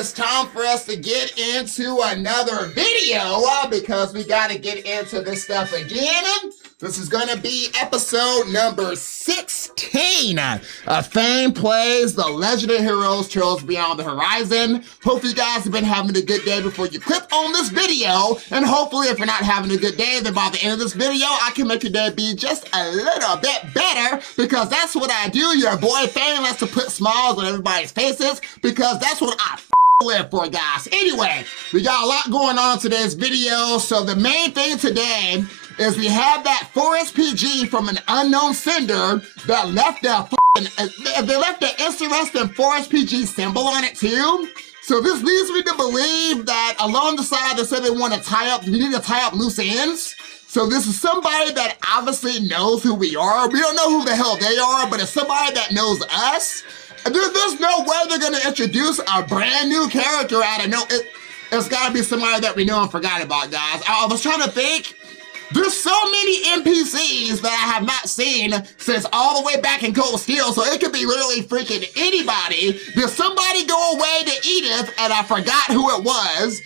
it's time for us to get into another video because we got to get into this stuff again. This is going to be episode number 16 of Fang Plays The Legend of Heroes Trails Beyond the Horizon. Hope you guys have been having a good day before you click on this video, and hopefully if you're not having a good day, then by the end of this video, I can make your day be just a little bit better, because that's what I do. Your boy Fang likes to put smiles on everybody's faces, because that's what I live for, guys. Anyway, we got a lot going on in today's video, so the main thing today is we have that forest PG from an unknown sender that left they left an interesting forest PG symbol on it too. So this leads me to believe that along the side they said they want to we need to tie up loose ends. So this is somebody that obviously knows who we are. We don't know who the hell they are, but it's somebody that knows us. There's no way they're gonna introduce a brand new character out of no. It's gotta be somebody that we know and forgot about, guys. I was trying to think. There's so many NPCs that I have not seen since all the way back in Cold Steel, so it could be literally freaking anybody. Did somebody go away to Edith and I forgot who it was?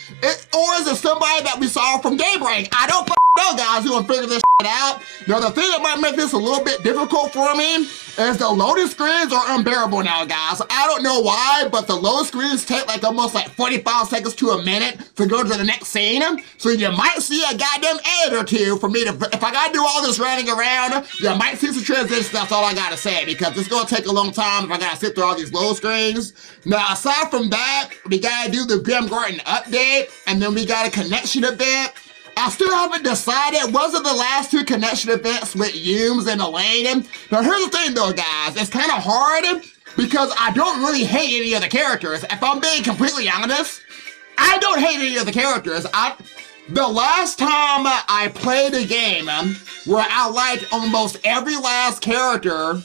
Or is it somebody that we saw from Daybreak? I don't know, guys. You want to figure this shit out? Now, the thing that might make this a little bit difficult for me is the loading screens are unbearable now, guys. I don't know why, but the load screens take like almost like 45 seconds to a minute to go to the next scene. So you might see a goddamn edit or two for me to, if I gotta do all this running around, you might see some transitions. That's all I gotta say, because it's gonna take a long time if I gotta sit through all these load screens. Now, aside from that, we gotta do the Garten update, and then we got a connection event. I still haven't decided, was it the last two connection events with Yumes and Elaine? Now here's the thing though, guys, it's kind of hard because I don't really hate any of the characters. If I'm being completely honest, I don't hate any of the characters. The last time I played a game where I liked almost every last character,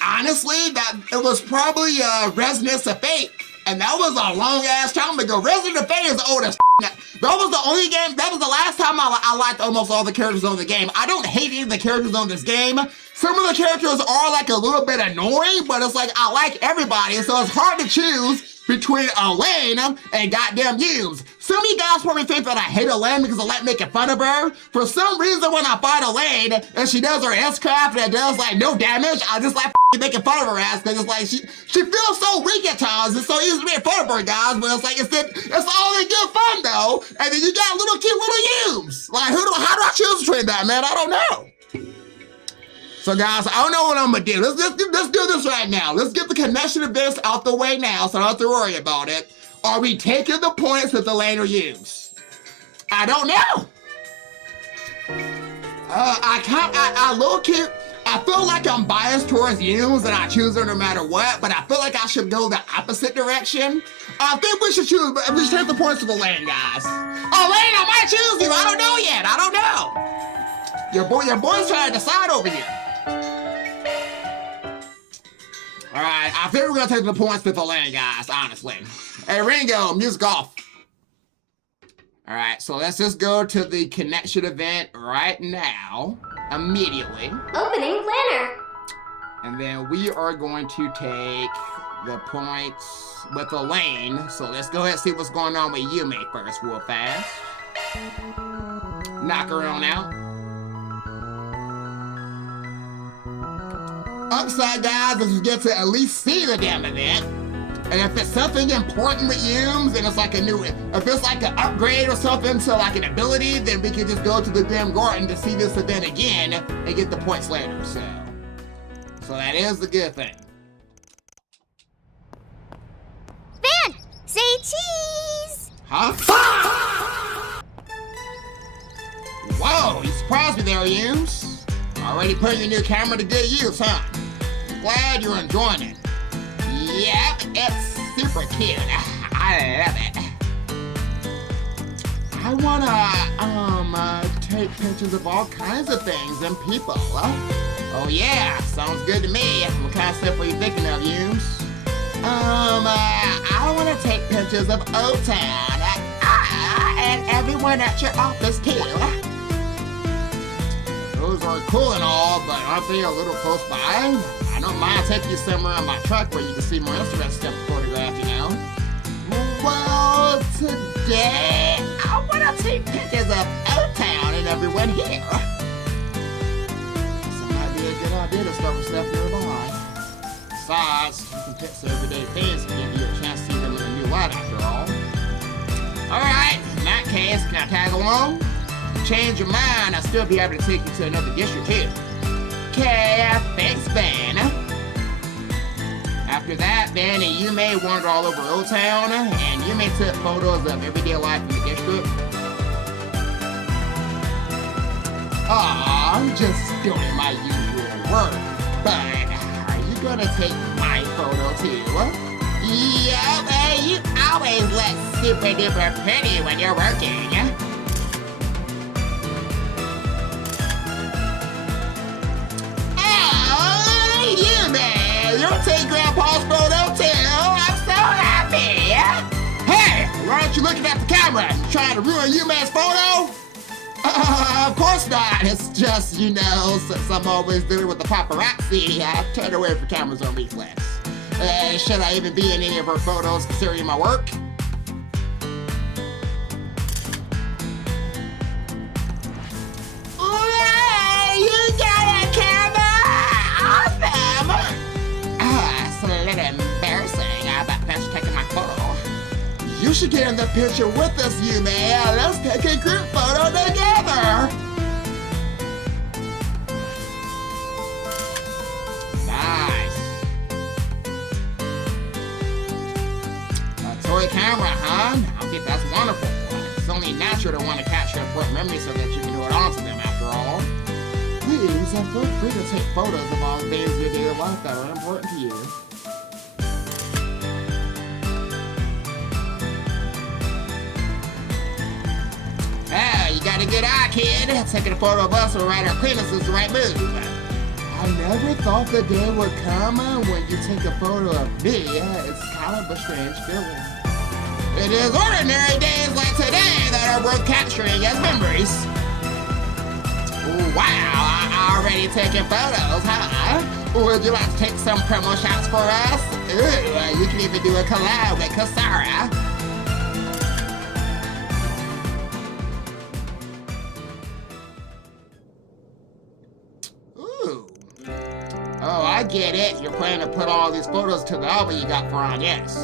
honestly, that it was probably Resonance of Fate. And that was a long ass time ago. Resident of Fate is old as that was the only game, that was the last time I liked almost all the characters on the game. I don't hate any of the characters on this game. Some of the characters are like a little bit annoying, but it's like I like everybody, so it's hard to choose between Elaine and goddamn Yumes. Some of you guys probably think that I hate Elaine because I like making fun of her. For some reason, when I fight Elaine and she does her S-craft and it does like no damage, I just like making fun of her ass, because it's like she feels so weak at times. It's so easy to make fun of her, guys, but it's like it's all in good fun though. And then you got little cute little Yumes. Like how do I choose between that, man? I don't know. So guys, I don't know what I'm gonna do. Let's do this right now. Let's get the connection events out the way now, so I don't have to worry about it. Are we taking the points with Elaine or Yumes? I don't know. I low-key, I feel like I'm biased towards Yumes and I choose her no matter what, but I feel like I should go the opposite direction. I think we should take the points with Elaine, guys. Elaine, I might choose you. I don't know yet. I don't know. Your boy's trying to decide over here. All right, I think we're gonna take the points with Elaine, guys, honestly. Hey, Ringo, music off. All right, so let's just go to the connection event right now, immediately. Opening planner. And then we are going to take the points with Elaine. So let's go ahead and see what's going on with Yume first, real fast. Knock her on out. Upside, guys, is you get to at least see the damn event. And if it's something important with Yumes, and it's like if it's like an upgrade or something to like an ability, then we can just go to the damn Garten to see this event again and get the points later. So that is the good thing. Van, say cheese! Huh? Whoa, you surprised me there, Yumes. Already putting your new camera to good use, huh? Glad you're enjoying it. Yep, it's super cute. I love it. I wanna, take pictures of all kinds of things and people. Oh yeah, sounds good to me. What kind of stuff are you thinking of, Yumes? I wanna take pictures of O-Town and everyone at your office too. Those are cool and all, but aren't they a little close by? I don't mind taking you somewhere on my truck where you can see more interesting stuff photographed, you know? today I want to take pictures of Old Town and everyone here. So it might be a good idea to start with stuff nearby. Besides, you can picture everyday things to give you a chance to see them in a new light after all. Alright, in that case, can I tag along? Change your mind, I'll still be able to take you to another district too. Okay, thanks, Ben. After that, Ben and you may wander all over Old Town, and you may take photos of everyday life in the district. Aw, I'm just doing my usual work, but are you gonna take my photo too? Yeah, man, you always look super duper pretty when you're working. Oh, you man, you'll take Grandpa's photo too. I'm so happy. Hey, why aren't you looking at the camera? You trying to ruin you man's photo? Of course not. It's just, you know, since I'm always dealing with the paparazzi, I turn away from cameras on reflex. Should I even be in any of her photos considering my work? Hey, you got a camera? Awesome! It's a little embarrassing, but thanks for taking my photo. You should get in the picture with us, you man. Let's take a group photo together. Nice. A toy camera, huh? I think that's wonderful. It's only natural to want to capture important memories so that you can hold on to them after all. Please, feel free to take photos of all the things in your daily life that are important to you. You got a good eye, kid. Taking a photo of us will write our cleaners is the right move. I never thought the day would come when you take a photo of me. It's kind of a strange feeling. It is ordinary days like today that are worth capturing as memories. Wow, I already taking photos, huh? Would you like to take some promo shots for us? Ooh, you can even do a collab with Kasara. Oh, I get it. You're planning to put all these photos to the album you got for Agnes.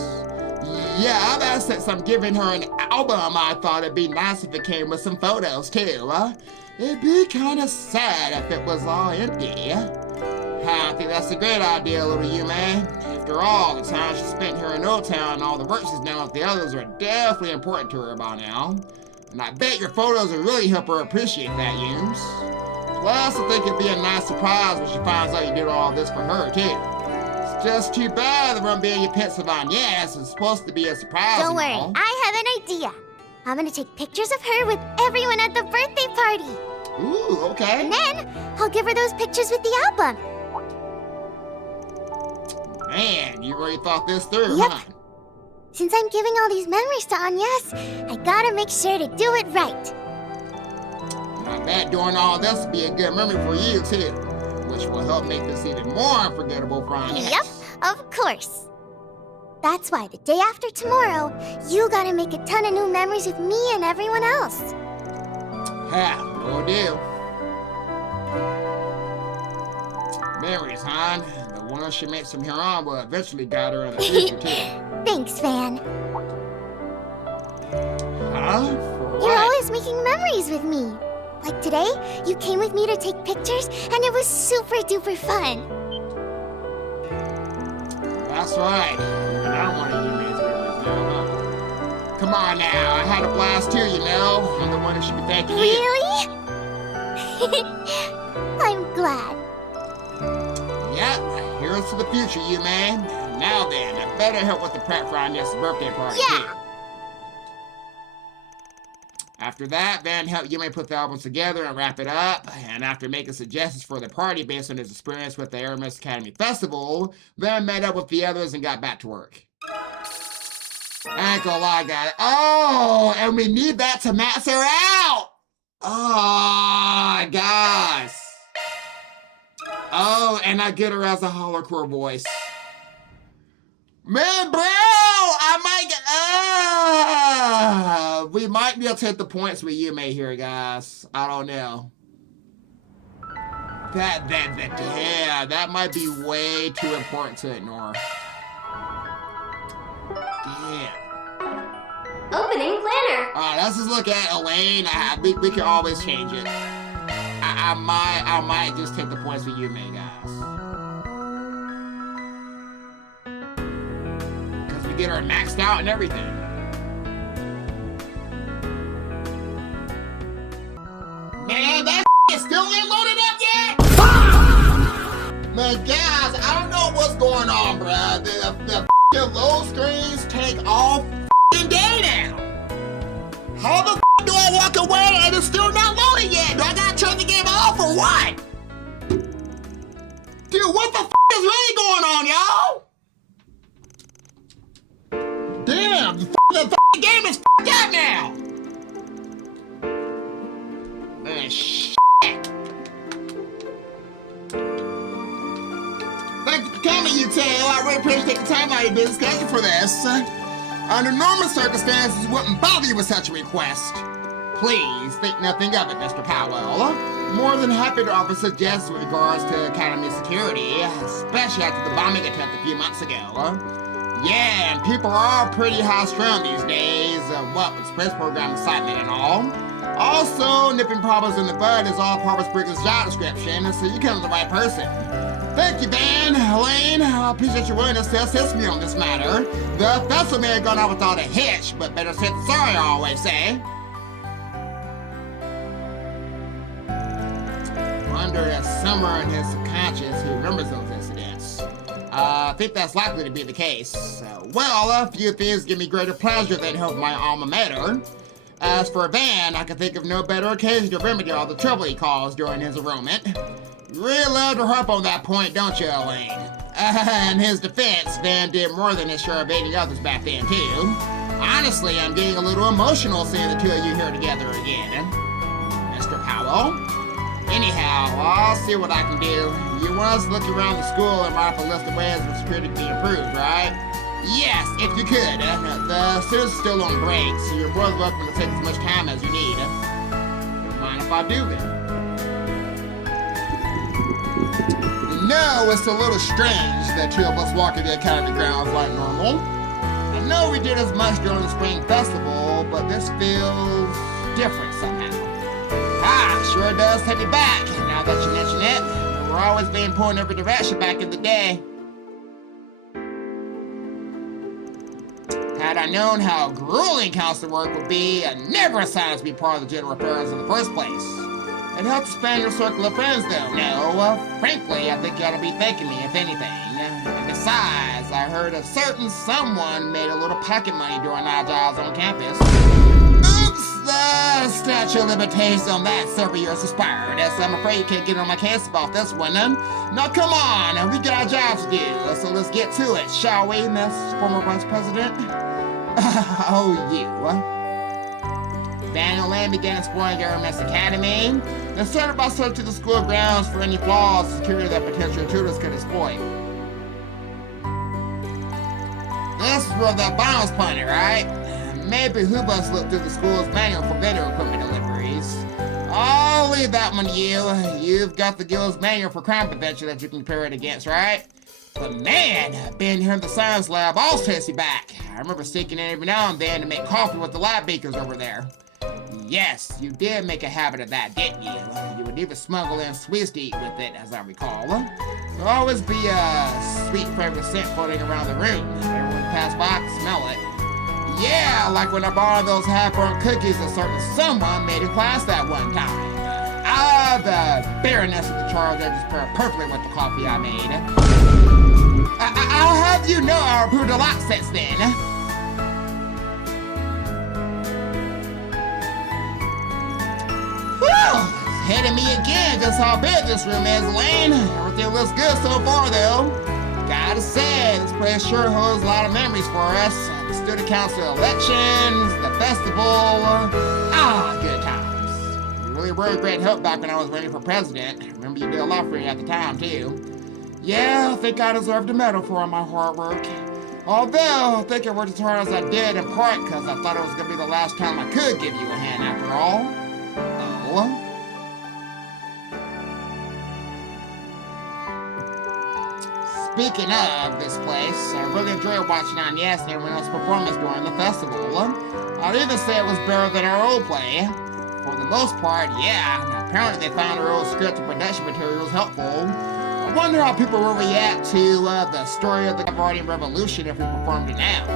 Yeah, since I'm giving her an album, I thought it'd be nice if it came with some photos too. It'd be kind of sad if it was all empty. I think that's a great idea, little Yume. After all, the time she spent here in Old Town and all the work she's done with the others are definitely important to her by now. And I bet your photos will really help her appreciate that, Yumes. Plus, I think it'd be a nice surprise when she finds out you did all this for her, too. It's just too bad the one being your Pennsylvania yes is supposed to be a surprise. Don't worry, I have an idea. I'm gonna take pictures of her with everyone at the birthday party. Ooh, okay. And then, I'll give her those pictures with the album. Man, you really thought this through, Yep. huh? Since I'm giving all these memories to Agnes, I gotta make sure to do it right. I bet doing all this will be a good memory for you, too. Which will help make this even more unforgettable for Agnes. Yep, of course. That's why the day after tomorrow, you gotta make a ton of new memories with me and everyone else. Ha, will do. Memories, huh? The ones she makes from here on will eventually guide her in the future, too. Thanks, Van. Huh? For You're what? always making memories with me. Like today, you came with me to take pictures, and it was super duper fun. That's right. And I don't want to use these memories now, huh? Come on now, I had a blast too, you know. I'm the one who should be thanking you. Really? I'm glad. Yep, here's to the future, you man. Now then, I better help with the prep for Agnes' birthday party. Yeah. Too. After that, Van helped Yume put the albums together and wrap it up. And after making suggestions for the party based on his experience with the Aramis Academy Festival, Van met up with the others and got back to work. I ain't gonna lie, guys. Oh, and we need that to max her out. Oh, guys. Oh, and I get her as a hollow-core voice. Man, bro, I might get... we might be able to hit the points with Yume here, guys. I don't know. Yeah, that might be way too important to ignore. Damn. Opening planner. Alright, let's just look at Elaine. We can always change it. I might just take the points for Yume, guys. Because we get her maxed out and everything. Man, that still ain't loaded up yet? Man, guys, I don't know what's going on, bruh. The load screens take all day now. How the do I walk away and it's still not loaded yet? Do I gotta turn the game off or what? Dude, what the is really going on, y'all? Damn, the game is up now. Man, shit. Thank you for coming, you tail. I really appreciate the time out of your business schedule for this. Under normal circumstances, wouldn't bother you with such a request. Please think nothing of it, Mr. Powell. More than happy to offer suggestions with regards to Academy security, especially after the bombing attempt a few months ago. Yeah, and people are pretty high-strung these days, what with space program excitement and all. Also, nipping problems in the bud is all part of Spriggan's job description, so you come to the right person. Thank you, Van. Elaine, I appreciate your willingness to assist me on this matter. The vessel may have gone out without a hitch, but better safe than sorry, I always say. Wonder if somewhere in his subconscious he remembers those incidents. I think that's likely to be the case. Well, a few things give me greater pleasure than helping my alma mater. As for Van, I can think of no better occasion to remedy all the trouble he caused during his enrollment. You really love to harp on that point, don't you, Elaine? In his defense, Van did more than his share of aiding others back then, too. Honestly, I'm getting a little emotional seeing the two of you here together again. Mr. Powell? Anyhow, I'll see what I can do. You want us to look around the school and write up a list of ways for security to be improved, right? Yes, if you could. The students are still on break, so you're more than welcome to take as much time as you need. Don't mind if I do then. No, it's a little strange that two of us walking the academy grounds like normal. I know we did as much during the spring festival, but this feels different somehow. Sure does take me back, now that you mention it. We were always being pulled in every direction back in the day. Had I known how grueling counselor work would be, I'd never assigned us to be part of the general affairs in the first place. It helped expand your circle of friends, though. No, frankly, I think you ought to be thanking me, if anything. And besides, I heard a certain someone made a little pocket money during our jobs on campus. Oops, the statute of limitations on that several years expired, so I'm afraid you can't get on my case about this one. Now, come on, we got our jobs to do, so let's get to it, shall we, Miss former Vice President? Oh, you. Van and Elaine began exploring government's academy, and started by searching the school grounds for any flaws in security that potential tutors could exploit. This is where that bomb was planted, right? Maybe who must look through the school's manual for vendor equipment deliveries. I'll leave that one to you. You've got the guild's manual for crime prevention that you can compare it against, right? But man, being here in the science lab all takes you back. I remember sneaking in every now and then to make coffee with the lab beakers over there. Yes, you did make a habit of that, didn't you? You would even smuggle in sweets to eat with it, as I recall. There'll always be a sweet fragrant scent floating around the room. Everyone passed by could smell it. Yeah, like when I borrowed those half-burnt cookies a certain someone made in class that one time. The bitterness of the charge just paired perfectly with the coffee I made. I'll have you know I improved a lot since then. Whew! It's hitting me again just how big this room is, Elaine. Everything looks good so far, though. Gotta say, this place sure holds a lot of memories for us. The student council elections, the festival. Good times. You really were a great help back when I was running for president. Remember you did a lot for me at the time, too. Yeah, I think I deserved a medal for all my hard work. Although, I think I worked as hard as I did in part because I thought it was going to be the last time I could give you a hand after all. Oh? Speaking of this place, I really enjoyed watching Agnes and everyone else's performance during the festival. I'd even say it was better than our old play. For the most part, yeah. Apparently they found our old script and production materials helpful. I wonder how people will react to the story of the Garten Revolution if we performed it now.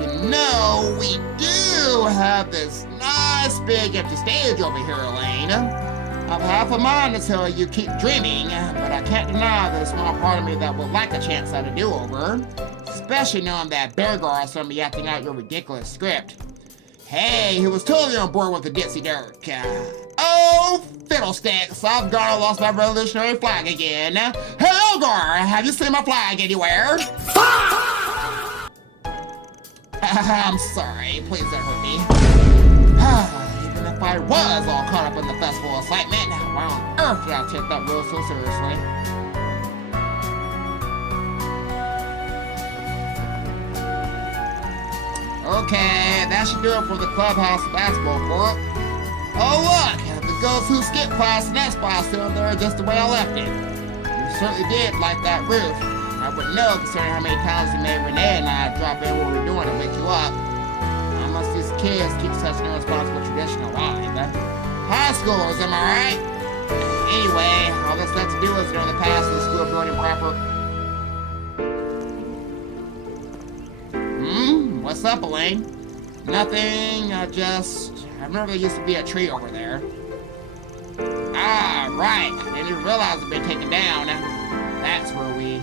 You know, we do have this nice big empty stage over here, Elaine. I've half a mind to tell you keep dreaming, but I can't deny there's a small part of me that would like a chance at a do-over. Especially knowing that Bergar is going to be acting out your ridiculous script. Hey, he was totally on board with the Ditsy Dirk. Oh, fiddlesticks, I've gone and lost my revolutionary flag again. Hey, Elgar, have you seen my flag anywhere? I'm sorry, please don't hurt me. Even if I was all caught up in the festival excitement, why on earth did I take that rule so seriously? Okay, that should do it for the clubhouse basketball court. Oh look, the Ghost Who Skip class and that spot's still there just the way I left it. You certainly did like that roof. I wouldn't know considering how many times you made Renne and I drop in what we were doing to wake you up. I must these kids keep such an irresponsible tradition alive. High schoolers, am I right? Anyway, all that's left to do is know the past of the school building proper. What's up, Elaine? Nothing, I remember there used to be a tree over there. Ah, right. I didn't even realize it'd been taken down. That's where we...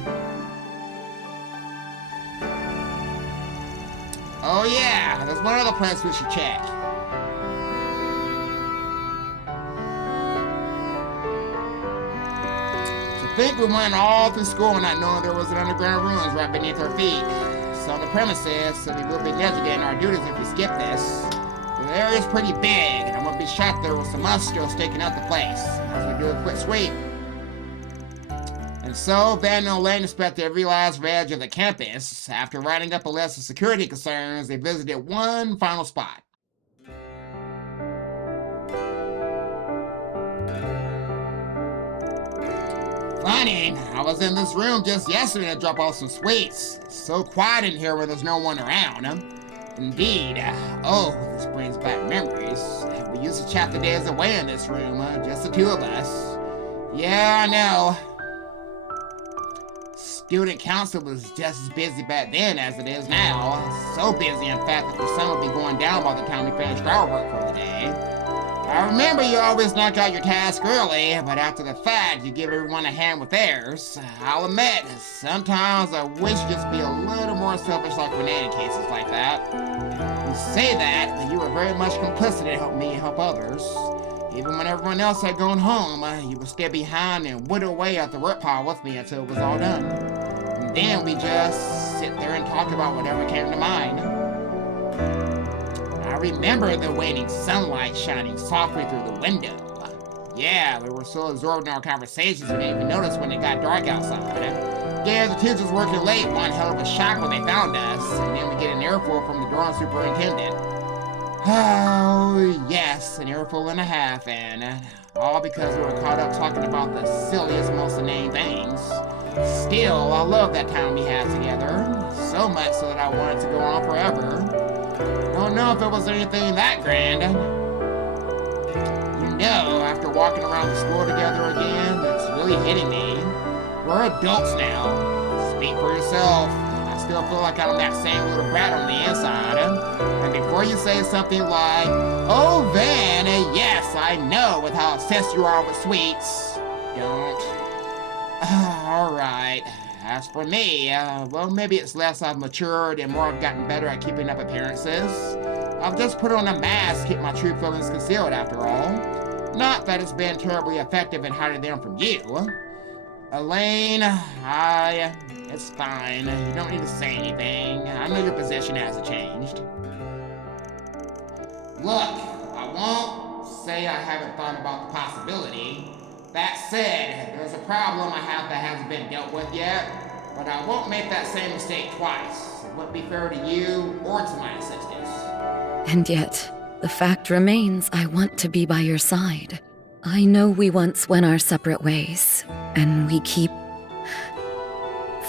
Oh yeah, there's one other place we should check. To think we went all through school not knowing there was an underground ruins right beneath our feet. So on the premises, so we will be negligent in our duties if we skip this. The area's pretty big, and I won't be shocked there was some monsters staking out the place as we do a quick sweep. And so, Van and Elaine inspected every last edge of the campus. After writing up a list of security concerns, they visited one final spot. Funny, I was in this room just yesterday to drop off some sweets. So quiet in here when there's no one around. Indeed. Oh, this brings back memories. We used to chat the days away in this room, just the two of us. Yeah, I know. Student council was just as busy back then as it is now. So busy, in fact, that the sun would be going down by the time we finished our work for the day. I remember you always knock out your task early, but after the fact, you give everyone a hand with theirs. I'll admit, sometimes I wish you'd just be a little more selfish like Renne in cases like that. You say that, but you were very much complicit in helping me help others. Even when everyone else had gone home, you would stay behind and whittle away at the work pile with me until it was all done. And then we just sit there and talk about whatever came to mind. I remember the waning sunlight shining softly through the window. Yeah, we were so absorbed in our conversations we didn't even notice when it got dark outside. Yeah, the teachers working late, one hell of a shock when they found us, and then we get an earful from the dorm superintendent. Oh, yes, an earful and a half, and all because we were caught up talking about the silliest, most inane things. Still, I love that time we had together, so much so that I wanted to go on forever. Don't know if it was anything that grand. You know, after walking around the school together again, it's really hitting me. We're adults now. Speak for yourself. I still feel like I'm that same little brat on the inside. And before you say something like, "Oh, Van, yes, I know with how obsessed you are with sweets," don't. Alright. As for me, well, maybe it's less I've matured and more I've gotten better at keeping up appearances. I've just put on a mask to keep my true feelings concealed, after all. Not that it's been terribly effective in hiding them from you. Elaine, it's fine. You don't need to say anything. I know your position hasn't changed. Look, I won't say I haven't thought about the possibility. That said, there's a problem I have that hasn't been dealt with yet. But I won't make that same mistake twice. It wouldn't be fair to you or to my assistants. And yet, the fact remains I want to be by your side. I know we once went our separate ways, and we keep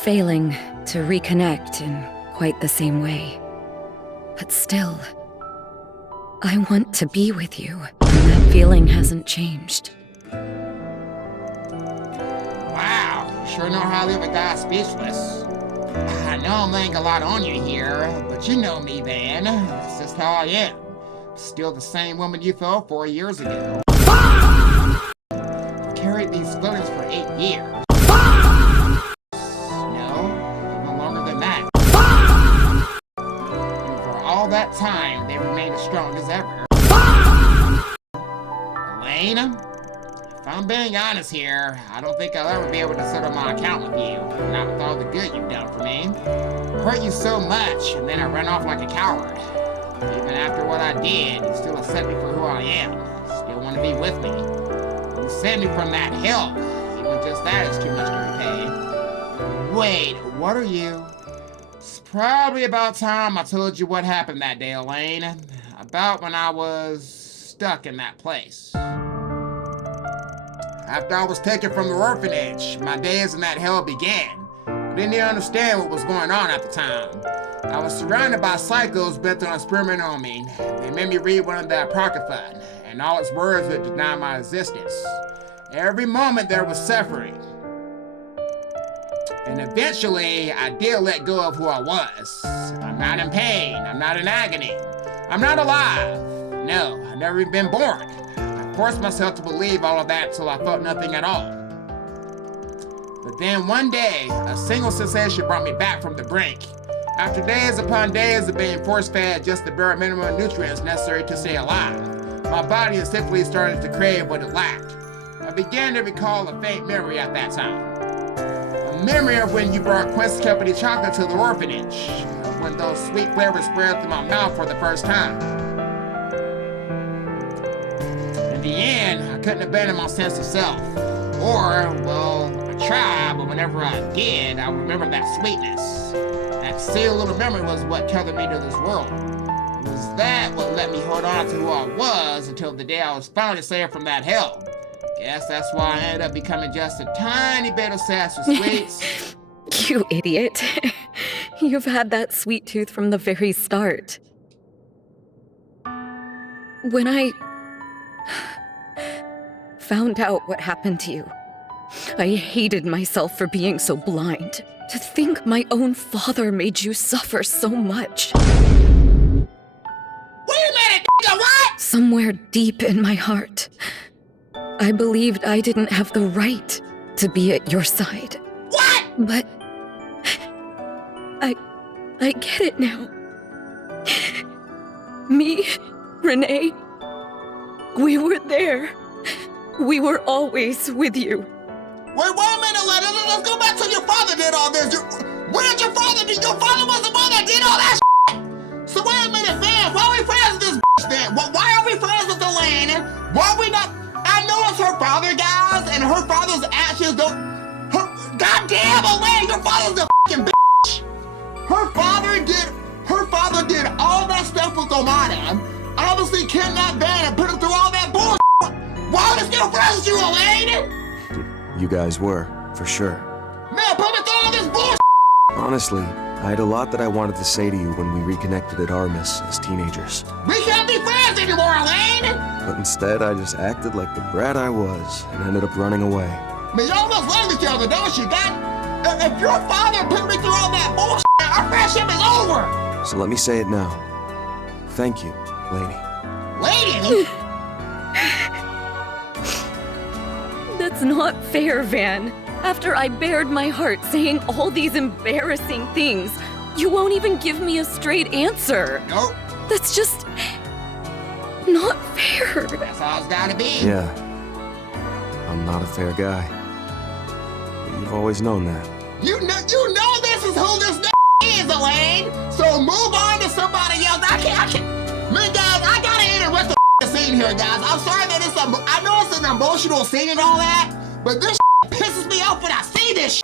failing to reconnect in quite the same way. But still, I want to be with you, and that feeling hasn't changed. Wow, you sure know how to leave a guy speechless. I know I'm laying a lot on you here, but you know me, Van. That's just how I am. Still the same woman you fell for years ago. I've carried these feelings for 8 years. No, even longer than that. And for all that time, they remained as strong as ever. Elaine? If I'm being honest here, I don't think I'll ever be able to settle my account with you. Not with all the good you've done for me. I hurt you so much, and then I ran off like a coward. Even after what I did, you still accept me for who I am. Still want to be with me. You saved me from that hell. Even just that is too much to repay. Wait, what are you? It's probably about time I told you what happened that day, Elaine. About when I was stuck in that place. After I was taken from the orphanage, my days in that hell began. I didn't even understand what was going on at the time. I was surrounded by psychos bent on experimenting on me. They made me read one of the Apocrypha, and all its words would deny my existence. Every moment there was suffering. And eventually, I did let go of who I was. I'm not in pain. I'm not in agony. I'm not alive. No, I've never even been born. I forced myself to believe all of that until I felt nothing at all. But then one day, a single sensation brought me back from the brink. After days upon days of being force-fed just the bare minimum of nutrients necessary to stay alive, my body instinctively started to crave what it lacked. I began to recall a faint memory at that time. A memory of when you brought Quest Company chocolate to the orphanage, of when those sweet flavors spread through my mouth for the first time. In the end, I couldn't abandon my sense of self. Or, well, I tried, but whenever I did, I remembered that sweetness. That silly little memory was what tethered me to this world. It was that what let me hold on to who I was until the day I was finally saved from that hell. Guess that's why I ended up becoming just a tiny bit obsessed with sweets. You idiot. You've had that sweet tooth from the very start. When I found out what happened to you, I hated myself for being so blind. To think my own father made you suffer so much. Wait a minute, what? Somewhere deep in my heart, I believed I didn't have the right to be at your side. What? But I get it now. Me, Renne, we were there. We were always with you. Wait a minute, let's go back to your father did all this. What did your father do? Your father was the one that did all that shit. So wait a minute, man, why are we friends with this then? Why are we friends with Elaine? Why are we not? I know it's her father, guys, and her father's actions don't... Goddamn, Elaine, your father's a fucking bitch. Her father did all that stuff with Omana. Obviously kidnapped Van and put him through all that bullshit. Why are we still friends with you, Elaine? You guys were, for sure. Man, put me through all this bullshit. Honestly, I had a lot that I wanted to say to you when we reconnected at Armis as teenagers. We can't be friends anymore, Elaine! But instead, I just acted like the brat I was and ended up running away. Man, y'all must love each other, don't you? If your father put me through all that bullshit, our friendship is over! So let me say it now. Thank you, Lady. Lady? That's not fair, Van. After I bared my heart saying all these embarrassing things, you won't even give me a straight answer. Nope. That's just... not fair. That's how it's gotta be. Yeah. I'm not a fair guy. But you've always known that. You know this is who this is, Elaine! So move on to somebody else. I can't. Man, guys, I gotta interrupt the scene here, guys. I'm sorry that I know it's an emotional scene and all that, but this pisses me off when I see this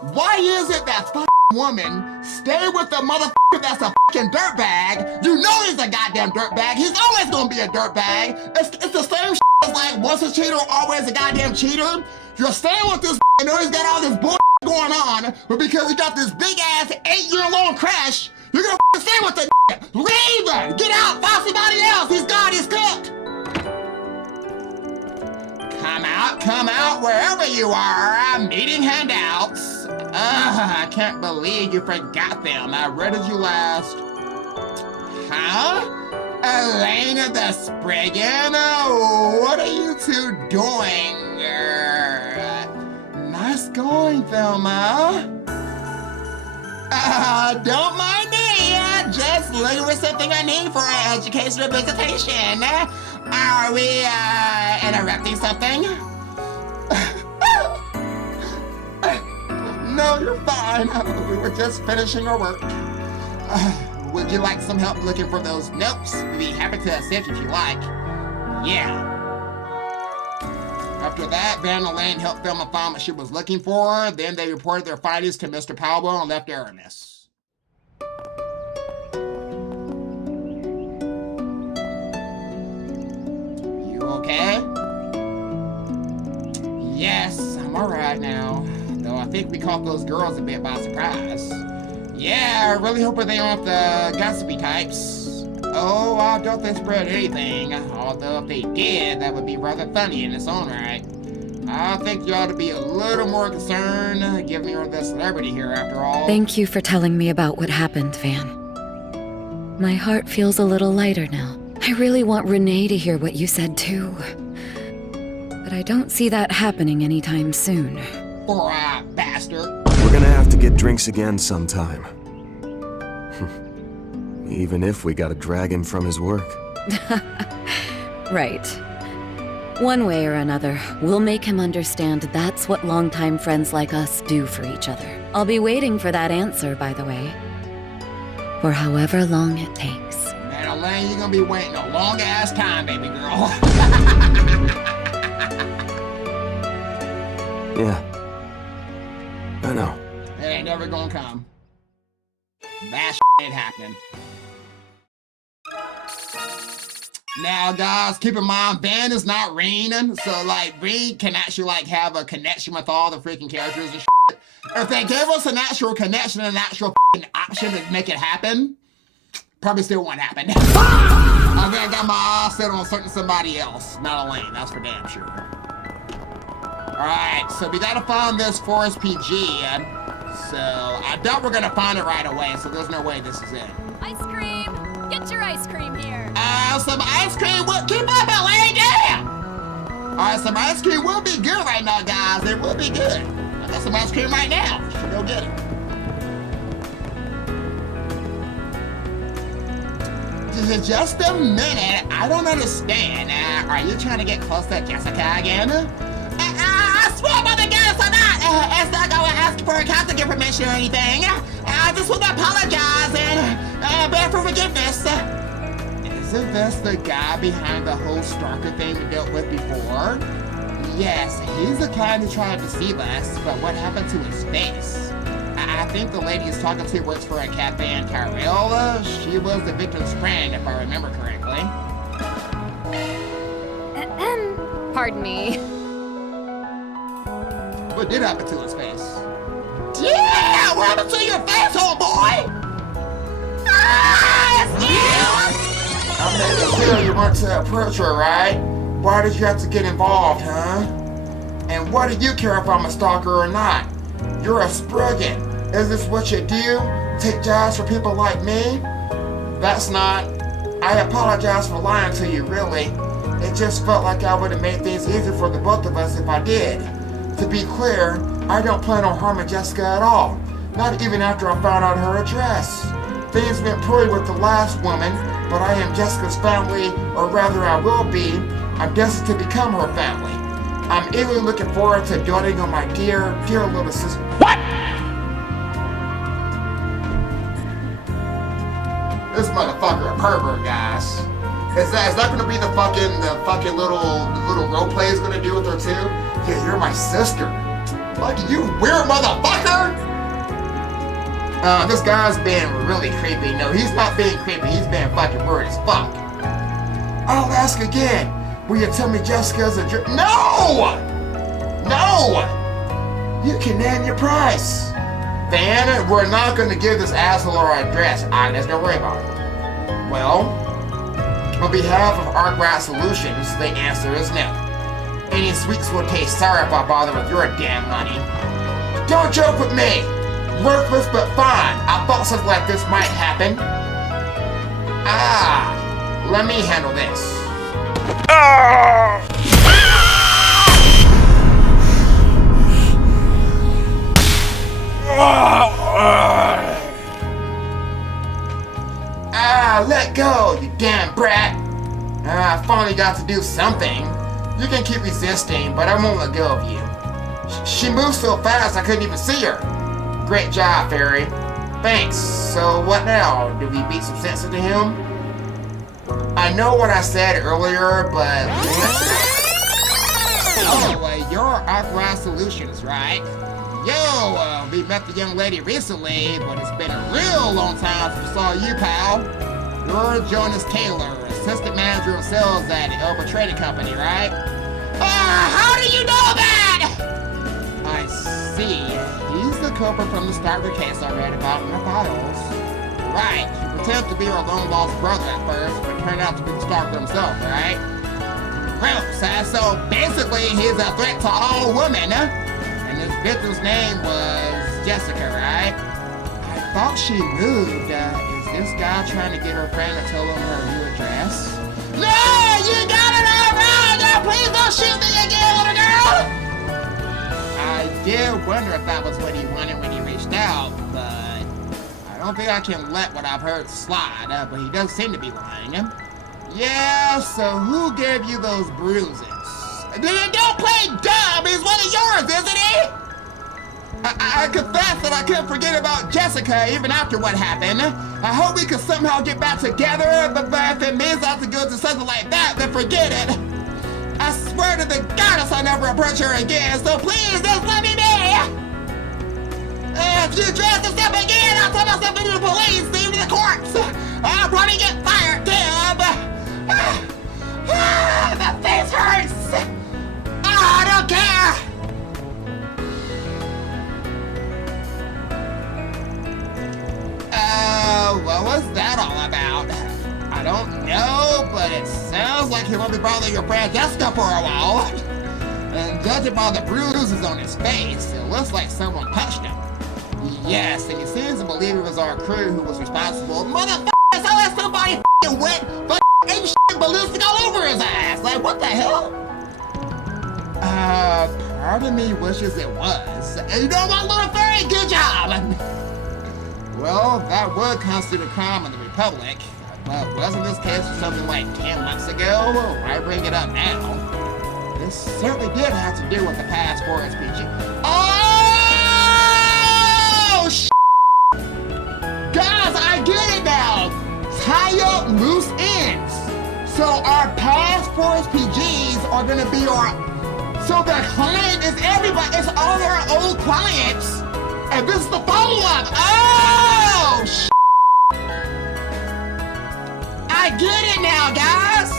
Why is it that woman stay with the motherfucker that's a fucking dirtbag? You know he's a goddamn dirtbag. He's always gonna be a dirtbag. It's the same as like once a cheater, always a goddamn cheater. You're staying with this I know he's got all this bull going on, but because he got this big ass 8-year-long crash, you're gonna stay with the Raven! Get out! Find somebody else! He's gone! He's cooked! Come out, wherever you are. I'm eating handouts. I can't believe you forgot them. Where did you last? Huh? Elena the Spriggan? What are you two doing? Nice going, Thelma. Don't mind me. Just looking for something I need for an educational visitation. Are we, interrupting something? No, you're fine. We were just finishing our work. Would you like some help looking for those notes? We'd be happy to assist if you like. Yeah. After that, Van and Elaine helped Thelma find what she was looking for. Then they reported their findings to Mr. Powell and left Aramis. You okay? Yes, I'm alright now. Though I think we caught those girls a bit by surprise. Yeah, I really hope they aren't the gossipy types. Oh, I doubt they spread anything. Although if they did, that would be rather funny in its own right. I think you ought to be a little more concerned, given you're the celebrity here after all. Thank you for telling me about what happened, Van. My heart feels a little lighter now. I really want Renne to hear what you said too. But I don't see that happening anytime soon. Poor bastard. We're gonna have to get drinks again sometime. Even if we gotta drag him from his work. Right. One way or another, we'll make him understand that's what longtime friends like us do for each other. I'll be waiting for that answer, by the way. For however long it takes. Man, Elaine, you're gonna be waiting a long-ass time, baby girl. Yeah. I know. It ain't never gonna come. That ain't happening. Now, guys, keep in mind, Van is not Renne, so, like, Renne can actually, like, have a connection with all the freaking characters and shit. If they gave us an actual connection and an actual option to make it happen, probably still won't happen. I'm gonna get my eyes set on certain somebody else, not Elaine, that's for damn sure. Alright, so we gotta find this Forest PG, so I doubt we're gonna find it right away, so there's no way this is it. Ice cream! Get your ice cream here! Some ice cream will keep up, Elaine, damn! Alright, some ice cream will be good right now, guys. It will be good. I got some ice cream right now. You should go get it. Just a minute. I don't understand. Are you trying to get close to Jessica again? I swear by the goddess I'm not. It's not going to ask for contact information or anything. I just want to apologize and beg for forgiveness. Isn't this the guy behind the whole stalker thing we dealt with before? Yes, he's the kind who tried to deceive us, but what happened to his face? I think the lady he's talking to works for a cafe in Tyrell. She was the victim's friend, if I remember correctly. Pardon me. What did happen to his face? Yeah! What happened to your face, old boy? It's you! I made it clear you want to approach her, right? Why did you have to get involved, huh? And what do you care if I'm a stalker or not? You're a Spriggan. Is this what you do? Take jobs for people like me? That's not. I apologize for lying to you, really. It just felt like I would have made things easier for the both of us if I did. To be clear, I don't plan on harming Jessica at all. Not even after I found out her address. Things went poorly with the last woman, but I am Jessica's family, or rather I will be. I'm destined to become her family. I'm eagerly looking forward to doting on my dear, dear little sister. What? This motherfucker a pervert, guys. Is that gonna be the fucking little role play he's gonna do with her too? Yeah, you're my sister. Fucking you weird motherfucker! This guy's been really creepy. No, he's not being creepy. He's being fucking weird as fuck. I'll ask again. Will you tell me Jessica's a jerk? No! No! You can name your price. Van, we're not going to give this asshole our address. Agnes, don't worry about it. Well, on behalf of arkride Solutions, the answer is no. Any sweets will taste sour if I bother with your damn money. Don't joke with me. Worthless but fine. I thought something like this might happen. Let me handle this. Let go, you damn brat. I finally got to do something. You can keep resisting, but I won't let go of you. She moves so fast I couldn't even see her. Great job, Fairy. Thanks. So what now? Do we beat some sense into him? I know what I said earlier, but... you're arkride Solutions, right? Yo, we met the young lady recently, but it's been a real long time since we saw you, pal. You're Jonas Taylor, assistant manager of sales at the Elba Trading Company, right? How do you know that? I see. He's the culprit from the Starker case I read about in the files. Right. He pretended to be our long-lost brother at first, but turned out to be the Starker himself, right? Gross, so basically he's a threat to all women, and his victim's name was Jessica, right? I thought she moved. Is this guy trying to get her friend to tell him her new address? No! You got it all wrong! Now please don't shoot me again, little girl! I did wonder if that was what he wanted when he reached out, but I don't think I can let what I've heard slide, but he does seem to be lying. Yeah, so who gave you those bruises? Don't play dumb! He's one of yours, isn't he? I confess that I couldn't forget about Jessica even after what happened. I hope we can somehow get back together, but if it means I have to go to something like that, then forget it. I swear to the goddess I'll never approach her again, so please just let me be! If you dress this up again, I'll tell myself into the police, even the courts! I'll probably get fired, damn! That face hurts! I don't care! What was that all about? I don't know, but it sounds like he won't be bothering your friend Jessica for a while. And judging by the bruises on his face, it looks like someone punched him. Yes, and he seems to believe it was our crew who was responsible. Motherfuckers, I let somebody f***ing wet ape shit ballistic all over his ass. Like, what the hell? Part of me wishes it was. And you know what, little fairy? Good job! Well, that would constitute a crime in the Republic. But wasn't this case for something like 10 months ago? Why bring it up now? This certainly did have to do with the past for its PG. Oh, shit! Guys, I get it now! Tie up loose ends! So our past Forest PGs are gonna be our... So the client is everybody, it's all our old clients! And this is the follow-up! Oh, shit! I get it now, guys!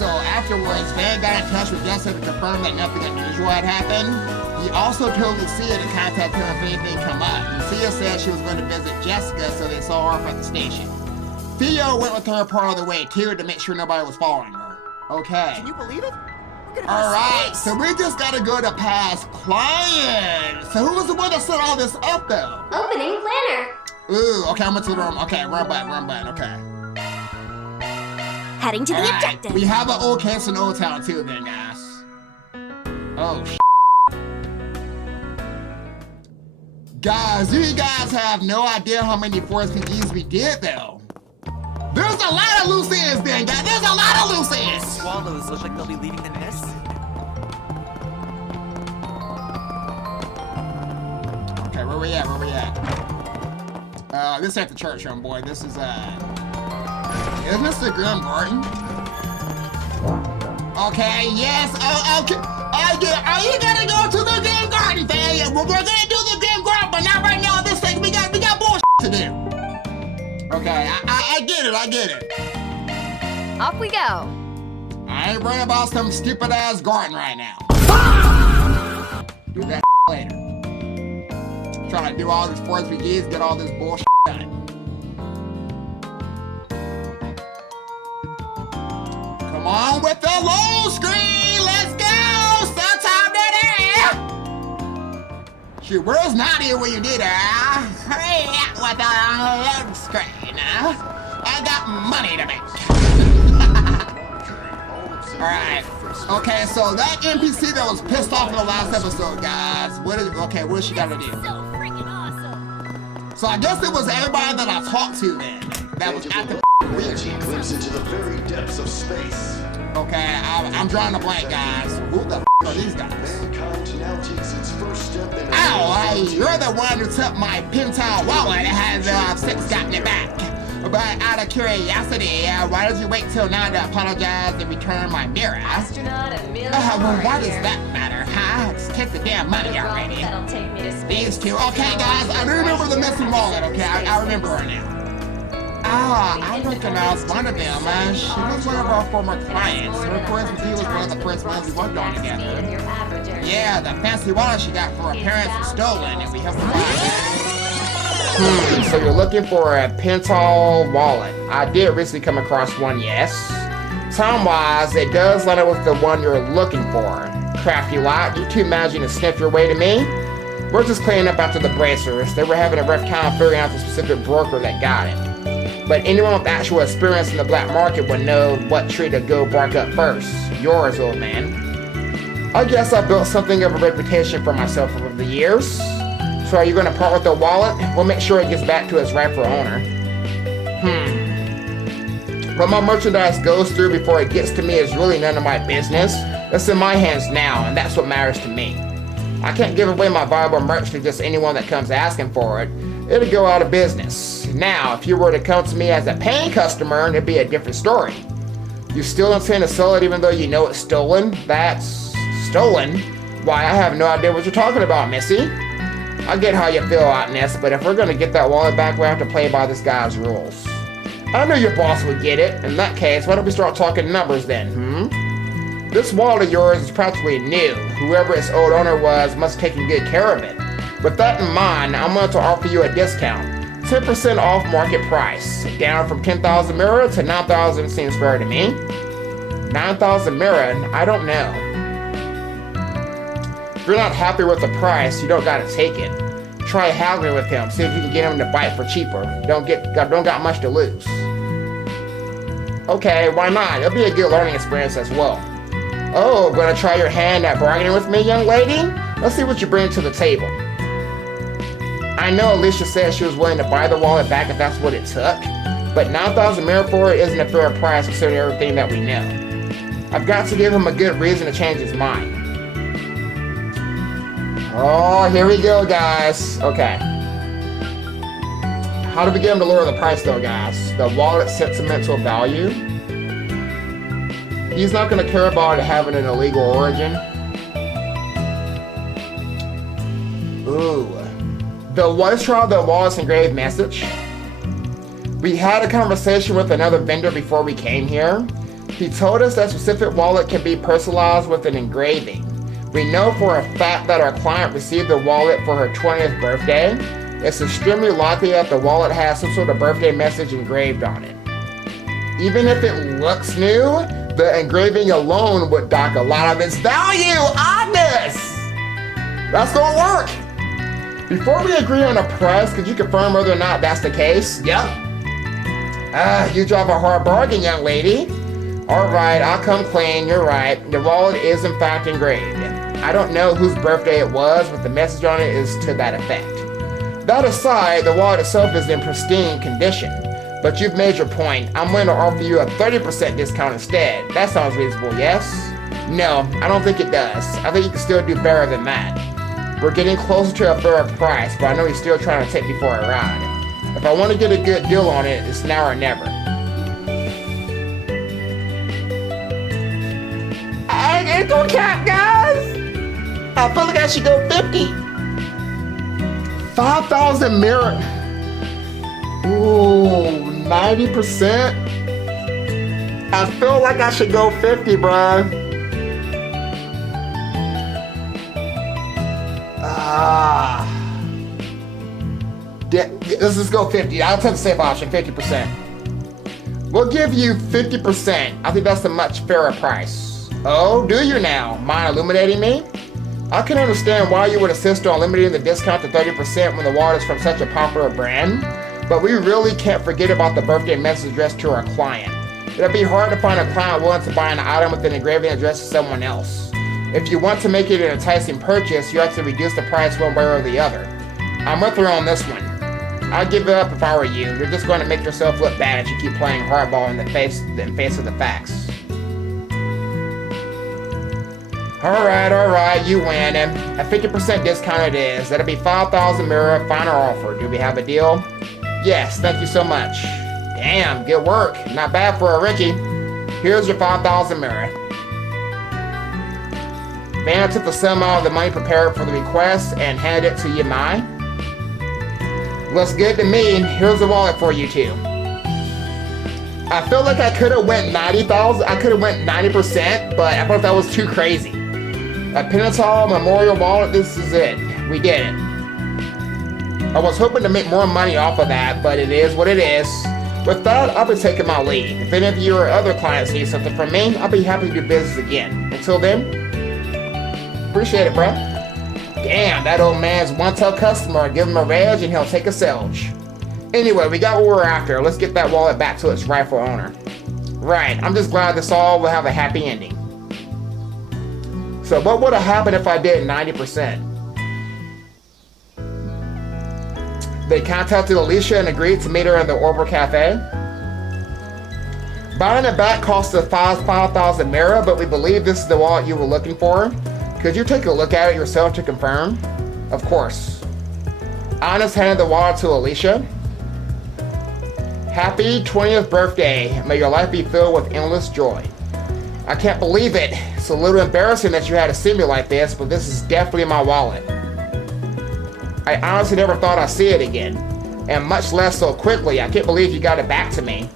So afterwards, Van got in touch with Jessica to confirm that nothing unusual had happened. He also told Lucia to contact her if anything come up. Lucia said she was going to visit Jessica, so they saw her from the station. Theo went with her part of the way, too, to make sure nobody was following her. Okay. Can you believe it? Alright, so we just gotta go to past clients. So who was the one that set all this up, though? Opening planner. Ooh, okay, I went to the room. Okay, run button, okay. Heading to the objective. We have an old case in Old Town, too, then, guys. Oh, Guys, you guys have no idea how many Forest PGs we did, though. There's a lot of loose ends, then, guys. There's a lot of loose ends. Swallows look like they'll be leaving the nest. Okay, where we at? This ain't the church room, boy. This is, isn't this the Garten? Okay, yes. Oh, okay. Are you gonna go to the Garten, Faye? We're gonna do the Garten, but not right now. This thing we Okay, I get it, I get it. Off we go. I ain't worried about some stupid ass Garten right now. Do that later. Trying to do all these 4SPGs, get all this bullshit done. Come on with the low screen, let's go! Sometime that. Shoot, where's Nadia when you need her? Hurry up with the low screen. I got money to make. Alright. Okay, so that NPC that was pissed off in the last episode, guys. What is she gotta do? So freaking awesome. So I guess it was everybody that I talked to then that was at the Energy clips into the very depths of space. Okay, I'm drawing a blank, guys. Who the are these guys? Mankind now takes its first step in. Ow, you're the one who took my pentel wallet and has since gotten it back. But out of curiosity, why did you wait till now to apologize and return my mirror? Astronaut Amelia Well, why does here. that matter, huh? Just take the damn money already. That'll take me to space. These two. Okay, guys, I do remember the missing wallet, okay? I remember her now. Ah, I recognize one of them. She was one of our former clients. Her friend was one of the first ones we worked on together. Yeah, the fancy wallet she got for her parents was stolen, and we helped her find it. So you're looking for a pentel wallet. I did recently come across one, yes. Time-wise, it does line up with the one you're looking for. Crafty lot, you two managing to sniff your way to me? We're just cleaning up after the bracers. They were having a rough time figuring out the specific broker that got it. But anyone with actual experience in the black market would know what tree to go bark up first. Yours, old man. I guess I built something of a reputation for myself over the years. So are you going to part with the wallet? We'll make sure it gets back to its rightful owner. What my merchandise goes through before it gets to me is really none of my business. It's in my hands now, and that's what matters to me. I can't give away my valuable merch to just anyone that comes asking for it. It'll go out of business. Now, if you were to come to me as a paying customer, it'd be a different story. You still intend to sell it even though you know it's stolen? That's stolen? Why, I have no idea what you're talking about, Missy. I get how you feel out, Ness, but if we're gonna get that wallet back, we have to play by this guy's rules. I knew your boss would get it. In that case, why don't we start talking numbers then, This wallet of yours is practically new. Whoever its old owner was must have taken good care of it. With that in mind, I'm going to offer you a discount. 10% off market price. Down from 10,000 mirror to 9,000 seems fair to me. 9,000 mirror, I don't know. If you're not happy with the price, you don't gotta take it. Try haggling with him, see if you can get him to bite for cheaper. Don't got much to lose. Okay, why not? It'll be a good learning experience as well. Oh, gonna try your hand at bargaining with me, young lady? Let's see what you bring to the table. I know Alicia said she was willing to buy the wallet back if that's what it took, but 9,000 mirror for it isn't a fair price considering everything that we know. I've got to give him a good reason to change his mind. Oh, here we go, guys. Okay. How do we get him to lower the price, though, guys? The wallet's sentimental value? He's not going to care about it having an illegal origin. Ooh. Let's try the wallet's engraved message. We had a conversation with another vendor before we came here. He told us that specific wallet can be personalized with an engraving. We know for a fact that our client received the wallet for her 20th birthday. It's extremely likely that the wallet has some sort of birthday message engraved on it. Even if it looks new, the engraving alone would dock a lot of its value. Oddness! That's gonna work! Before we agree on a price, could you confirm whether or not that's the case? Yep. You drive a hard bargain, young lady. Alright, I'll come clean, you're right. The wallet is in fact engraved. I don't know whose birthday it was, but the message on it is to that effect. That aside, the wallet itself is in pristine condition. But you've made your point. I'm going to offer you a 30% discount instead. That sounds reasonable, yes? No, I don't think it does. I think you can still do better than that. We're getting closer to a fair price, but I know you're still trying to take me for a ride. If I want to get a good deal on it, it's now or never. I ain't gonna cap, guys! I feel like I should go 50. 5,000 mirror. Ooh, 90%? I feel like I should go 50, bruh. Let's just go 50. I'll take the safe option, 50%. We'll give you 50%. I think that's a much fairer price. Oh, do you now? Mind illuminating me? I can understand why you would insist on limiting the discount to 30% when the wallet is from such a popular brand, but we really can't forget about the birthday message addressed to our client. It'll be hard to find a client willing to buy an item with an engraving addressed to someone else. If you want to make it an enticing purchase, you have to reduce the price one way or the other. I'm with her on this one. I'd give it up if I were you. You're just going to make yourself look bad if you keep playing hardball in the face of the facts. Alright, you win. A 50% discount it is. That'll be 5,000 mirror, final offer. Do we have a deal? Yes, thank you so much. Damn, good work. Not bad for a rookie. Here's your 5,000 mirror. Vanna took the sum out of the money prepared for the request and handed it to Yamai. Looks good to me. Here's the wallet for you too. I feel like I could have went 90,000. I could have went 90%, but I thought that was too crazy. A Penatol Memorial Wallet, this is it. We did it. I was hoping to make more money off of that, but it is what it is. With that, I'll be taking my leave. If any of you or other clients need something from me, I'll be happy to do business again. Until then, appreciate it, bruh. Damn, that old man's one-tell customer. Give him a reg and he'll take a selge. Anyway, we got what we're after. Let's get that wallet back to its rightful owner. Right, I'm just glad this all will have a happy ending. So what would have happened if I did 90%? They contacted Alicia and agreed to meet her in the Orbital Cafe. Buying it back cost us 5,000 Mira, but we believe this is the wallet you were looking for. Could you take a look at it yourself to confirm? Of course. Honest handed the wallet to Alicia. Happy 20th birthday. May your life be filled with endless joy. I can't believe it. It's a little embarrassing that you had to see me like this, but this is definitely my wallet. I honestly never thought I'd see it again, and much less so quickly. I can't believe you got it back to me.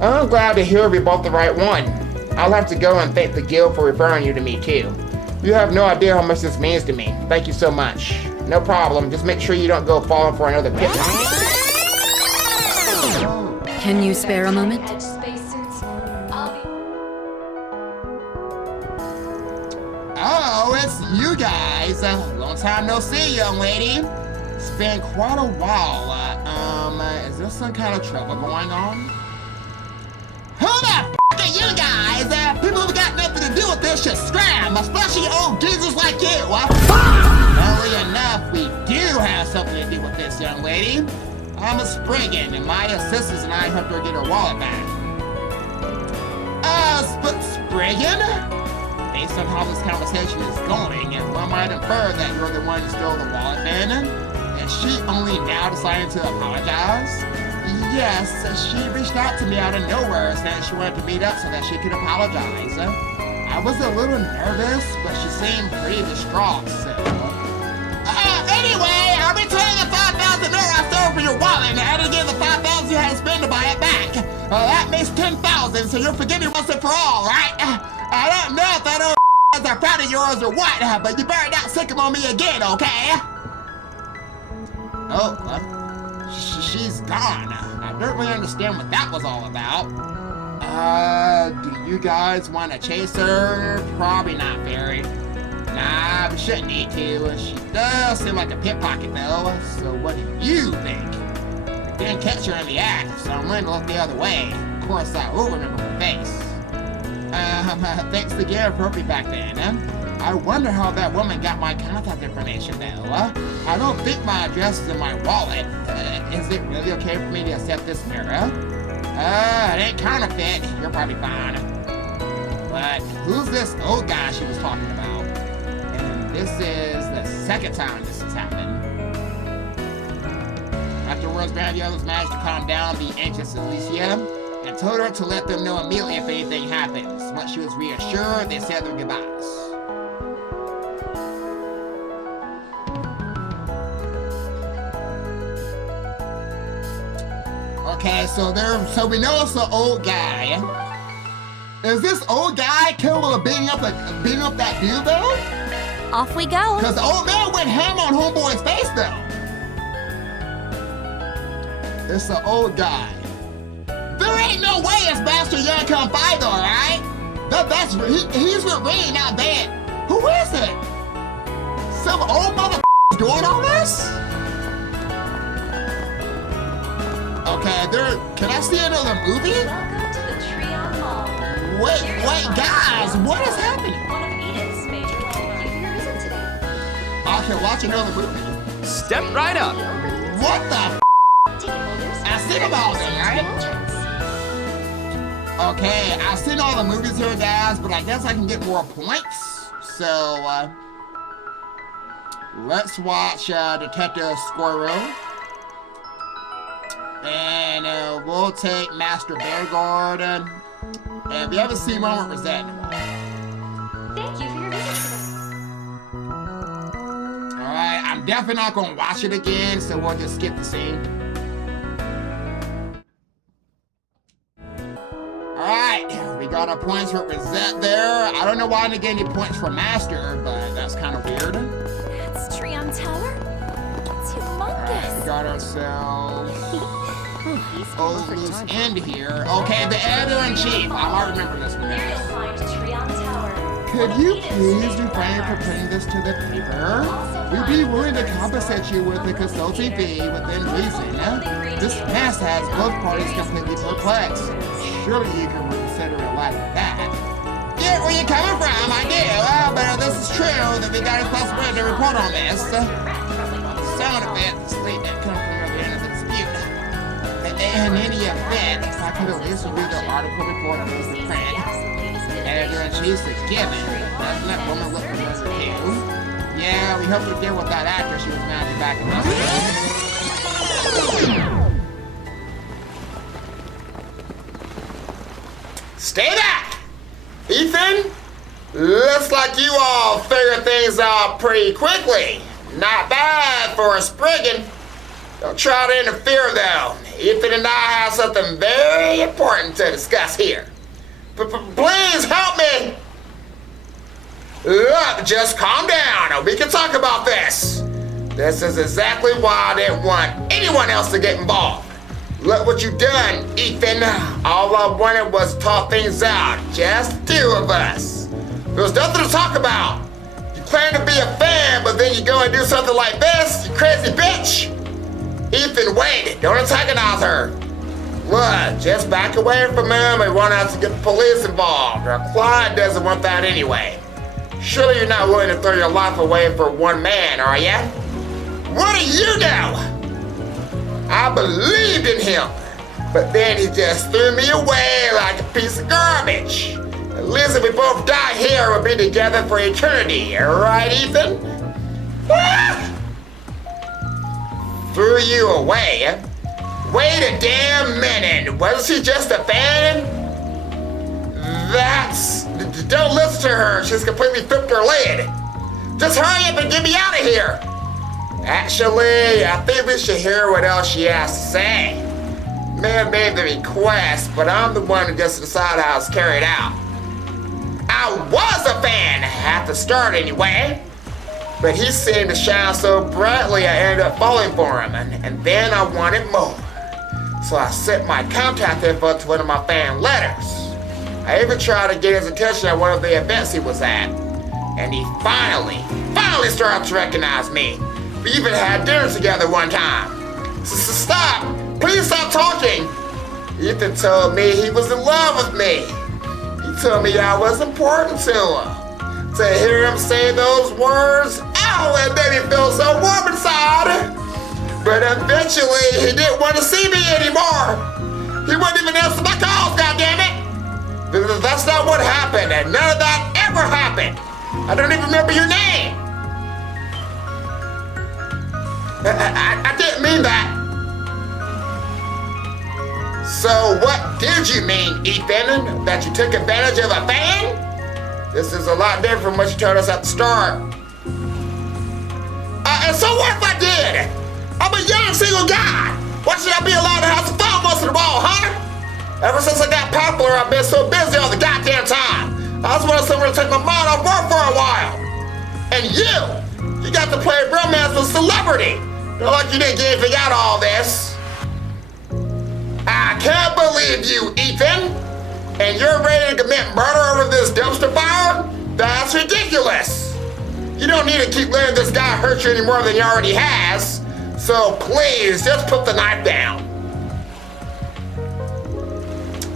I'm glad to hear we bought the right one. I'll have to go and thank the guild for referring you to me too. You have no idea how much this means to me. Thank you so much. No problem. Just make sure you don't go falling for another pit. Can you spare a moment? Edge spacesuits. I'll be. Oh, it's you guys. Long time no see, young lady. It's been quite a while. Is there some kind of trouble going on? Who the f*** are you guys? People who got nothing to do with this should scram, especially old geezers like you. Funnily enough, we do have something to do with this, young lady. I'm a Spriggan, and my assistants and I helped her get her wallet back. Spriggan? Based on how this conversation is going, one might infer that you're the one who stole the wallet, then. And she only now decided to apologize? Yes, she reached out to me out of nowhere saying she wanted to meet up so that she could apologize. I was a little nervous, but she seemed pretty distraught, so... Anyway, I'll return the 5,000 I stole from your wallet and add again the 5,000 you had to spend to buy it back. That makes 10,000, so you'll forgive me once and for all, right? I don't know if that old is a friend of yours or what, but you better not sick him on me again, okay? Oh, she's gone. I don't really understand what that was all about. Do you guys want to chase her? Probably not very. Nah, we shouldn't need to. She does seem like a pickpocket though, so what do you think? We didn't catch her in the act, so I'm going to look the other way. Of course, I will remember her face. Thanks again for me back then. I wonder how that woman got my contact information though. I don't think my address is in my wallet. Is it really okay for me to accept this mirror? It ain't counterfeit. You're probably fine. But who's this old guy she was talking about? And this is the second time this has happened. Afterwards, the others managed to calm down the anxious Alicia and told her to let them know immediately if anything happens. Once she was reassured, they said their goodbyes. Okay, so we know it's the old guy. Is this old guy capable of beating up that dude though? Off we go. Cause the old man went ham on homeboy's face though. It's the old guy. There ain't no way it's Master Young come fight though, right? He's with Renne, not bad. Who is it? Some old mother doing all this? Okay, can I see another movie? Welcome to the Treon Mall. Wait, guys, what is happening? One of Edith's major life. Thank you for your visit today. I can watch another movie. Step right up. What the Ticket holders. I seen them all then, right? Okay, I've seen all the movies here, guys, but I guess I can get more points. So, let's watch Detective Squirrel. And we'll take Master Bear Garden. And we haven't seen one with Rosette in a while. Thank you for your visit today. Alright, I'm definitely not going to watch it again, so we'll just skip the scene. Alright, we got our points for Rosette there. I don't know why I didn't get any points for Master, but that's kind of weird. That's Treon Tower. It's Alright, we humongous. got ourselves loose end here. Okay, the editor-in-chief. I remember this one. Here you'll find Treon Tower. Could you please refrain from putting this to the paper? We'd be willing to compensate you with a consulting fee within reason. This mess has both parties completely perplexed. Surely you can consider it like that. Get where you're coming from, I do. But this is true that we got a responsibility to report on this. Sound event, the sleep that comes from the end of the dispute. In any event, if I could at least read the article report of Mr. Frank. Editor-in-chief's a given. Doesn't that woman look familiar to you? Yeah, we hope to deal with that actor she was managing back in the Stay back! Ethan? Looks like you all figured things out pretty quickly. Not bad for a Spriggan. Don't try to interfere though. Ethan and I have something very important to discuss here. Please help me! Look, just calm down. We can talk about this. This is exactly why I didn't want anyone else to get involved. Look what you've done, Ethan. All I wanted was to talk things out. Just the two of us. There's nothing to talk about. You claim to be a fan, but then you go and do something like this, you crazy bitch. Ethan, wait. Don't antagonize her. Look, just back away from him. We won't have to get the police involved. Our client doesn't want that anyway. Surely you're not willing to throw your life away for one man, are you? What do you know? I believed in him, but then he just threw me away like a piece of garbage. At least if we both die here, we'll be together for eternity. Right, Ethan? Ah! Threw you away? Wait a damn minute. Wasn't she just a fan? Don't listen to her. She's completely flipped her lid. Just hurry up and get me out of here. Actually, I think we should hear what else she has to say. May have made the request, but I'm the one who gets to decide how it's carried out. I was a fan, at the start anyway. But he seemed to shine so brightly I ended up falling for him, and then I wanted more. So I sent my contact info to one of my fan letters. I even tried to get his attention at one of the events he was at. And he finally started to recognize me. We even had dinner together one time. Stop! Please stop talking! Ethan told me he was in love with me. He told me I was important to him. To hear him say those words, ow, it made me feel so warm inside. But eventually, he didn't want to see me anymore. He wouldn't even answer my calls, goddammit. That's not what happened, and none of that ever happened. I don't even remember your name. I didn't mean that. So what did you mean, Ethan? That you took advantage of a fan? This is a lot different from what you told us at the start. And so what if I did? I'm a young single guy. Why should I be allowed to have some fun once in a while, huh? Ever since I got popular, I've been so busy all the goddamn time. I just wanted somewhere to take my mind off work for a while. And you got to play romance with celebrity. Not like you didn't get anything out of all this. I can't believe you, Ethan. And you're ready to commit murder over this dumpster fire? That's ridiculous. You don't need to keep letting this guy hurt you any more than he already has. So please, just put the knife down.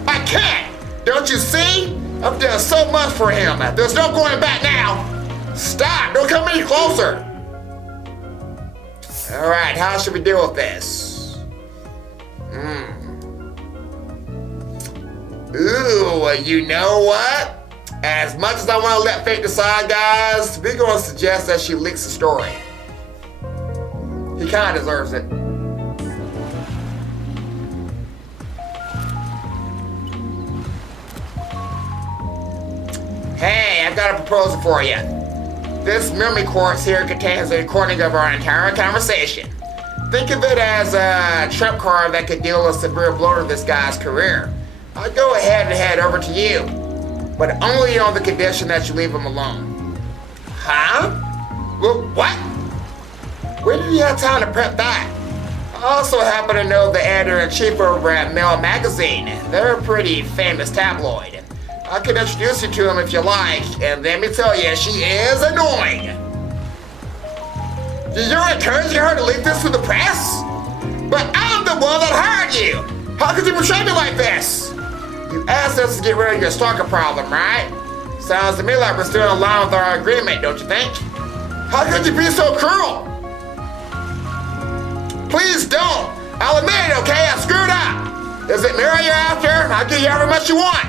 I can't. Don't you see? I've done so much for him. There's no going back now. Stop. Don't come any closer. All right, how should we deal with this? Ooh, you know what? As much as I want to let fate decide, guys, we're going to suggest that she leaks the story. He kind of deserves it. Hey, I've got a proposal for you. This memory quartz here contains a recording of our entire conversation. Think of it as a trump card that could deal a severe blow to this guy's career. I'll go ahead and head over to you, but only on the condition that you leave him alone. Huh? Well, what? Where did you have time to prep that? I also happen to know the editor-in-chief over at Mail Magazine. They're a pretty famous tabloid. I can introduce you to him if you like, and let me tell you, she is annoying. You're encouraging her to leak this to the press? But I'm the one that hired you! How could you betray me like this? You asked us to get rid of your stalker problem, right? Sounds to me like we're still in line with our agreement, don't you think? How could you be so cruel? Please don't! I'll admit it, okay? I screwed up! Is it Mira you're after? I'll give you however much you want!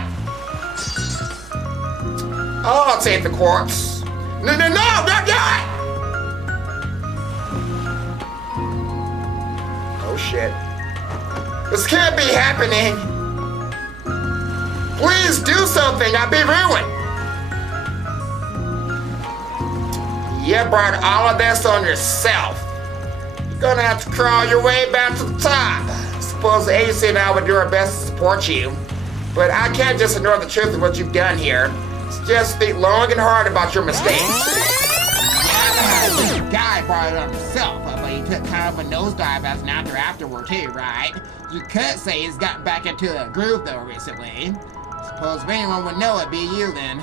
I'll take the quartz. No, not yet! Oh shit. This can't be happening. Please do something, I'll be ruined. You brought all of this on yourself. You're gonna have to crawl your way back to the top. I suppose the agency and I would do our best to support you, but I can't just ignore the truth of what you've done here. Just think long and hard about your mistakes. This guy brought it on himself, but he took kind of a nosedive as an actor afterward too, right? You could say he's gotten back into a groove though recently. Suppose if anyone would know it'd be you then.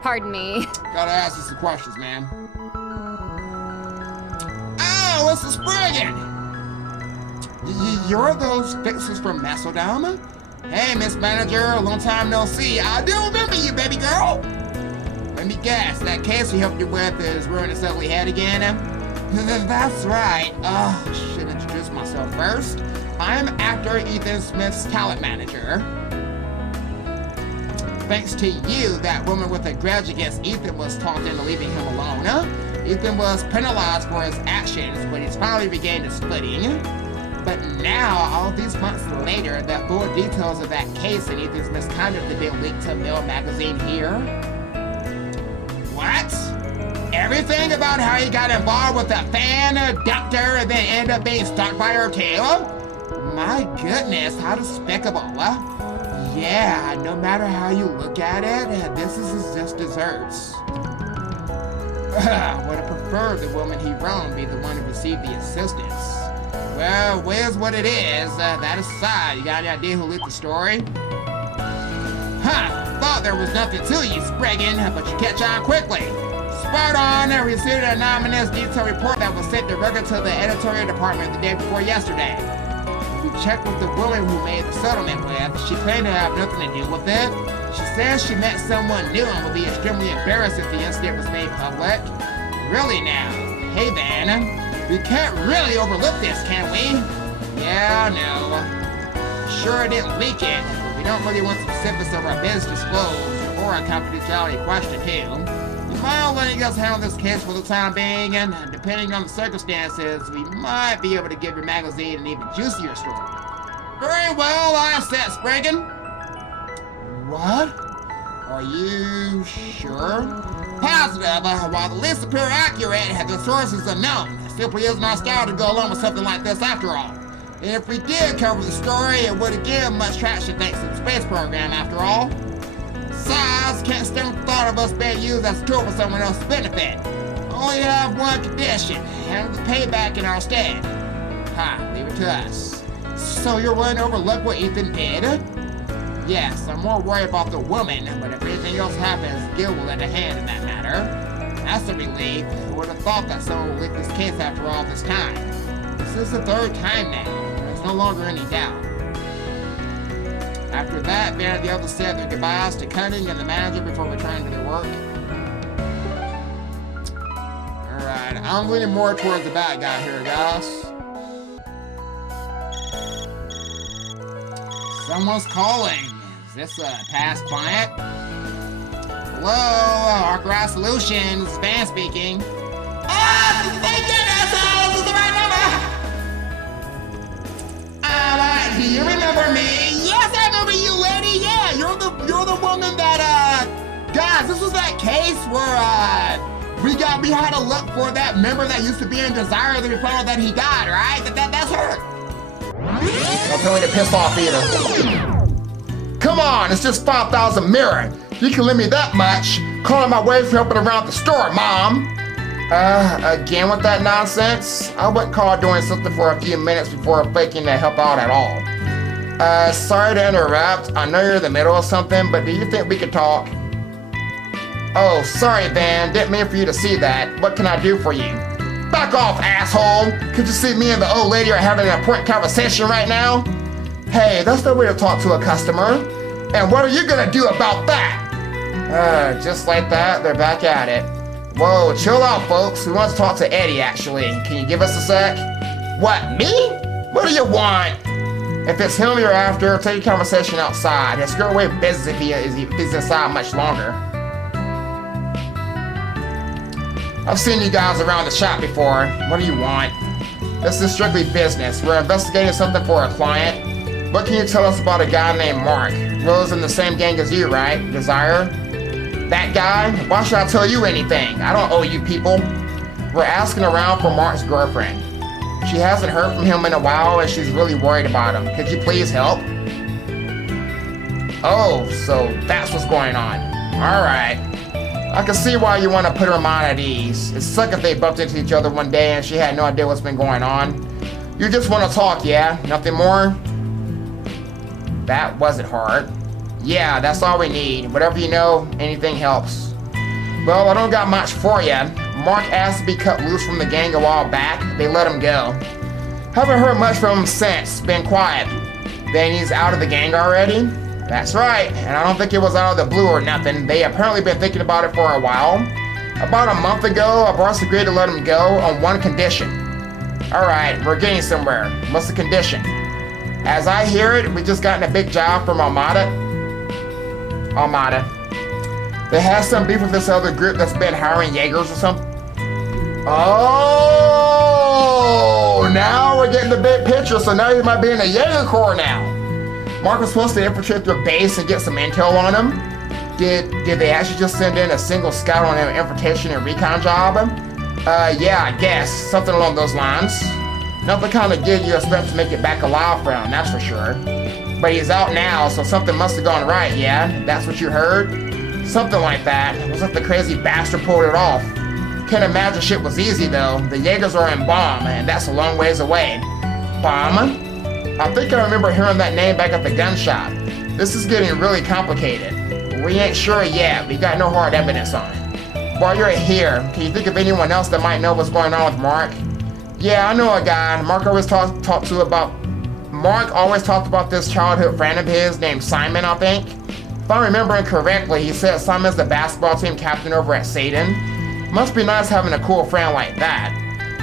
Pardon me. Gotta ask you some questions, man. Oh, it's the Spriggan! You're those fixers from Mesodome? Hey, Miss Manager, a long time no see. I do remember you, baby girl! Let me guess, that case we helped you with is ruining its ugly head again? That's right. Oh, I should introduce myself first. I'm actor Ethan Smith's talent manager. Thanks to you, that woman with a grudge against Ethan was talked into leaving him alone. Ethan was penalized for his actions, but he's finally regained his footing. But now, all these months later, the full details of that case and Ethan's misconduct have been leaked to Mail Magazine here. What? Everything about how he got involved with a fan, a doctor, and then ended up being stalked by her tail? My goodness, how despicable. Yeah, no matter how you look at it, this is as just deserves. Would have preferred the woman he wronged be the one who received the assistance. Well, where's what it is? That aside, you got any idea who leaked the story? Thought there was nothing to you, Spriggan, but you catch on quickly. Spot on, I received an anonymous detailed report that was sent directly to the editorial department the day before yesterday. We checked with the woman who made the settlement with. She claimed to have nothing to do with it. She says she met someone new and would be extremely embarrassed if the incident was made public. Really now? Hey then, we can't really overlook this, can we? Yeah, no. Sure I didn't leak it, but we don't really want specifics of our business disclosed, or a confidentiality question too. You mind letting us handle this case for the time being, and depending on the circumstances, we might be able to give your magazine an even juicier story. Very well, I said, Spriggan. What? Are you sure? Positive, while the leads appear accurate, the source is unknown. simply isn't our style to go along with something like this after all. And if we did cover the story, it wouldn't get much traction thanks to the space program after all. Besides, can't stand the thought of us being used as a tool for someone else's benefit. Only have one condition, handle the payback in our stead. Leave it to us. So you're willing to overlook what Ethan did? Yes, I'm more worried about the woman, but if anything else happens, Gil will lend a hand in that matter. That's a relief. Who would have thought that someone would leak this case after all this time? This is the third time now. There's no longer any doubt. After that, Van and the others said their goodbyes to Cunning and the manager before returning to their work. Alright, I'm leaning more towards the bad guy here, guys. Someone's calling. Is this a past client? Hello, arkride Solutions, Van speaking. Thank goodness, this is the right number! Do you remember me? Yes, I remember you, lady. Yeah, you're the woman that, guys, this was that case where, we had to look for that member that used to be in Desire, that we found out that he died, right? That's her. Don't tell me to piss off either. Come on, it's just 5,000 mirror. You can lend me that much. Calling my way for helping around the store, Mom. Again with that nonsense? I wouldn't call doing something for a few minutes before faking to help out at all. Sorry to interrupt. I know you're in the middle of something, but do you think we could talk? Oh, sorry, Van. Didn't mean for you to see that. What can I do for you? Back off, asshole! Could you see me and the old lady are having an important conversation right now? Hey, that's no way to talk to a customer. And what are you gonna do about that? Just like that, they're back at it. Whoa, chill out, folks. We want to talk to Eddie, actually. Can you give us a sec? What, me? What do you want? If it's him you're after, take your conversation outside. He'll screw away business if he's inside much longer. I've seen you guys around the shop before. What do you want? This is strictly business. We're investigating something for a client. What can you tell us about a guy named Mark? Rose in the same gang as you, right? Desire? That guy? Why should I tell you anything? I don't owe you people. We're asking around for Mark's girlfriend. She hasn't heard from him in a while and she's really worried about him. Could you please help? Oh, so that's what's going on. Alright. I can see why you want to put her mind at ease. It sucks if they bumped into each other one day and she had no idea what's been going on. You just want to talk, yeah? Nothing more? That wasn't hard. Yeah, that's all we need. Whatever you know, anything helps. Well, I don't got much for you. Mark asked to be cut loose from the gang a while back. They let him go. Haven't heard much from him since. Been quiet. Then he's out of the gang already? That's right, and I don't think it was out of the blue or nothing. They apparently been thinking about it for a while. About a month ago, our boss agreed to let him go on one condition. Alright, we're getting somewhere. What's the condition? As I hear it, we just gotten a big job from Armada. They have some beef with this other group that's been hiring Jaegers or something. Oh, now we're getting the big picture, so now he might be in a Jaeger Corps now. Mark was supposed to infiltrate their base and get some intel on him. Did they actually just send in a single scout on an infiltration and recon job? Yeah, I guess. Something along those lines. Not the kind of gig you expect to make it back alive from, that's for sure. But he's out now, so something must have gone right, yeah? That's what you heard? Something like that. It was like the crazy bastard pulled it off. Can't imagine shit was easy though. The Jaegers are in Bomb, and that's a long ways away. Bomb? I think I remember hearing that name back at the gun shop. This is getting really complicated. We ain't sure yet. We got no hard evidence on it. While you're here, can you think of anyone else that might know what's going on with Mark? Yeah, I know a guy. Mark always talked about this childhood friend of his named Simon, I think. If I'm remembering correctly, he said Simon's the basketball team captain over at Satan. Must be nice having a cool friend like that.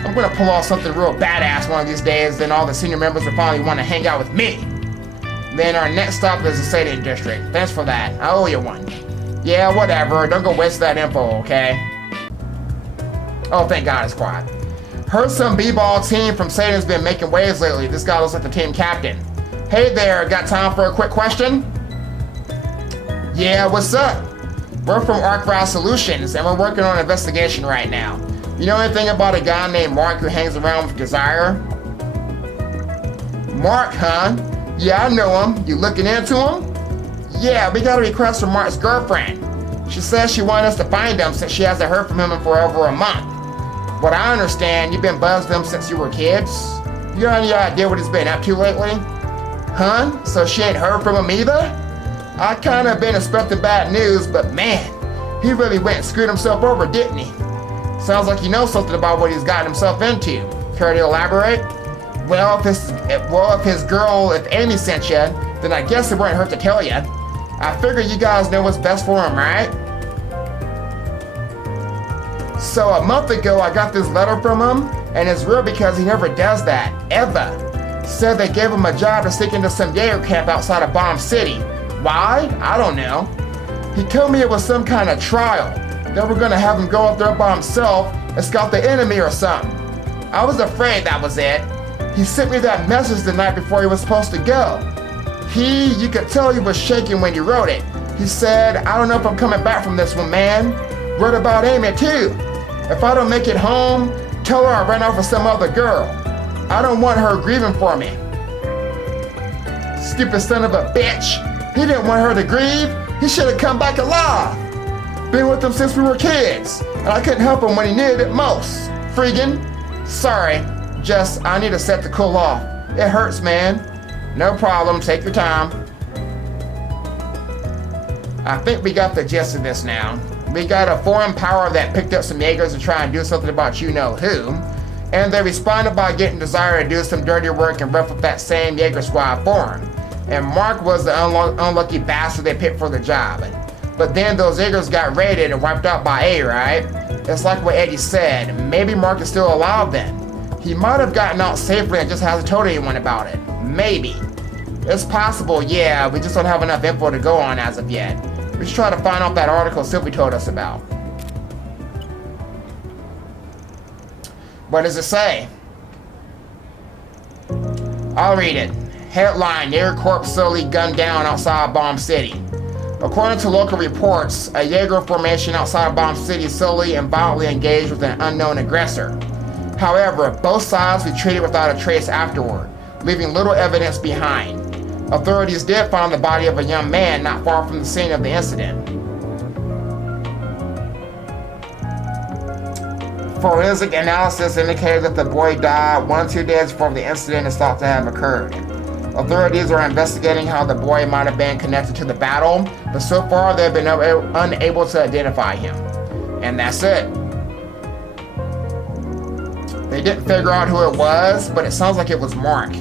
I'm gonna pull off something real badass one of these days, then all the senior members will finally want to hang out with me. Then our next stop is the Satan district. Thanks for that. I owe you one. Yeah, whatever. Don't go waste that info, okay? Oh, thank God it's quiet. Heard some b-ball team from Satan's been making waves lately. This guy looks like the team captain. Hey there, got time for a quick question? Yeah, what's up? We're from arkride Solutions, and we're working on an investigation right now. You know anything about a guy named Mark who hangs around with Desire? Mark, huh? Yeah, I know him. You looking into him? Yeah, we got a request from Mark's girlfriend. She says she wants us to find him since she hasn't heard from him for over a month. What I understand, you've been buzzing him since you were kids. You got any idea what he's been up to lately? Huh? So she ain't heard from him either? I kinda been expecting bad news, but man, he really went and screwed himself over, didn't he? Sounds like you know something about what he's gotten himself into. Care to elaborate? Well, if his girl, if Amy sent you, then I guess it wouldn't hurt to tell you. I figure you guys know what's best for him, right? So a month ago, I got this letter from him, and it's real because he never does that, ever. Said they gave him a job to sneak into some Jaeger camp outside of Bomb City. Why? I don't know. He told me it was some kind of trial. They were gonna have him go up there by himself and scout the enemy or something. I was afraid that was it. He sent me that message the night before he was supposed to go. You could tell he was shaking when he wrote it. He said, I don't know if I'm coming back from this one, man. Wrote about Amy too. If I don't make it home, tell her I ran off with some other girl. I don't want her grieving for me. Stupid son of a bitch. He didn't want her to grieve. He should have come back alive. Been with him since we were kids, and I couldn't help him when he needed it most. Spriggan, sorry. Just, I need a set to cool off. It hurts, man. No problem, take your time. I think we got the gist of this now. We got a foreign power that picked up some Jaegers to try and do something about you-know-who, and they responded by getting Desire to do some dirty work and rough up that same Jaeger squad for him. And Mark was the unlucky bastard they picked for the job. But then those Jaegers got raided and wiped out by A, right? It's like what Eddie said, maybe Mark is still alive then. He might have gotten out safely and just hasn't told anyone about it. Maybe. It's possible, yeah, we just don't have enough info to go on as of yet. We should try to find out that article Sylvie told us about. What does it say? I'll read it. Headline, Jaeger Corps slowly gunned down outside Bomb City. According to local reports, a Jaeger formation outside Bomb City slowly and violently engaged with an unknown aggressor. However, both sides retreated without a trace afterward, leaving little evidence behind. Authorities did find the body of a young man not far from the scene of the incident. Forensic analysis indicated that the boy died 1 to 2 days before the incident is thought to have occurred. Authorities are investigating how the boy might have been connected to the battle, but so far they've been unable to identify him. And that's it. They didn't figure out who it was, but it sounds like it was Mark.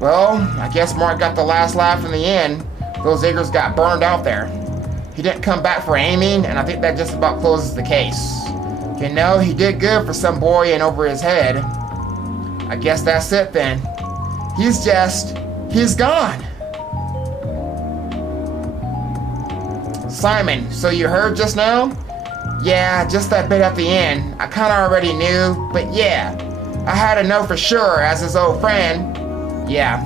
Well, I guess Mark got the last laugh in the end. Those Jaegers got burned out there. He didn't come back for aiming, and I think that just about closes the case. You know, he did good for some boy in over his head. I guess that's it then. He's gone. Simon, so you heard just now? Yeah, just that bit at the end. I kinda already knew, but yeah. I had to know for sure as his old friend. Yeah.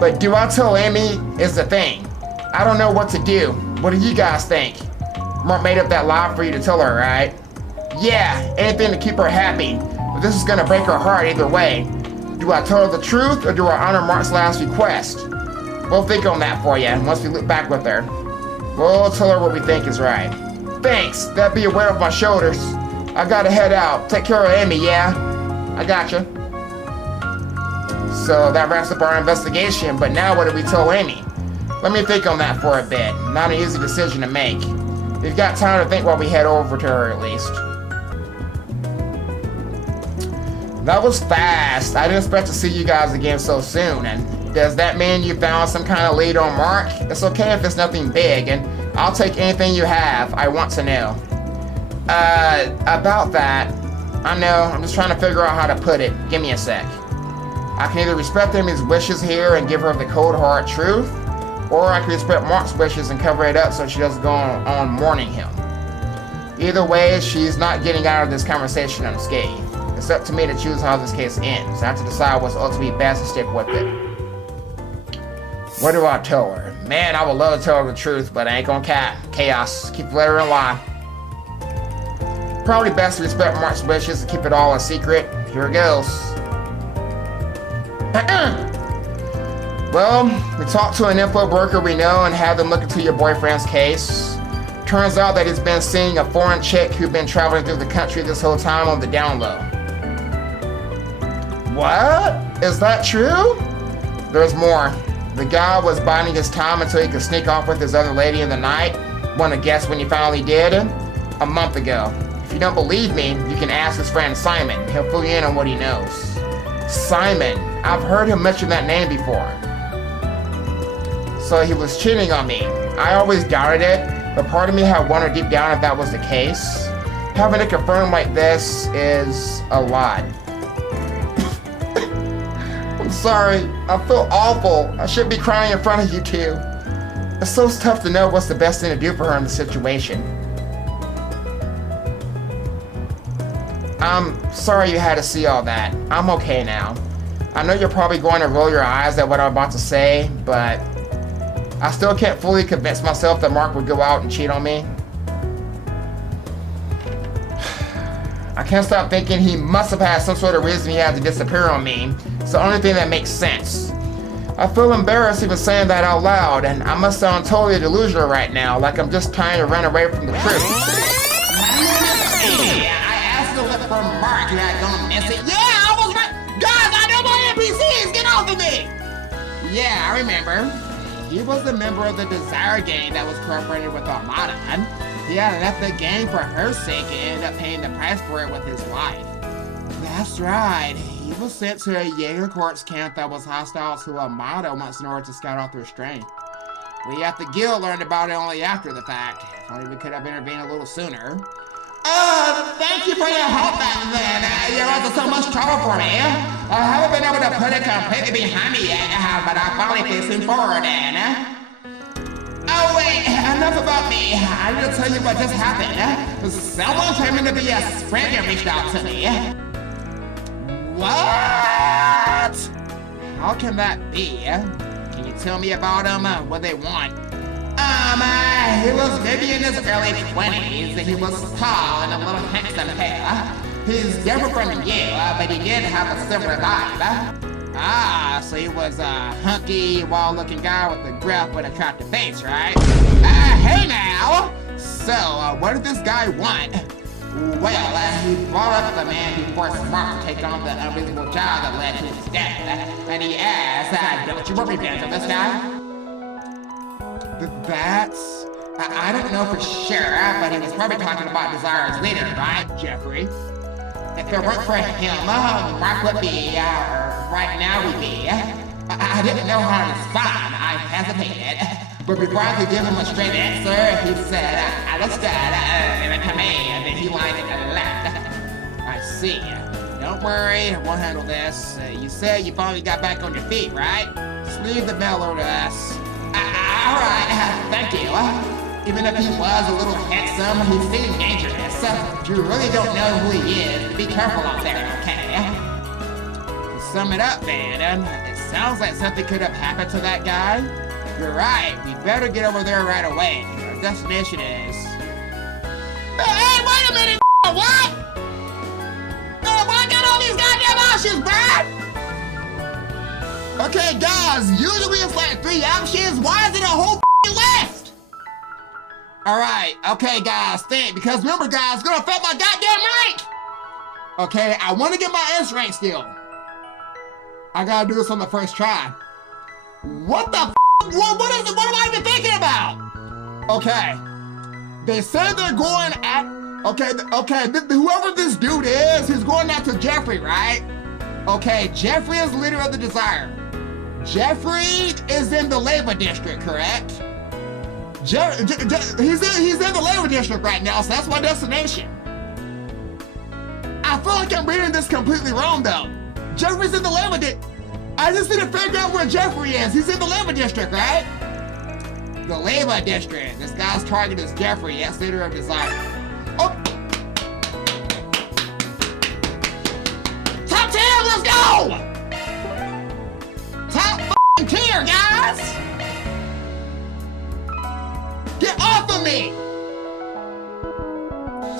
But do I tell Amy is the thing. I don't know what to do. What do you guys think? Mark made up that lie for you to tell her, right? Yeah, anything to keep her happy. But this is gonna break her heart either way. Do I tell her the truth or do I honor Mark's last request? We'll think on that for you once we look back with her. We'll tell her what we think is right. Thanks, that'd be a weight off my shoulders. I gotta head out. Take care of Amy, yeah? I gotcha. So that wraps up our investigation, but now what do we tell Amy? Let me think on that for a bit. Not an easy decision to make. We've got time to think while we head over to her at least. That was fast. I didn't expect to see you guys again so soon. And does that mean you found some kind of lead on Mark? It's okay if it's nothing big, and I'll take anything you have. I want to know. About that, I know, I'm just trying to figure out how to put it. Give me a sec. I can either respect Amy's wishes here and give her the cold hard truth, or I can respect Mark's wishes and cover it up so she doesn't go on mourning him. Either way, she's not getting out of this conversation unscathed. It's up to me to choose how this case ends. I have to decide what's ultimately best and stick with it. What do I tell her? Man, I would love to tell her the truth, but I ain't gonna chaos. Keep letting her lie. probably best to respect Mark's wishes and keep it all a secret. Here it goes. Well, we talked to an info broker we know and had them look into your boyfriend's case. Turns out that he's been seeing a foreign chick who's been traveling through the country this whole time on the down low. What? Is that true? There's more. The guy was biding his time until he could sneak off with his other lady in the night. Want to guess when he finally did? A month ago. If you don't believe me, you can ask his friend Simon. He'll fill you in on what he knows. Simon. I've heard him mention that name before. So he was cheating on me. I always doubted it, but part of me had wondered deep down if that was the case. Having it confirmed like this is a lot. I'm sorry. I feel awful. I shouldn't be crying in front of you two. It's so tough to know what's the best thing to do for her in the situation. I'm sorry you had to see all that. I'm okay now. I know you're probably going to roll your eyes at what I'm about to say, but I still can't fully convince myself that Mark would go out and cheat on me. I can't stop thinking he must have had some sort of reason he had to disappear on me. It's the only thing that makes sense. I feel embarrassed even saying that out loud, and I must sound totally delusional right now, like I'm just trying to run away from the truth. Yeah, I asked to look for Mark, you're not gonna miss it. Yeah, I was right. Guys, I know my NPCs, get off of me! Yeah, I remember. He was a member of the Desire gang that was cooperating with Armada. He had left the gang for her sake and ended up paying the price for it with his life. That's right. He was sent to a Jaeger Corps camp that was hostile to Armada once in order to scout out their strength. We at the guild learned about it only after the fact. If only we could have intervened a little sooner. Thank you for your help back then. You were so much trouble for me. I haven't been able to put it completely behind me yet, but I'm finally facing forward then. Oh wait, enough about me. I need to tell you what just happened. Someone claiming to be a Spriggan reached out to me. What? How can that be? Can you tell me about him? What they want? He was maybe in his early 20s. He was tall and a little handsome hair. He's different from you, but he did have a similar vibe. Ah, so he was a hunky, wild-looking guy with a gruff but attractive face, right? Hey now! So, what did this guy want? Well, he brought up the man who forced Mark to take on the unreasonable job that led to his death. And he asked, don't you want revenge on this guy? That's... I don't know for sure, but he was probably talking about Desire's leader, right, Jeffrey? If it weren't for him, Mark would be, right now would be. I didn't know how to respond. I hesitated. But before I could give him a straight answer, he said, understood, in a command, and he lied and left. I see. Don't worry, we'll handle this. You said you finally got back on your feet, right? Just leave the mail over to us. Alright, thank you. Even if he was a little handsome, he seemed dangerous. You really don't know who he is. Be careful out there, okay? To sum it up, man, it sounds like something could have happened to that guy. You're right, we better get over there right away. Our destination is... Hey, wait a minute, what? Oh, why got all these goddamn options, bruh? Okay, guys, usually it's like 3 options. Why is it a whole list? Alright, okay, guys, think, because remember, guys, it's gonna affect my goddamn rank! Okay, I want to get my S rank still. I gotta do this on the first try. What the f***? What is it? What am I even thinking about? Okay. They said they're going at... Okay, whoever this dude is, he's going after Jeffrey, right? Okay, Jeffrey is leader of the Desire. Jeffrey is in the labor district, correct? He's in the labor district right now, so that's my destination. I feel like I'm reading this completely wrong, though. Jeffrey's in the labor district. I just need to figure out where Jeffrey is. He's in the labor district, right? The labor district. This guy's target is Jeffrey, yes, leader of Desire. Oh! Top 10, let's go! Top f***ing tier, guys! Get off of me!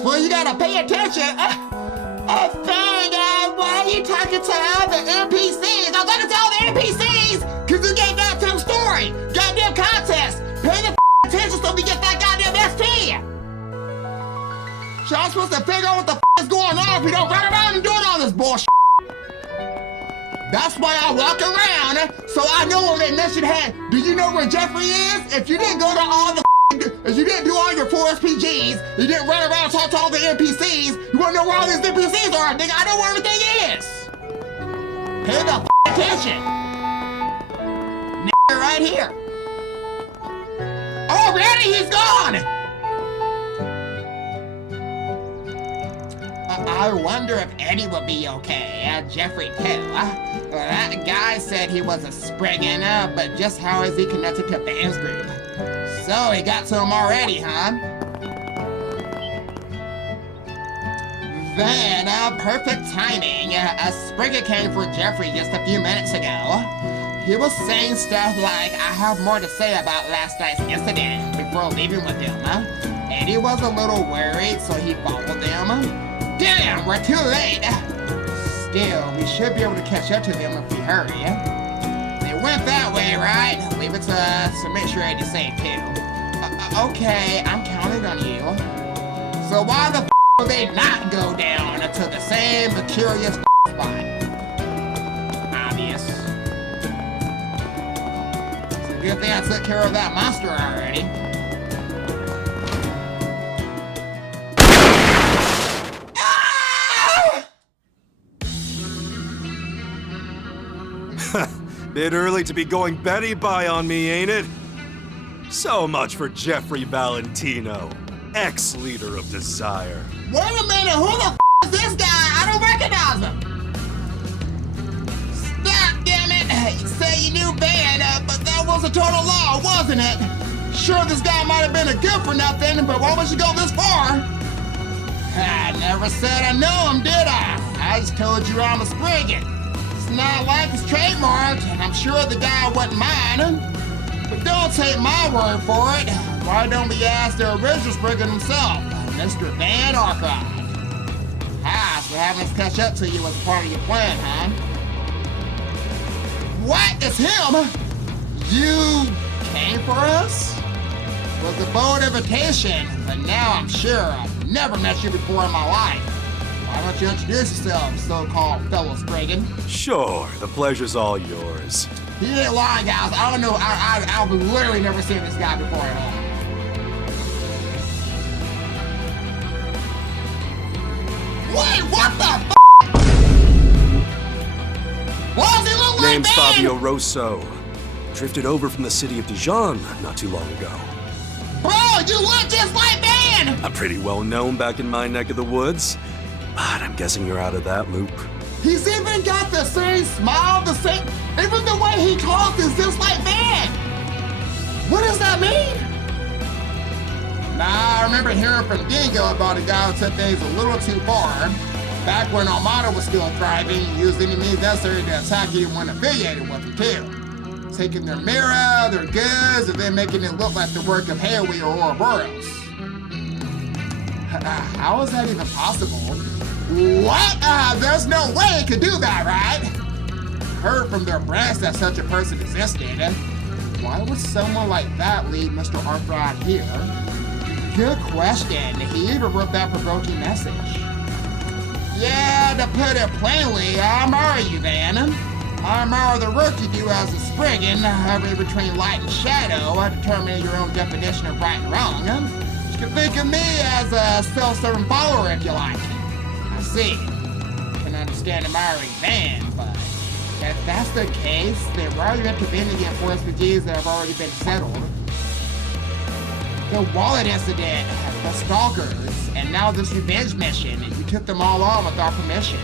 Well, you gotta pay attention. Fang, why are you talking to all the NPCs? I'm talking to all the NPCs, cause you get goddamn story, goddamn contest. Pay the attention so we get that goddamn SP. So I'm supposed to figure out what the is going on if we don't run around and doing all this bullshit. That's why I walk around, so I know where that mission had. Do you know where Jeffrey is? If you didn't go to all the if you didn't do all your 4 SPGs, you didn't run around and talk to all the NPCs, you wanna know where all these NPCs are, nigga? I know where everything is. Pay the attention. Nigga right here. Oh, Renne, he's gone! I wonder if Eddie will be okay. Jeffrey too. That guy said he was a Spriggan, but just how is he connected to Fang's group? So he got to him already, huh? Then, perfect timing. A Spriggan came for Jeffrey just a few minutes ago. He was saying stuff like, I have more to say about last night's incident before leaving with him. Eddie was a little worried, so he followed them. Damn, we're too late. Still, we should be able to catch up to them if we hurry. They went that way, right? Leave it to us to make sure Eddie's safe too. Okay, I'm counting on you. So why the f would they not go down to the same curious spot? Obvious. It's a good thing I took care of that monster already. Bit early to be going Betty bye on me, ain't it? So much for Jeffrey Valentino, ex-leader of Desire. Wait a minute, who the f is this guy? I don't recognize him. Stop, damn it. You say you knew band, but that was a total law, wasn't it? Sure, this guy might have been a good for nothing, but why would you go this far? I never said I know him, did I? I just told you I'm a Spriggan. It's not like it's trademarked, and I'm sure the guy wouldn't mind. But don't take my word for it. Why don't we ask the original Spriggan himself, Mr. Van Arkride? Ah, so having us catch up to you was part of your plan, huh? What? It's him? You came for us? It was a bold invitation, but now I'm sure I've never met you before in my life. Why don't you introduce yourself, so-called fellow Spriggan? Sure, the pleasure's all yours. He ain't lying, guys. I don't know. I've literally never seen this guy before at all. Wait, what the f? What does he look like, Name's man? Fabio Rosso. Drifted over from the city of Dijon not too long ago. Bro, you look just like Man! I'm pretty well known back in my neck of the woods, but I'm guessing you're out of that loop. He's even got the same smile, the same... Even the way he talks is just like Man! What does that mean? Nah, I remember hearing from Dingo about a guy who took things a little too far. Back when Armada was still thriving, he used any means necessary to attack anyone affiliated with him too. Taking their mirror, their goods, and then making it look like the work of Haley or Ouroboros. How is that even possible? What? There's no way it could do that, right? Heard from their brass that such a person existed. Why would someone like that lead Mr. Arkride here? Good question. He even wrote that provoking message. Yeah, to put it plainly, I admire you, Van. I admire the work you do as a Spriggan, hovering between light and shadow, determining your own definition of right and wrong. You can think of me as a self-serving follower if you like. I see. Can understand admiring Van, but if that's the case, then why are you intervening in for SPGs that have already been settled? The wallet incident, the stalkers, and now this revenge mission, and you took them all on without permission.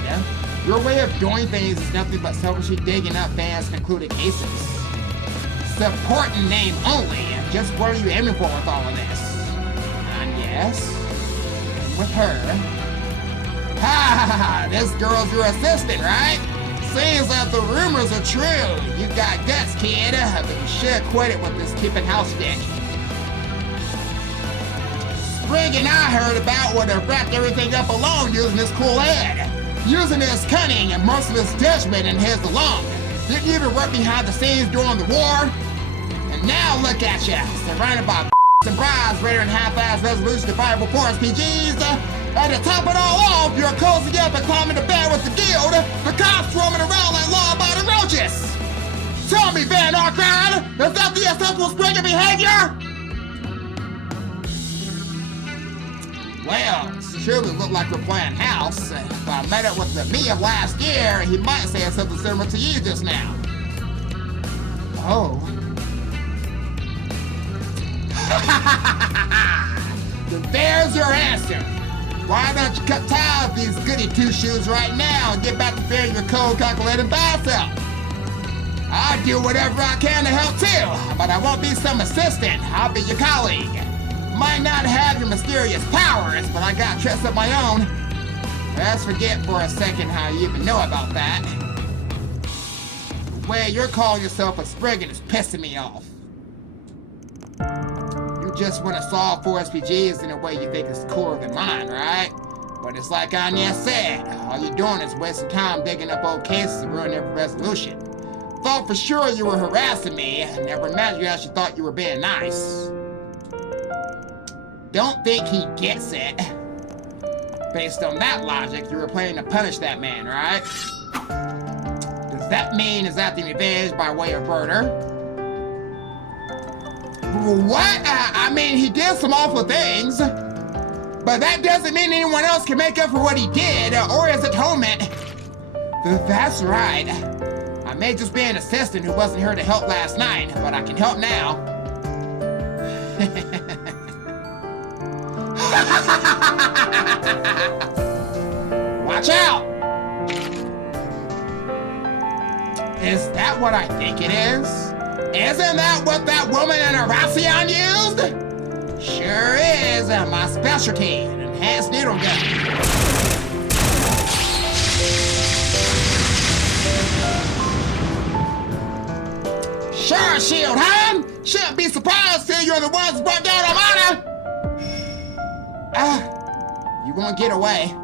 Your way of doing things is nothing but selfishly digging up fans' concluded cases. Support in name only. Just what are you aiming for with all of this? And yes, with her. Ha! This girl's your assistant, right? Seems that the rumors are true. You got guts, kid, but you should quit it with this keeping house stick. Spriggan I heard about would have wrapped everything up alone using his cool head. Using his cunning and merciless judgment in his alone. Didn't even work behind the scenes during the war. And now look at ya, surrounded by and brides, ready and half-ass resolution to fire reports, PGs. And to top it all off, you're cozy up and climbing the bed with the guild. The cops roaming around like law-abiding roaches. Tell me, Van Arkride, is that the acceptable Spriggan behavior? Well, it surely looked like we're playing house. If I met up with the me of last year, he might say something similar to you just now. Oh. There's your answer. Why don't you cut ties with these goody two-shoes right now and get back to being your cold, calculated bad self? I'll do whatever I can to help too, but I won't be some assistant. I'll be your colleague. Might not have your mysterious powers, but I got tricks of my own. Let's forget for a second how you even know about that. The way you're calling yourself a Spriggan is pissing me off. You just want to solve 4 SPGs in a way you think is cooler than mine, right? But it's like Anya said, all you're doing is wasting time digging up old cases and ruining every resolution. Thought for sure you were harassing me, and never imagined you actually thought you were being nice. Don't think he gets it. Based on that logic, you were planning to punish that man, right? Does that mean is acting revenge by way of murder? What? I mean, he did some awful things, but that doesn't mean anyone else can make up for what he did or his atonement. That's right. I may just be an assistant who wasn't here to help last night, but I can help now. Watch out! Is that what I think it is? Isn't that what that woman in Aracion used? Sure is, my specialty, an enhanced needle gun. Sure, shield, huh? Shouldn't be surprised till you're the ones who brought down Armada. You won't get away.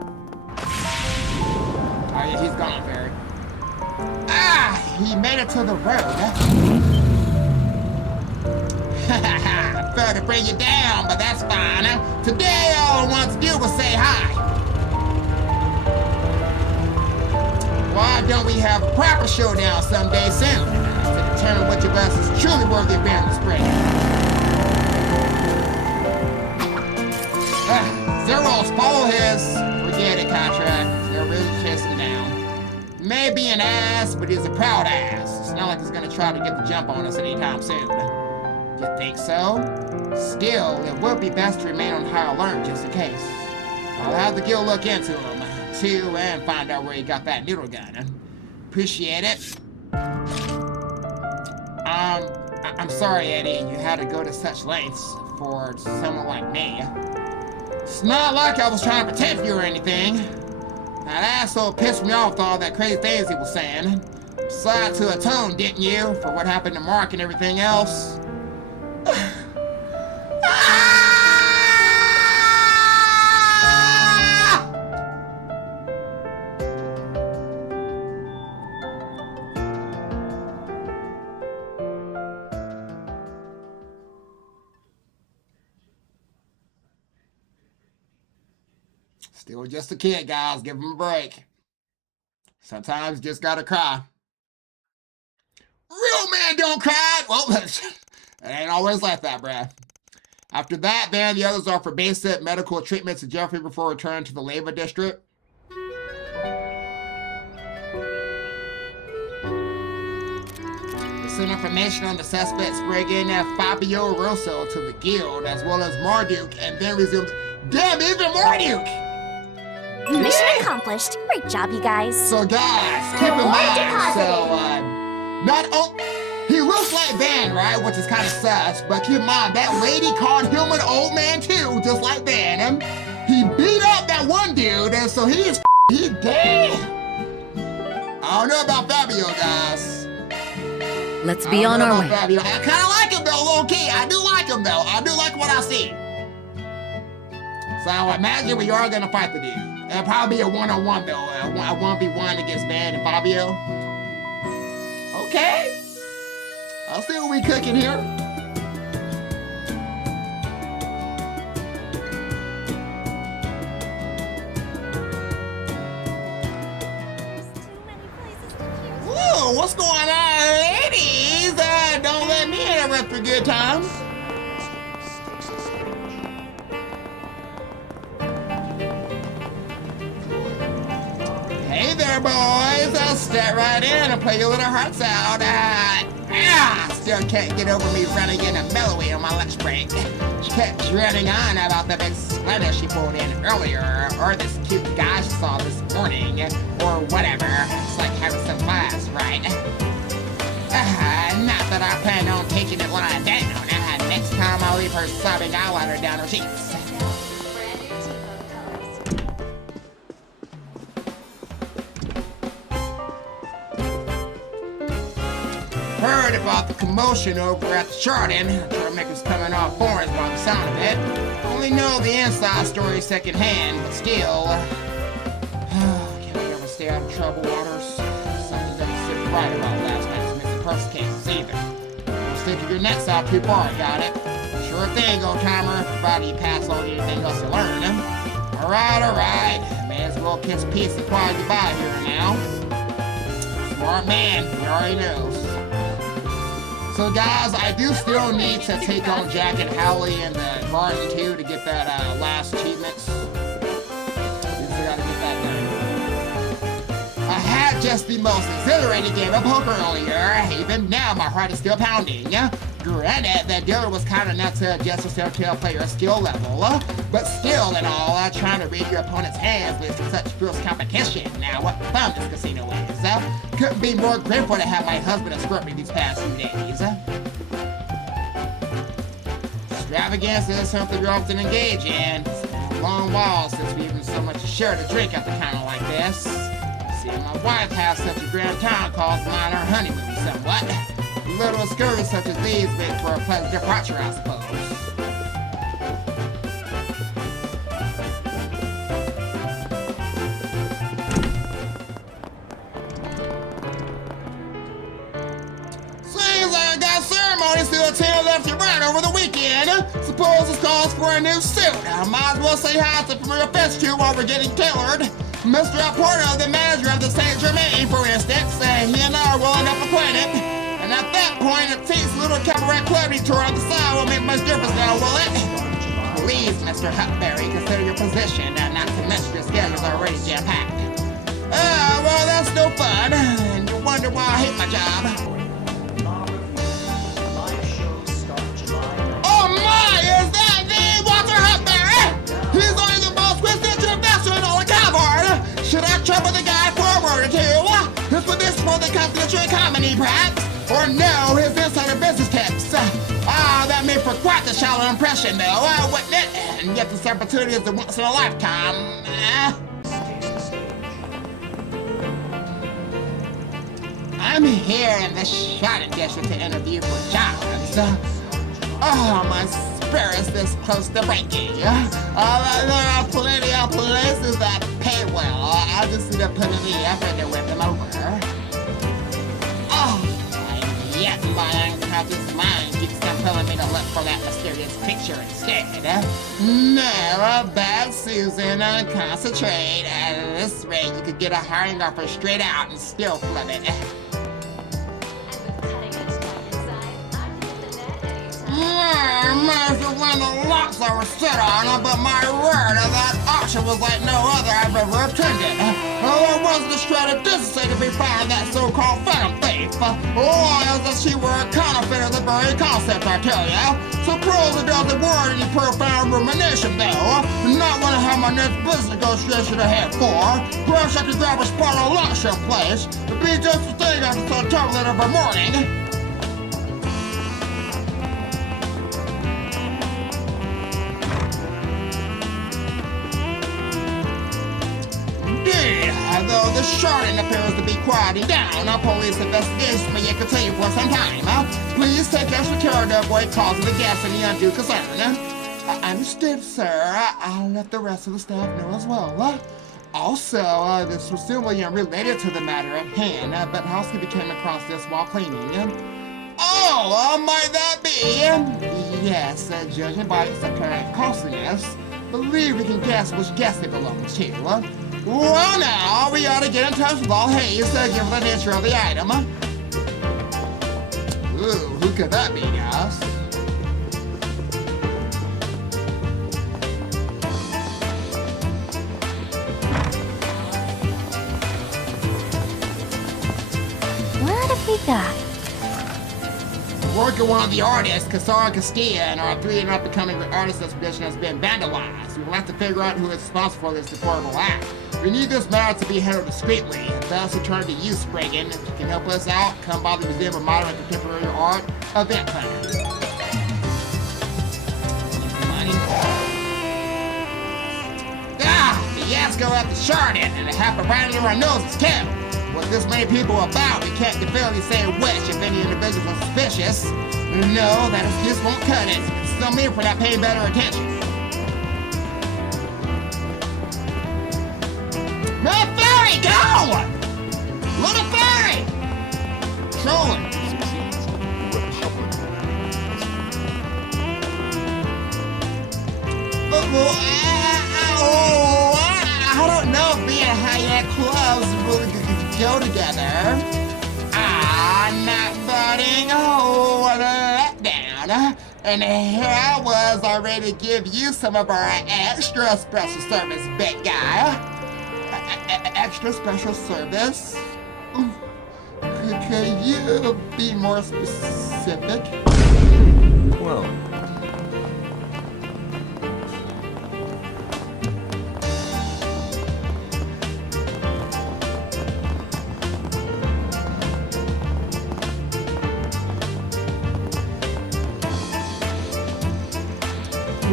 Oh yeah, he's gone, Barry. He made it to the road. Fair to bring you down, but that's fine. Today, all I want to do was say hi. Why don't we have a proper showdown someday soon to determine which of us is truly worthy of bearing the Spriggan? Zeros follow his forget it contract. They're really chasing down. Maybe an ass, but he's a proud ass. It's not like he's gonna try to get the jump on us anytime soon. You think so? Still, it would be best to remain on high alert just in case. I'll have the guild look into him, too, and find out where he got that noodle gun. Appreciate it. I'm sorry, Eddie, you had to go to such lengths for someone like me. It's not like I was trying to protect you or anything. That asshole pissed me off with all that crazy things he was saying. Decided to atone, didn't you, for what happened to Mark and everything else? Still just a kid, guys. Give him a break. Sometimes you just gotta cry. Real men don't cry! Well, it ain't always like that, Brad. After that, then the others are for basic medical treatments to Jeffrey before returning to the Lava District. Send information on the suspect Spriggan Fabio Rosso to the guild, as well as Marduk, and then resumed. Damn, even Marduk! Mission accomplished. Great job, you guys. So guys, keep in mind, he looks like Van, right? Which is kind of sus, but keep in mind, that lady called him an old man too, just like Van. He beat up that one dude, and so he's dead. I don't know about Fabio, guys. Let's be on our way. Fabio. I kind of like him though, low key. I do like him though. I do like what I see. So I imagine we are gonna fight the dude. It'll probably be a one-on-one though. A 1v1 against Van and Fabio. Okay. I'll see what we cooking here. Whoa, what's going on, ladies? Don't let me interrupt your good times. Hey there, boys. I'll step right in and play your little hearts out. Still can't get over me running in a mellowy on my lunch break. She kept dreading on about the big splendor she pulled in earlier, or this cute guy she saw this morning, or whatever. It's like having some class, right? Not that I plan on taking it lying down. Next time I'll leave her sobbing eyeliner down her cheeks. Heard about the commotion over at the Garten. Troublemakers coming off foreign by the sound of it. Only know the inside story secondhand, but still. Can I ever stay out of trouble waters? Something doesn't sit right about last night's missing person cases either. Don't stick your necks out too far, got it? Sure thing, old timer, provided you pass on anything else you learn. Alright. May as well kiss peace and quiet goodbye here now. Smart man, he already knows. So guys, I do still need to take on Jack and Howley in the Garten too to get that last achievement. Still gotta get that done. I had just the most exhilarating game of poker earlier. Even now, my heart is still pounding. Granted, the dealer was kind enough to adjust herself to a player's skill level, but still in all, trying to read your opponent's hands leads to such fierce competition. Now, what fun this casino is. Couldn't be more grateful to have my husband escort me these past few days. Extravagance is something we often engage in. It's been a long while since we even so much as shared a drink at the counter like this. Seeing my wife have such a grand time calls mine our honeymoon somewhat. Little excursions such as these make for a pleasant departure, I suppose. Seems like I got ceremonies to attend left and right over the weekend. Suppose this calls for a new suit. I might as well say hi to Premier Festive while we're getting tailored. Mr. Porto, the manager of the Saint Germain, for instance, he and I are well enough acquainted. And at that point, a tasty little cabaret club tour on the side won't make much difference now, will it? Please, Mr. Huckberry, consider your position, and not to mention your schedule's already jam-packed. Well, that's no fun, and you wonder why I hate my job. Oh my, is that the Walter Huckberry? He's only the most quintessential investor in all of Cavard. Should I trouble the guy for a word or two? This for this for the confidential economy, perhaps? Or no, his insider business tips. That made for quite the shallow impression, though, wouldn't it? And yet this opportunity is a once in a lifetime. I'm here in the Shining District to interview for jobs. My spirit's this close to breaking. There are plenty of places that pay well. I just need to put in the effort to win them over. Yet my unconscious mind keeps compelling me to look for that mysterious picture instead. No, bad Susan, concentrate. At this rate, you could get a hiring offer straight out and still flub it. Might as well win the lots I was set on, but my word, that auction was like no other I've ever attended. There wasn't a shred of decency to be found that so-called phantom thief. As if she were a counterfeit of the very concept, I tell ya. Suppose it doesn't warrant any profound rumination, though. Not when I have my next business negotiation ahead for. Perhaps I could grab a spot on lunch someplace. It'd be just the thing after so turbulent of a morning. Though the Garten appears to be quieting down, a police investigation may continue for some time. Please take extra care to avoid causing the guests any undue concern. Understood, sir. I'll let the rest of the staff know as well. Also, this was still related to the matter at hand, but housekeeping came across this while cleaning. Oh, might that be? Yes, judging by its apparent costliness, believe we can guess which guest it belongs to. Well, now, we ought to get in touch with all Hayes to give her the nature of the item. Ooh, who could that be, guys? What have we got? Working one of the artists, Casara Castilla, and our three and up becoming artist expedition has been vandalized. We will have to figure out who is responsible for this deplorable act. We need this matter to be handled discreetly. Thus, we turn to you, Spriggan. If you can help us out, come by the Museum of Modern and Contemporary Art event planner. Money. The fiasco at the Garten, and it happened right under our noses, too. With this many people about, we can't definitively say which if any individuals are suspicious. No, that excuse won't cut it. It's still me for not paying better attention. Little fairy, go! Little fairy! Trolling. I don't know if being high-end clubs really go together. Not budding, letdown. And here I was already to give you some of our extra special service, big guy. Extra special service? Could you be more specific? Well,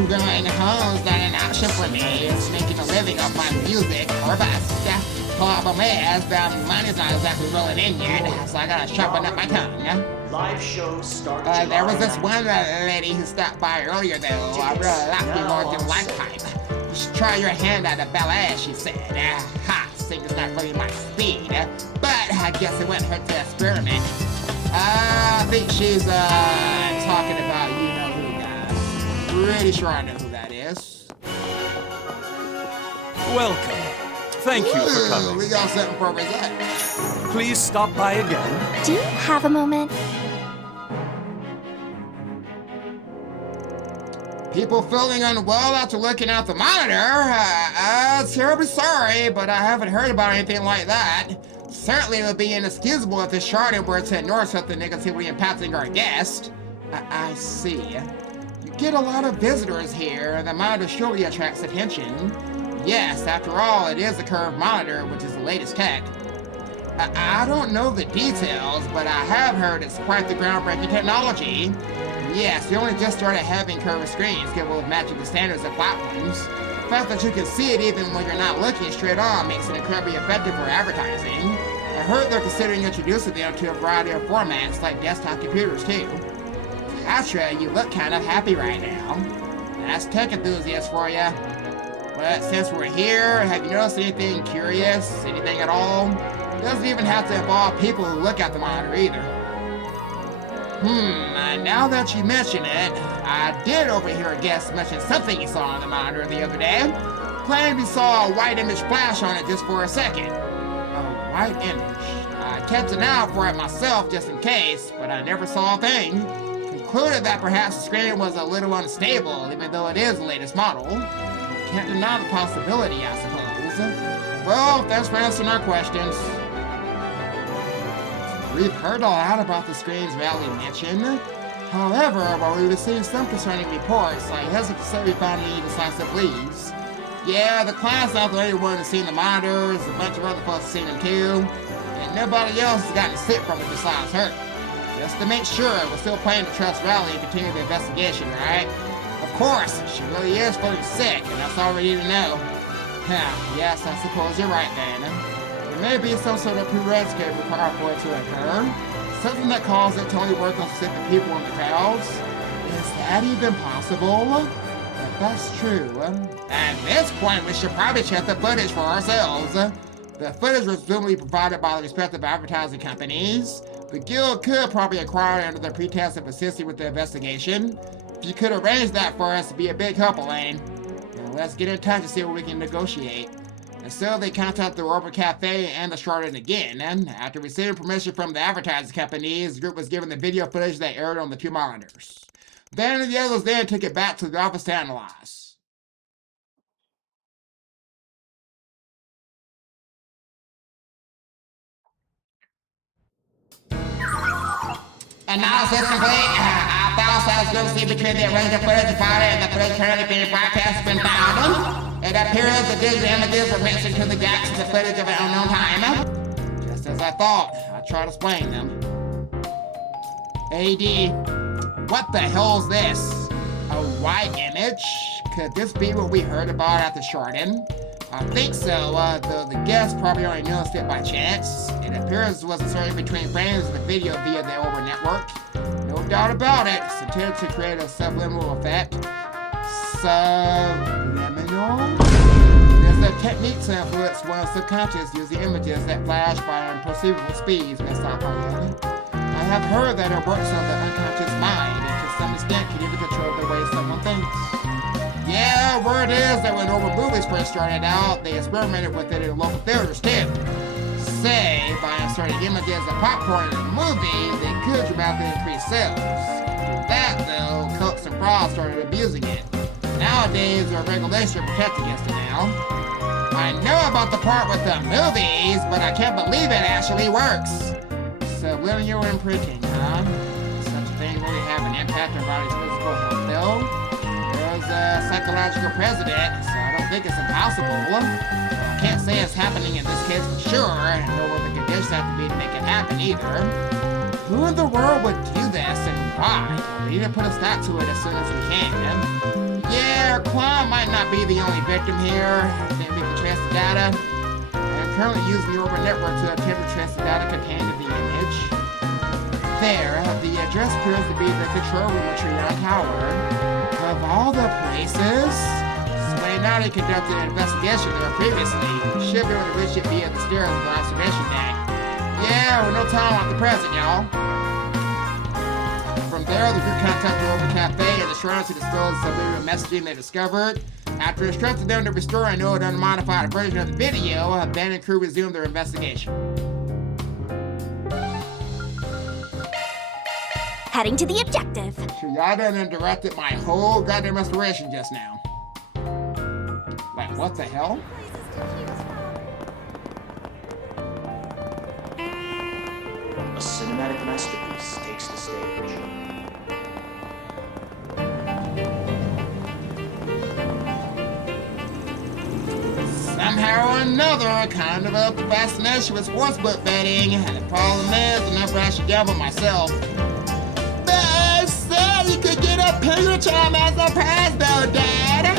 going home's not an option for me. It's making a living off my music or bust. Problem is, the money's not exactly rolling in yet, so I gotta sharpen up my tongue. Live shows start There was this one lady who stopped by earlier, though. I really like the Oregon Lifetime. You should try your hand at a ballet, she said. Singing's not really my speed, but I guess it wouldn't hurt to experiment. I think she's talking about you know who, guys. Pretty sure I know who that is. Welcome. Thank you for coming. We got something for Rosette. Please stop by again. Do you have a moment? People feeling unwell after looking at the monitor? Terribly sorry, but I haven't heard about anything like that. Certainly it would be inexcusable if the Garten were to ignore something negatively impacting our guest. I see. You get a lot of visitors here, and the monitor surely attracts attention. Yes, after all, it is a curved monitor, which is the latest tech. I don't know the details, but I have heard it's quite the groundbreaking technology. Yes, you only just started having curved screens capable of matching the standards of platforms. The fact that you can see it even when you're not looking straight on makes it incredibly effective for advertising. I heard they're considering introducing them to a variety of formats, like desktop computers too. Astra, you look kind of happy right now. That's tech enthusiasts for you. But since we're here, have you noticed anything curious? Anything at all? It doesn't even have to involve people who look at the monitor either. Now that you mention it, I did overhear a guest mention something he saw on the monitor the other day. Claimed he saw a white image flash on it just for a second. A white image. I kept an eye out for it myself just in case, but I never saw a thing. Concluded that perhaps the screen was a little unstable, even though it is the latest model. Can't deny the possibility, I suppose. Well, thanks for answering our questions. We've heard a lot about the screen's rally mention. However, while we received some concerning reports, I hesitate to say we found any decisive leads. Yeah, the client's not the only one who's seen the monitors, a bunch of other folks have seen them too, and nobody else has gotten sick from it besides her. Just to make sure, we're still planning to trust Rally and continue the investigation, right? Of course, she really is feeling sick, and that's all we need to know. Yes, I suppose you're right then. There may be some sort of prerequisite required for it to occur. Something that causes it to only work on specific people in the crowds. Is that even possible? That's true. At this point, we should probably check the footage for ourselves. The footage was presumably provided by the respective advertising companies. The guild could probably acquire it under the pretense of assisting with the investigation. If you could arrange that for us, it'd be a big help, Elaine. Now, let's get in touch and see what we can negotiate. And so they contact the Orbital Cafe and the Garten again. And after receiving permission from the advertising companies, the group was given the video footage that aired on the 2 monitors. Then the others then took it back to the office to analyze. Analysis complete. Our file size discrepancy between the original footage provided and the footage currently being broadcast has been found. It appears the digital images were mixed into the gaps in the footage of an unknown time. Just as I thought. I tried to explain them. AD, what the hell's this? A white image? Could this be what we heard about at the Garten? I think so, though the guest probably only noticed it by chance. It appears it was inserted between frames of the video via the Over network. No doubt about it, it's intended to create a subliminal effect. Subliminal? There's a technique to influence one's subconscious using images that flash by unperceivable speeds, Miss Alpayenne. I have heard that it works on the unconscious mind and to some extent can even control the way someone thinks. Yeah, word is that when Over movies first started out, they experimented with it in local theaters too. Say, by inserting images of popcorn in a movie, they could dramatically increase sales. After that, though, cults and frauds started abusing it. Nowadays, there are regulations to protect against it now. I know about the part with the movies, but I can't believe it actually works. Subliminal imprinting, huh? Such a thing really have an impact on body's physical health, though. There's a psychological precedent, so I don't think it's impossible. I can't say it's happening in this case for sure, and nor what the conditions have to be to make it happen either. Who in the world would do this and why? We need to put a stop to it as soon as we can. Yeah, Clown might not be the only victim here. I think we can trace the data. I'm currently using the Orbital network to attempt to trace the data contained in the image. There, the address appears to be the control room of Tryon Tower. Of all the places, Satonaka conducted an investigation there previously. Should be able to reach it via the stairs of the observation deck. Yeah, we're no time like the present, y'all. From there, the group contacted the Orbital Cafe and the Shrine to disclose the subliminal messaging they discovered. After instructing them to restore and note an unmodified version of the video, Ben and crew resumed their investigation. Heading to the objective. Tryon interrupted my whole goddamn restoration just now. Wait, what the hell? A cinematic masterpiece takes the stage. Somehow or another, kind of a fascination with sportsbook betting. The problem is, I never actually gamble myself. You could get a penguin charm as a prize though, Dad.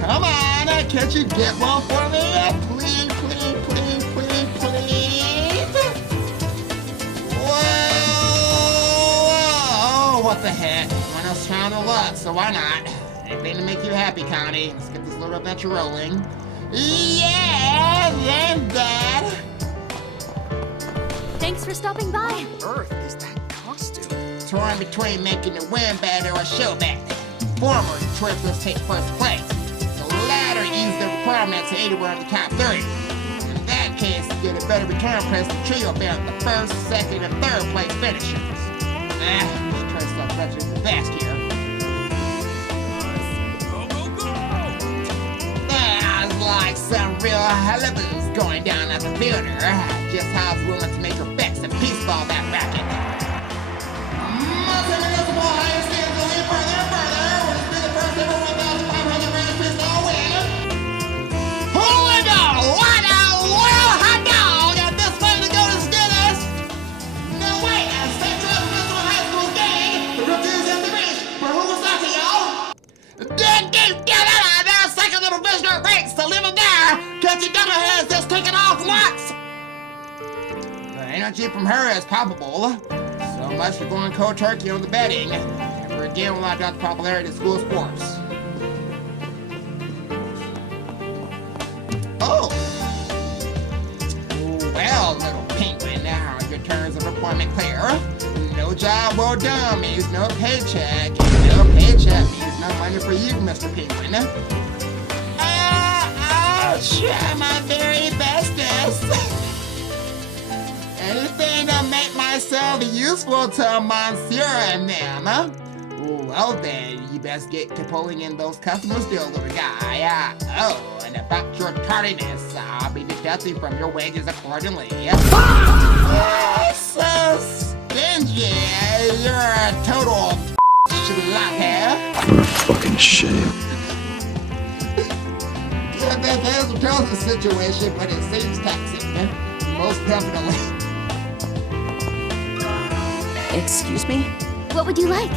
Come on, can't you get one for me? Please, please, please, please, please. Whoa, what the heck? One else trying to luck, so why not? Anything to make you happy, Connie. Let's get this little adventure rolling. Yeah, then, Dad. Thanks for stopping by. Earth is that costume? Torn between making the win bet or a show bet. Former choiceless take first place. The latter use the requirement to anywhere in the top 30. In that case, you get a better return price than trio bet the first, second, and third place finishers. Let's try to stop touching the best here. Go, go, go! That's like some real hullabaloo's going down at the theater. Just how's willing to make her bets and peace ball that racket. The energy from her is palpable. So much for going cold turkey on the betting. Never again will I doubt the popularity of school sports. employment clear. No job well done means no paycheck. No paycheck means no money for you, Mr. Penguin. I'll try my very bestest. Anything to make myself useful to Monsieur and them. Well then, you best get to pulling in those customers still, little guy. Oh, and about your tardiness, I'll be deducting from your wages accordingly. So stingy, you're a total schlockhead. What a fucking shame. There's a chosen situation, but it seems taxing. Most definitely. Excuse me? What would you like?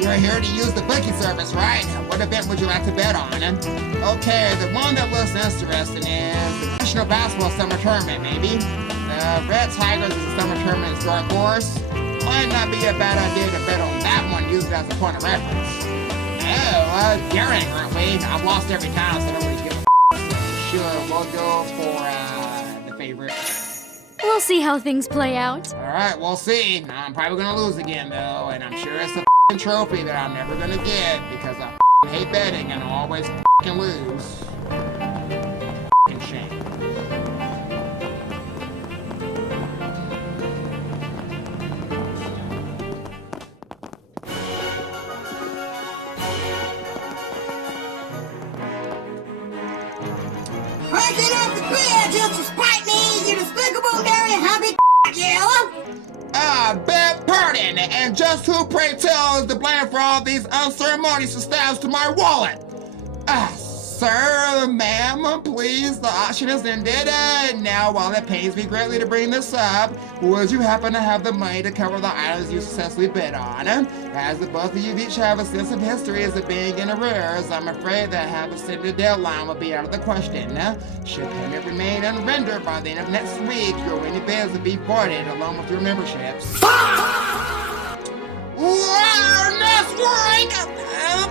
You're here to use the booking service, right? What event would you like to bet on? Okay, the one that looks interesting is the National Basketball Summer Tournament, maybe. The Red Tigers is a summer tournament is dark horse. Might not be a bad idea to bet on that one, use it as a point of reference. Oh, daring, aren't we? I've lost every time, so nobody's giving a so sure, we'll go for the favorite. We'll see how things play out. Alright, we'll see. I'm probably gonna lose again, though, and I'm sure it's a trophy that I'm never gonna get because I hate betting and I always lose. Shame. Breaking up the bed just to spite me, you despicable, dirty, happy you! Beg pardon, and just who, pray tell, is to blame for all these unceremonious stabs to my wallet? Sir, ma'am, please, the auction is ended. Now, while it pains me greatly to bring this up, would you happen to have the money to cover the items you successfully bid on? As the both of you each have a sense of history as of being in arrears, I'm afraid that having set the deadline will be out of the question. Should payment remain unrendered by the end of next week, your winning bids will be voided along with your memberships. Next week,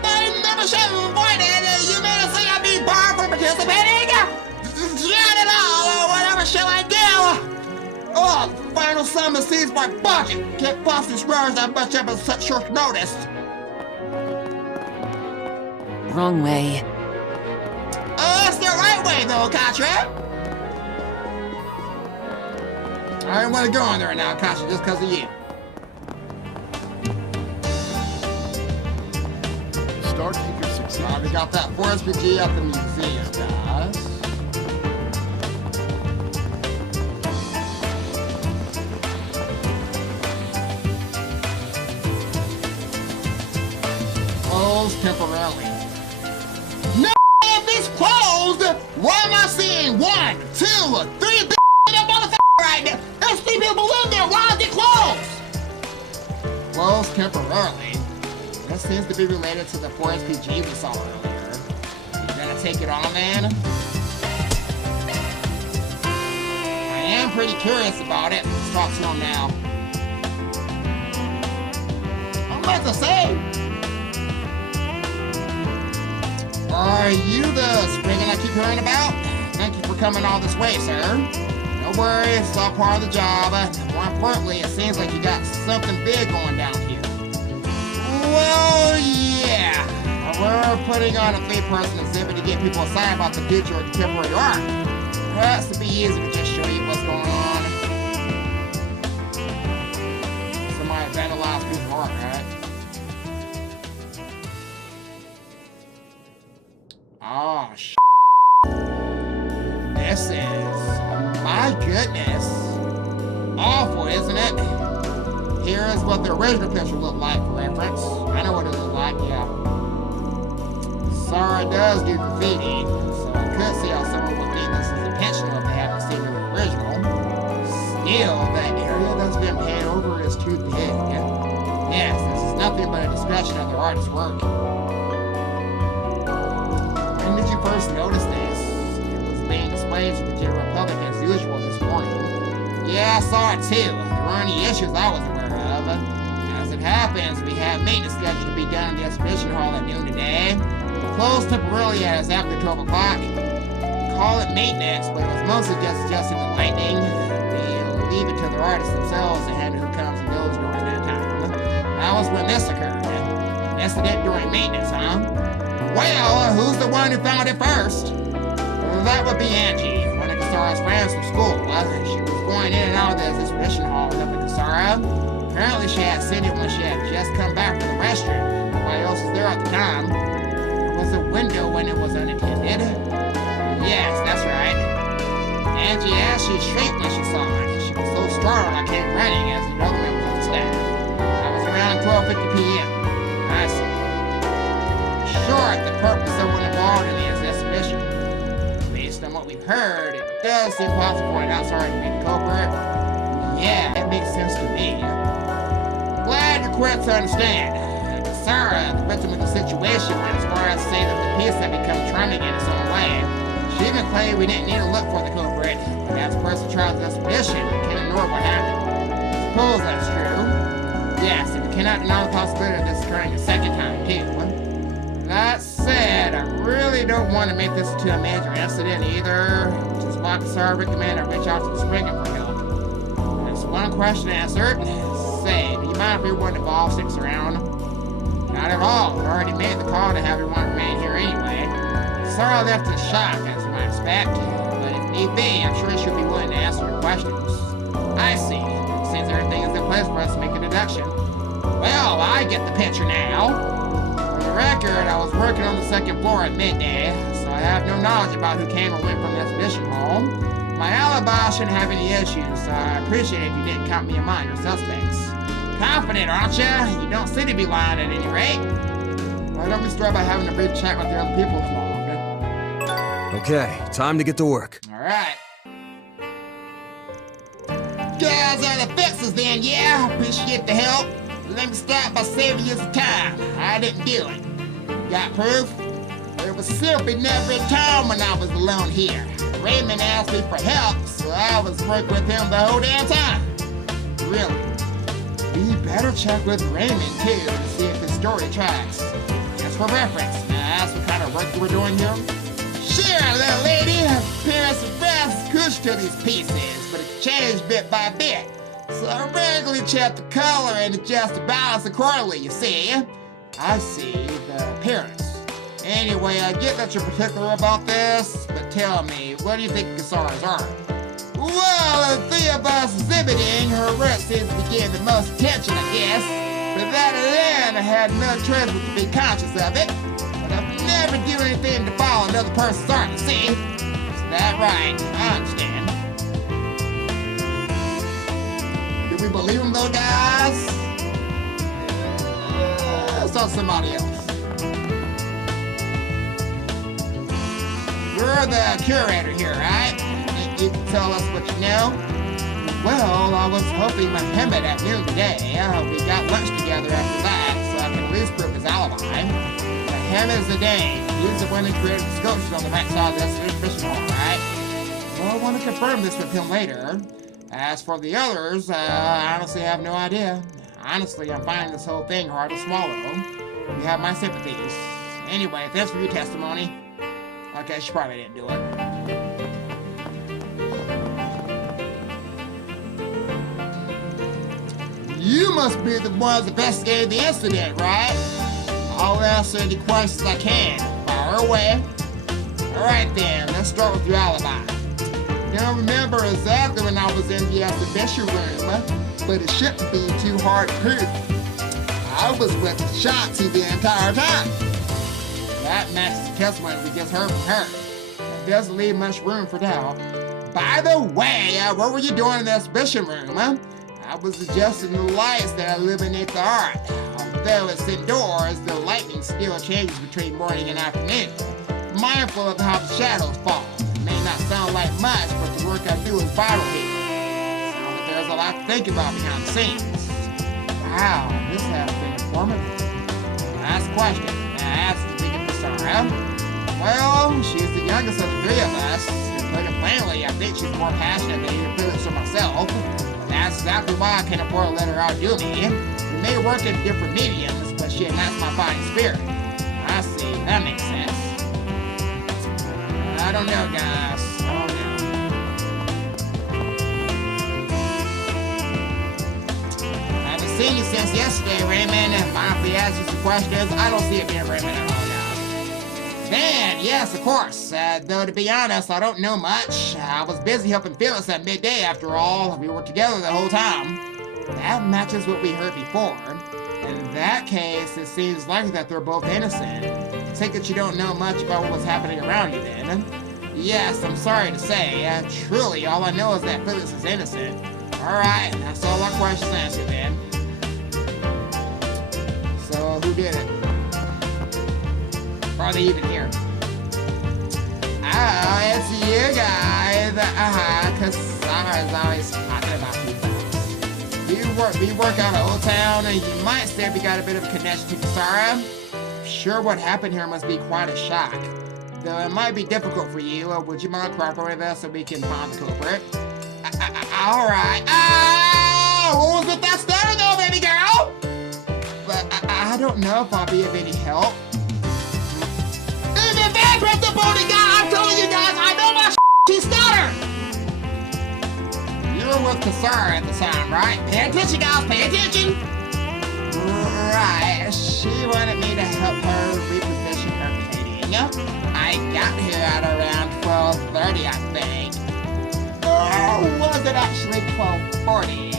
my membership is voided. You mean to say I'll be barred from participating? Not at all. Whatever shall I do? Oh, the final sum exceeds my budget. Can't possibly swear that much up at such short notice. Wrong way. It's the right way, though, Katya. I didn't want to go on there now, Katya, just because of you. Star Taker success. We got that Forest PG at the museum, guys. Closed temporarily. No, it's closed! Why am I seeing 1, 2, 3 motherfucker right now? There's 3 people in there, why is it closed? Closed temporarily. That seems to be related to the 4SPG we saw earlier. You gonna take it on, man? I am pretty curious about it. Let's talk to him now. I'm about to say. Are you the Spriggan I keep hearing about? Thank you for coming all this way, sir. No worries, it's all part of the job. More importantly, it seems like you got something big going down here. Well, yeah. We're putting on a 3-person exhibit to get people excited about the future of contemporary art. Well, it's to be easy to just show you what's going on. Somebody vandalized piece of art, right? Oh, This is, my goodness, awful, isn't it? Here is what the original picture looked like for reference. I know what it looked like, yeah. Sorry, it does do graffiti, so I could see how someone would think this is intentional if they haven't seen the original. Still, that area that's been painted over is too big. Yes, this is nothing but a discussion of the artist's work. When did you first notice this? It was being displayed to the general public as usual this morning. Yeah, I saw it too. There weren't any issues I was aware of. As it happens, we have maintenance scheduled to be done in the exhibition hall at noon today. Closed temporarily at exactly 12 o'clock. Call it maintenance, but it was mostly just adjusting the lighting, the leave it to the artists themselves to handle who comes and goes during that time. That was when this occurred. An incident during maintenance, huh? Well, who's the one who found it first? Well, that would be Angie, one of Kasara's friends from school. She was going in and out of the exhibition hall with Kasara. Apparently she had seen it when she had just come back from the restroom. Nobody else was there at the time. There was a window when it was unattended. Yes, that's right. Angie asked she shrieked when she saw it. She was so startled I came running as the other members of the staff. That was around 12:50 p.m. I see. Short, the purpose of someone involved in the exhibition. Based on what we've heard, it does seem possible for an outsider to be the culprit. Yeah, that makes sense to me. Glad you're quick to understand. Sarah, the victim of the situation, went as far as to say that the piece had become charming in its own way. She even claimed we didn't need to look for the culprit. But as a person trials the expedition, we can't ignore what happened. Suppose that's true. Yes, and we cannot deny the possibility of this occurring a second time, too. That said, I really don't want to make this into a major incident either, which is why Sarah recommended I reach out to the Spriggan for help. That's one question answered. Say, do you mind if everyone involved sticks around? Not at all. We already made the call to have everyone remain here anyway. Sarah left in shock, as you might expect, but if need be, I'm sure she'll be willing to answer your questions. I see. Seems everything is in place for us to make a deduction. Well, I get the picture now. For the record, I was working on the second floor at midday, so I have no knowledge about who came or went from the exhibition hall. My alibi shouldn't have any issues, so I appreciate it if you didn't count me among your suspects. Confident, aren't you? You don't seem to be lying at any rate. Why don't we start by having a brief chat with the other people involved? Okay, time to get to work. Alright. Guys are the fixers then, yeah? Appreciate the help. Let me start by saving you some time. I didn't do it. Got proof? There was simply never a time when I was alone here. Raymond asked me for help, so I was working with him the whole damn time. Really? We better check with Raymond, too, to see if his story tracks. Just for reference, may I ask what kind of work you were doing here? Sure, little lady. Appearance of breaths pushed to these pieces, but it changed bit by bit. So I regularly check the color and adjust the balance accordingly, you see. I see, the appearance. Anyway, I get that you're particular about this, but tell me, what do you think Kasara's are? Well, the three of us exhibiting, her work seems to be getting the most attention, I guess. But that alone, I had no choice but to be conscious of it. But I've never do anything to follow another person's art, you see. Is that right? I understand. Do we believe him though, guys? Let's talk to somebody else. You're the curator here, right? Think you can tell us what you know? Well, I was hoping Mohammed at noon today. We got lunch together after that, so I can at least prove his alibi. Mohammed's the Dane. He's the one who created the sculptures on the right side of this exhibition hall, right? Well, I want to confirm this with him later. As for the others, I honestly have no idea. Honestly, I'm finding this whole thing hard to swallow. You have my sympathies. Anyway, thanks for your testimony. Okay, she probably didn't do it. You must be the ones investigating the incident, right? I'll answer any questions I can. Fire away. Alright then, let's start with your alibi. Don't remember exactly when I was in the exhibition room, but it shouldn't be too hard to prove. I was with Shanti the entire time. That matches the testimony we just heard from her. It doesn't leave much room for doubt. By the way, what were you doing in the exhibition room, I was adjusting the lights that illuminate the art. Although it's indoors, the lighting still changes between morning and afternoon. Mindful of how the shadows fall. It may not sound like much, but the work I do is vital here. So there's a lot to think about behind the scenes. Wow, this has been informative. Last question. Ask Sarah. Well, she's the youngest of the three of us. To put it plainly, I think she's more passionate than even Phillips or myself. And that's exactly why I can't afford to let her outdo me. We may work in different mediums, but she ignites my fighting spirit. I see, that makes sense. I don't know, guys. I don't know. seen you since yesterday, Raymond. If I have to ask you some questions, I don't see it being Raymond at all now. Van, yes, of course. Though, to be honest, I don't know much. I was busy helping Phyllis at midday, after all. We were together the whole time. That matches what we heard before. In that case, it seems likely that they're both innocent. Take it you don't know much about what was happening around you then. Yes, I'm sorry to say. Truly, all I know is that Phyllis is innocent. Alright, that's all our questions answered then. So, who did it? Are they even here? Oh, it's you guys. Cause Sarah's always talking about you. We work out of Old Town, and you might say we got a bit of a connection to Sarah. Sure, what happened here must be quite a shock. Though it might be difficult for you, would you mind cooperating with us so we can find the culprit? Alright. What was with that stutter though, baby girl? But I don't know if I'll be of any help. Even back with the booty guy, I'm telling you guys, I know my she stuttered! You were with Kasara at the time, right? Pay attention, guys, pay attention! Right, she wanted me to help her reposition her painting. I got here at around 12:30, I think. Or was it actually 12:40?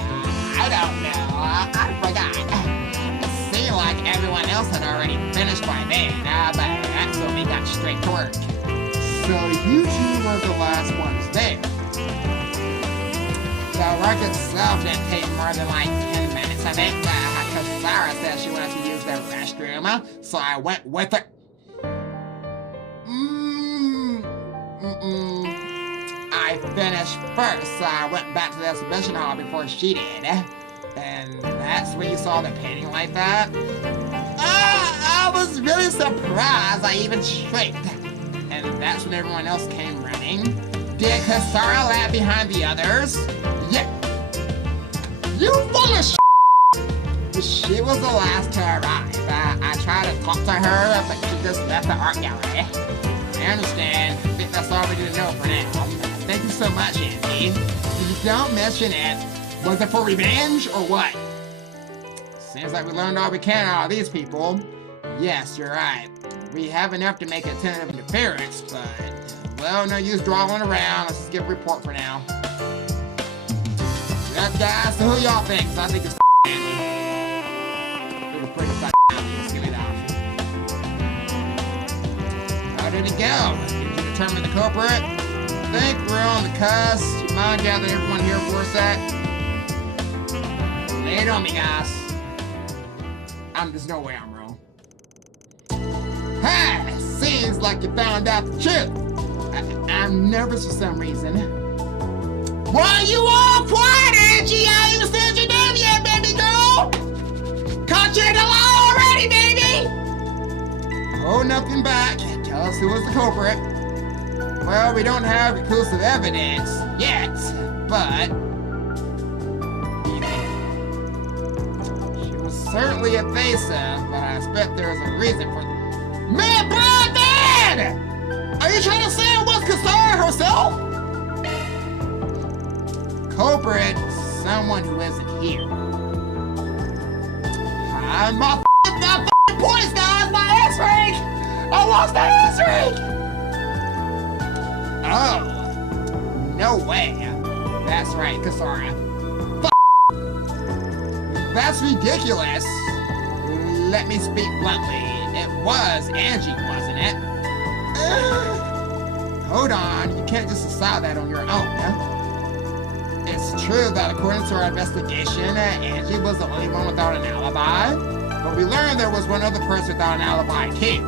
I don't know. I forgot. It seemed like everyone else had already finished by then, but that's when we got straight to work. So you two were the last ones there. The work itself didn't take more than like 10 minutes, I think. Because Sarah said she wanted to use the restroom, so I went with her. I finished first, so I went back to the exhibition hall before she did. And that's when you saw the painting like that. I was really surprised I even tripped. And that's when everyone else came running. Did Kasara lag behind the others? Yeah. You full of She was the last to arrive. I tried to talk to her, but she just left the art gallery. I understand. I think that's all we need to know for now. Thank you so much, Andy. If you don't mention it, was it for revenge or what? Seems like we learned all we can out of these people. Yes, you're right. We have enough to make a tentative interference, but, well, no use drawing around. Let's just get a report for now. That guys, so who y'all think? I think it's Andy. It'll pretty obvious. Give me the option. How did it go? Did you determine the culprit? I think we're on the cusp. You mind gathering everyone here for a sec? Lay it on me, guys. There's no way I'm wrong. Ha! Seems like you found out the truth. I'm nervous for some reason. Why are you all quiet, Angie? I ain't even said your name yet, baby girl! Caught you in the lie already, baby! Hold nothing back. Tell us who was the culprit. Well, we don't have conclusive evidence yet, but she was certainly evasive, but I expect there was a reason for it. Man, Brad! Are you trying to say it was Kasara herself? Culprit, someone who isn't here. My points, guys! My ass rank! I lost that ass rank! Oh, no way. That's right, Kasara. That's ridiculous. Let me speak bluntly. It was Angie, wasn't it? Hold on, you can't just decide that on your own. It's true that according to our investigation, Angie was the only one without an alibi, but we learned there was one other person without an alibi too.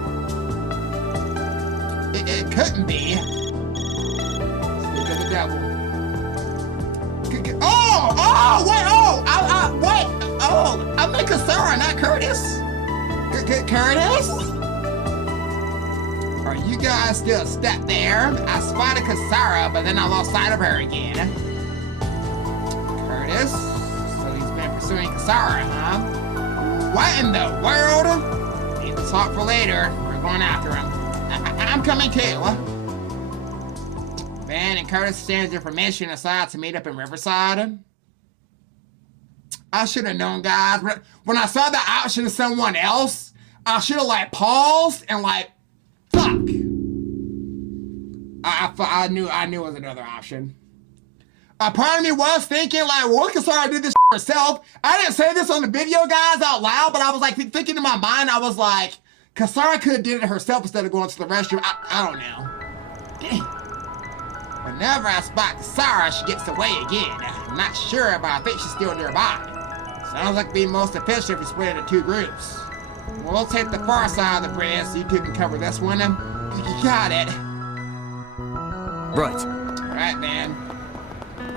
It couldn't be. Speak of the devil. I meant Kasara, not Curtis. Curtis? Are you guys still stuck there? I spotted Kasara, but then I lost sight of her again. Curtis? So he's been pursuing Kasara, huh? What in the world? Need to talk for later. We're going after him. I'm coming too. Van and Curtis stands information aside to meet up in Riverside. I should have known, guys. When I saw the option of someone else, I should have like paused and like, fuck. I knew it was another option. A part of me was thinking like, well, Kasara did this herself. I didn't say this on the video, guys, out loud, but I was like thinking in my mind, I was like, Kasara could have did it herself instead of going to the restroom. I don't know. Whenever I spot Kasara, she gets away again. I'm not sure, but I think she's still nearby. Sounds like being most efficient if we split into 2 groups. We'll take the far side of the bridge so you two can cover this one. You got it. Right. Alright, man.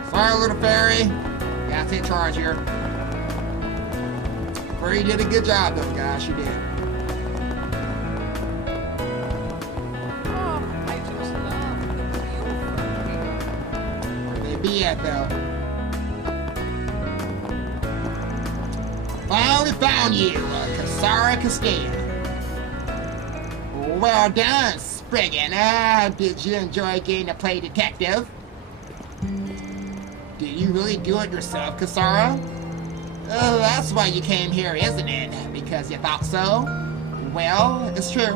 Sorry, little fairy. Gotta take charge here. Fairy did a good job, though, guys. She did. Where they be at, though? Finally found you, Kasara Castillo. Well done, Spriggan. Did you enjoy getting to play detective? Did you really do it yourself, Kasara? That's why you came here, isn't it? Because you thought so? Well, it's true.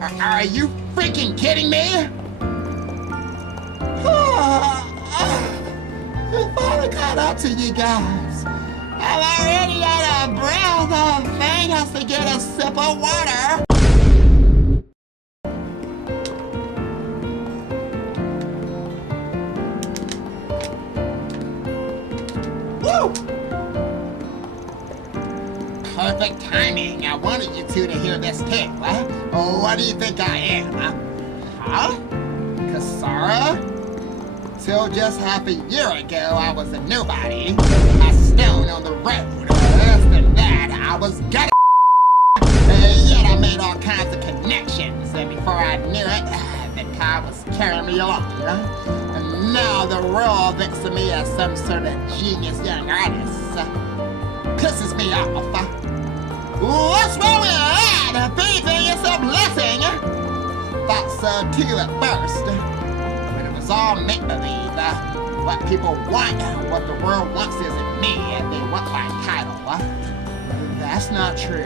Are you freaking kidding me? I finally caught up to you guys. I'm already out of breath. Fang has to get a sip of water. Woo! Perfect timing. I wanted you two to hear this too. What do you think I am? Huh? Kasara? Till just half a year ago, I was a nobody. A stone on the road. Less than that, I was gutted. Yet I made all kinds of connections. And before I knew it, the tide was carrying me along. And now the world thinks of me as some sort of genius young artist. Pisses me off. What's wrong with that? If anything, it's a blessing. Thought so too at first. But it was all make-believe. What people want, what the world wants isn't me. They want my title. That's not true.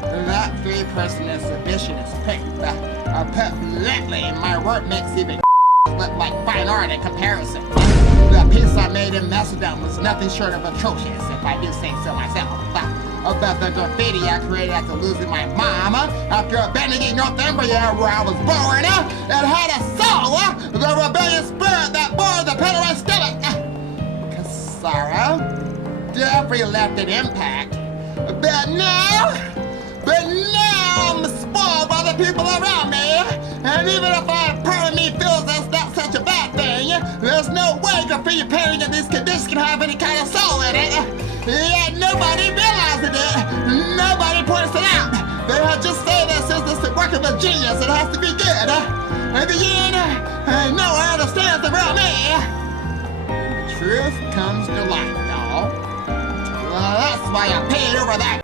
That very person exhibition is fake. Put bluntly, my work makes even look like fine art in comparison. The piece I made in Macedon was nothing short of atrocious, if I do say so myself. About the graffiti I created after losing my mom, after abandoning Northumbria where I was born, it had a soul, the rebellious spirit that bore the pilloried stomach. Kasara, definitely left an impact, but now I'm spoiled by the people around me, and even if part of me feels that's not such a bad thing, there's no way graffiti painting in these conditions can have any kind of soul in it. Yet nobody realizes it. Nobody points it out. They just say that since it's the work of a genius, it has to be good. In the end, no one understands the real me. The truth comes to light, y'all. That's why I paid over that.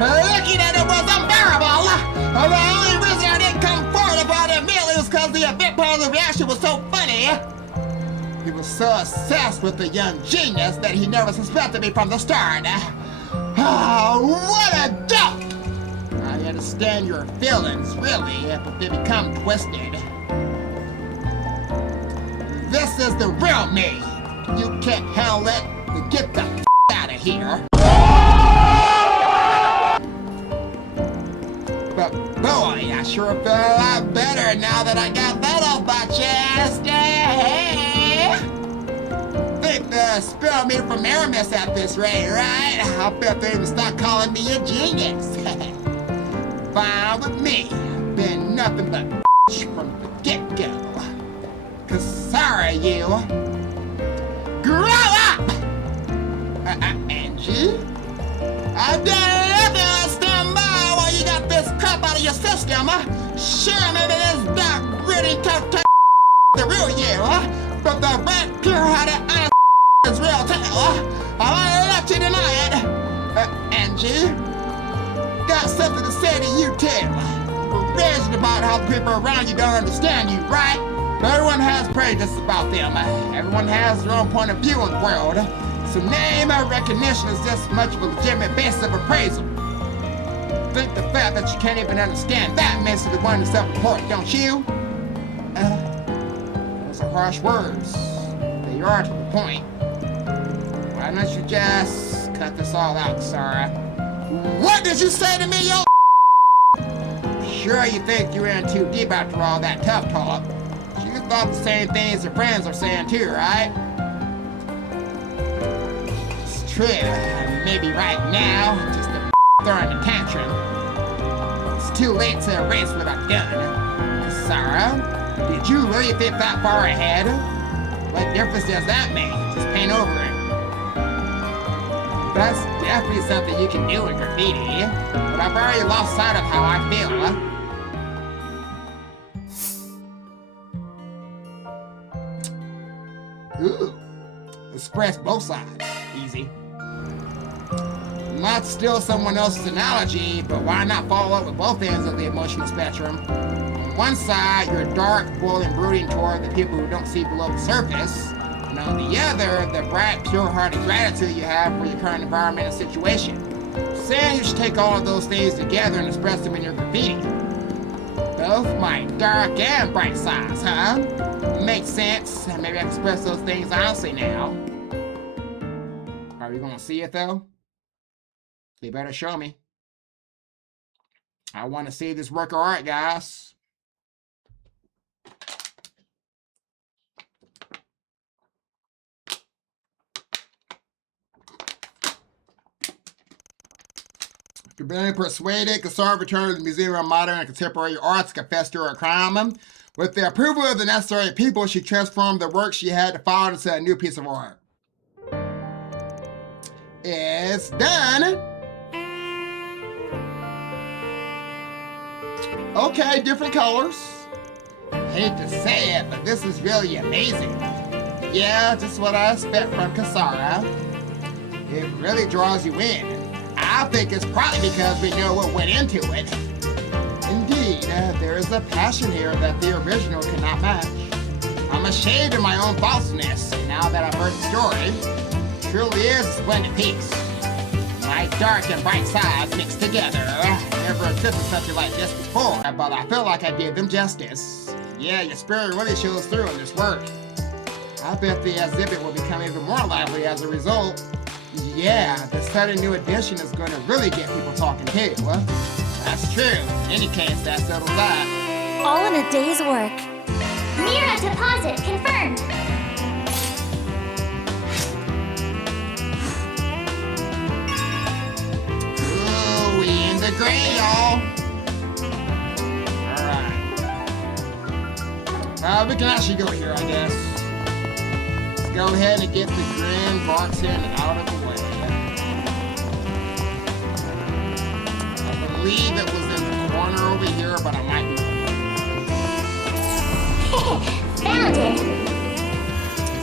Looking at it was unbearable. The only reason I didn't come forward about it immediately was because the event part of the reaction was so funny. He was so obsessed with the young genius that he never suspected me from the start. What a dope! I understand your feelings, really, but they become twisted. This is the real me. You can't handle it, then get the out of here. But boy, I sure feel a lot better now that I got that off my chest. They spell me from Aramis at this rate, right? I bet they even start calling me a genius. Fine with me. Been nothing but from the get-go. Kasara, you. Grow up! Angie? I've done nothing to stand by while you got this crap out of your system. Sure, maybe this dark, gritty, tough, the real you, but the red, pure-hearted, honest is real too. I won't let you deny it. Angie, got something to say to you too. We're raised about how the people around you don't understand you, right? Everyone has prejudices about them. Everyone has their own point of view in the world. So name recognition is just as much of a legitimate basis of appraisal. Think the fact that you can't even understand that makes it the one to self-report, don't you? Those are harsh words. They are to the point. Why don't you just cut this all out, Sarah? What did you say to me, yo? Sure you think you're in too deep after all that tough talk. You thought the same things your friends are saying too, right? It's true. Maybe right now, just a throwing a tantrum. It's too late to erase what I've done. Sarah, did you really think that far ahead? What difference does that make? Just paint over it. That's definitely something you can do in graffiti, but I've already lost sight of how I feel. Ooh, express both sides. Easy. Not steal someone else's analogy, but why not follow up with both ends of the emotional spectrum? On one side, you're dark, boiling, brooding toward the people who don't see below the surface. And on the other, the bright, pure-hearted gratitude you have for your current environment and situation. Saying you should take all of those things together and express them in your graffiti. Both my dark and bright sides, huh? Makes sense. Maybe I can express those things honestly now. Are we gonna see it though? They better show me. I want to see this work of art, guys. You're being persuaded, Cassar returned to the Museum of Modern and Contemporary Arts, confessed to her crime. With the approval of the necessary people, she transformed the work she had to follow into a new piece of art. It's done. Okay, different colors. Hate to say it, but this is really amazing. Yeah, just what I expect from Cassara. It really draws you in. I think it's probably because we know what went into it. Indeed, there is a passion here that the original cannot match. I'm ashamed of my own falseness, now that I've heard the story. Truly is a splendid piece. My dark and bright sides mixed together. Never existed something like this before, but I feel like I did them justice. Yeah, your spirit really shows through in this work. I bet the exhibit will become even more lively as a result. Yeah, the sudden new edition is going to really get people talking too. That's true. In any case, that settles that. All in a day's work. Mira deposit confirmed. Ooh, we in the gray, y'all. Alright. We can actually go here, I guess. Let's go ahead and get the Grand Garten out of the way. I believe it was in the corner over here, but I might be wrong. Found it.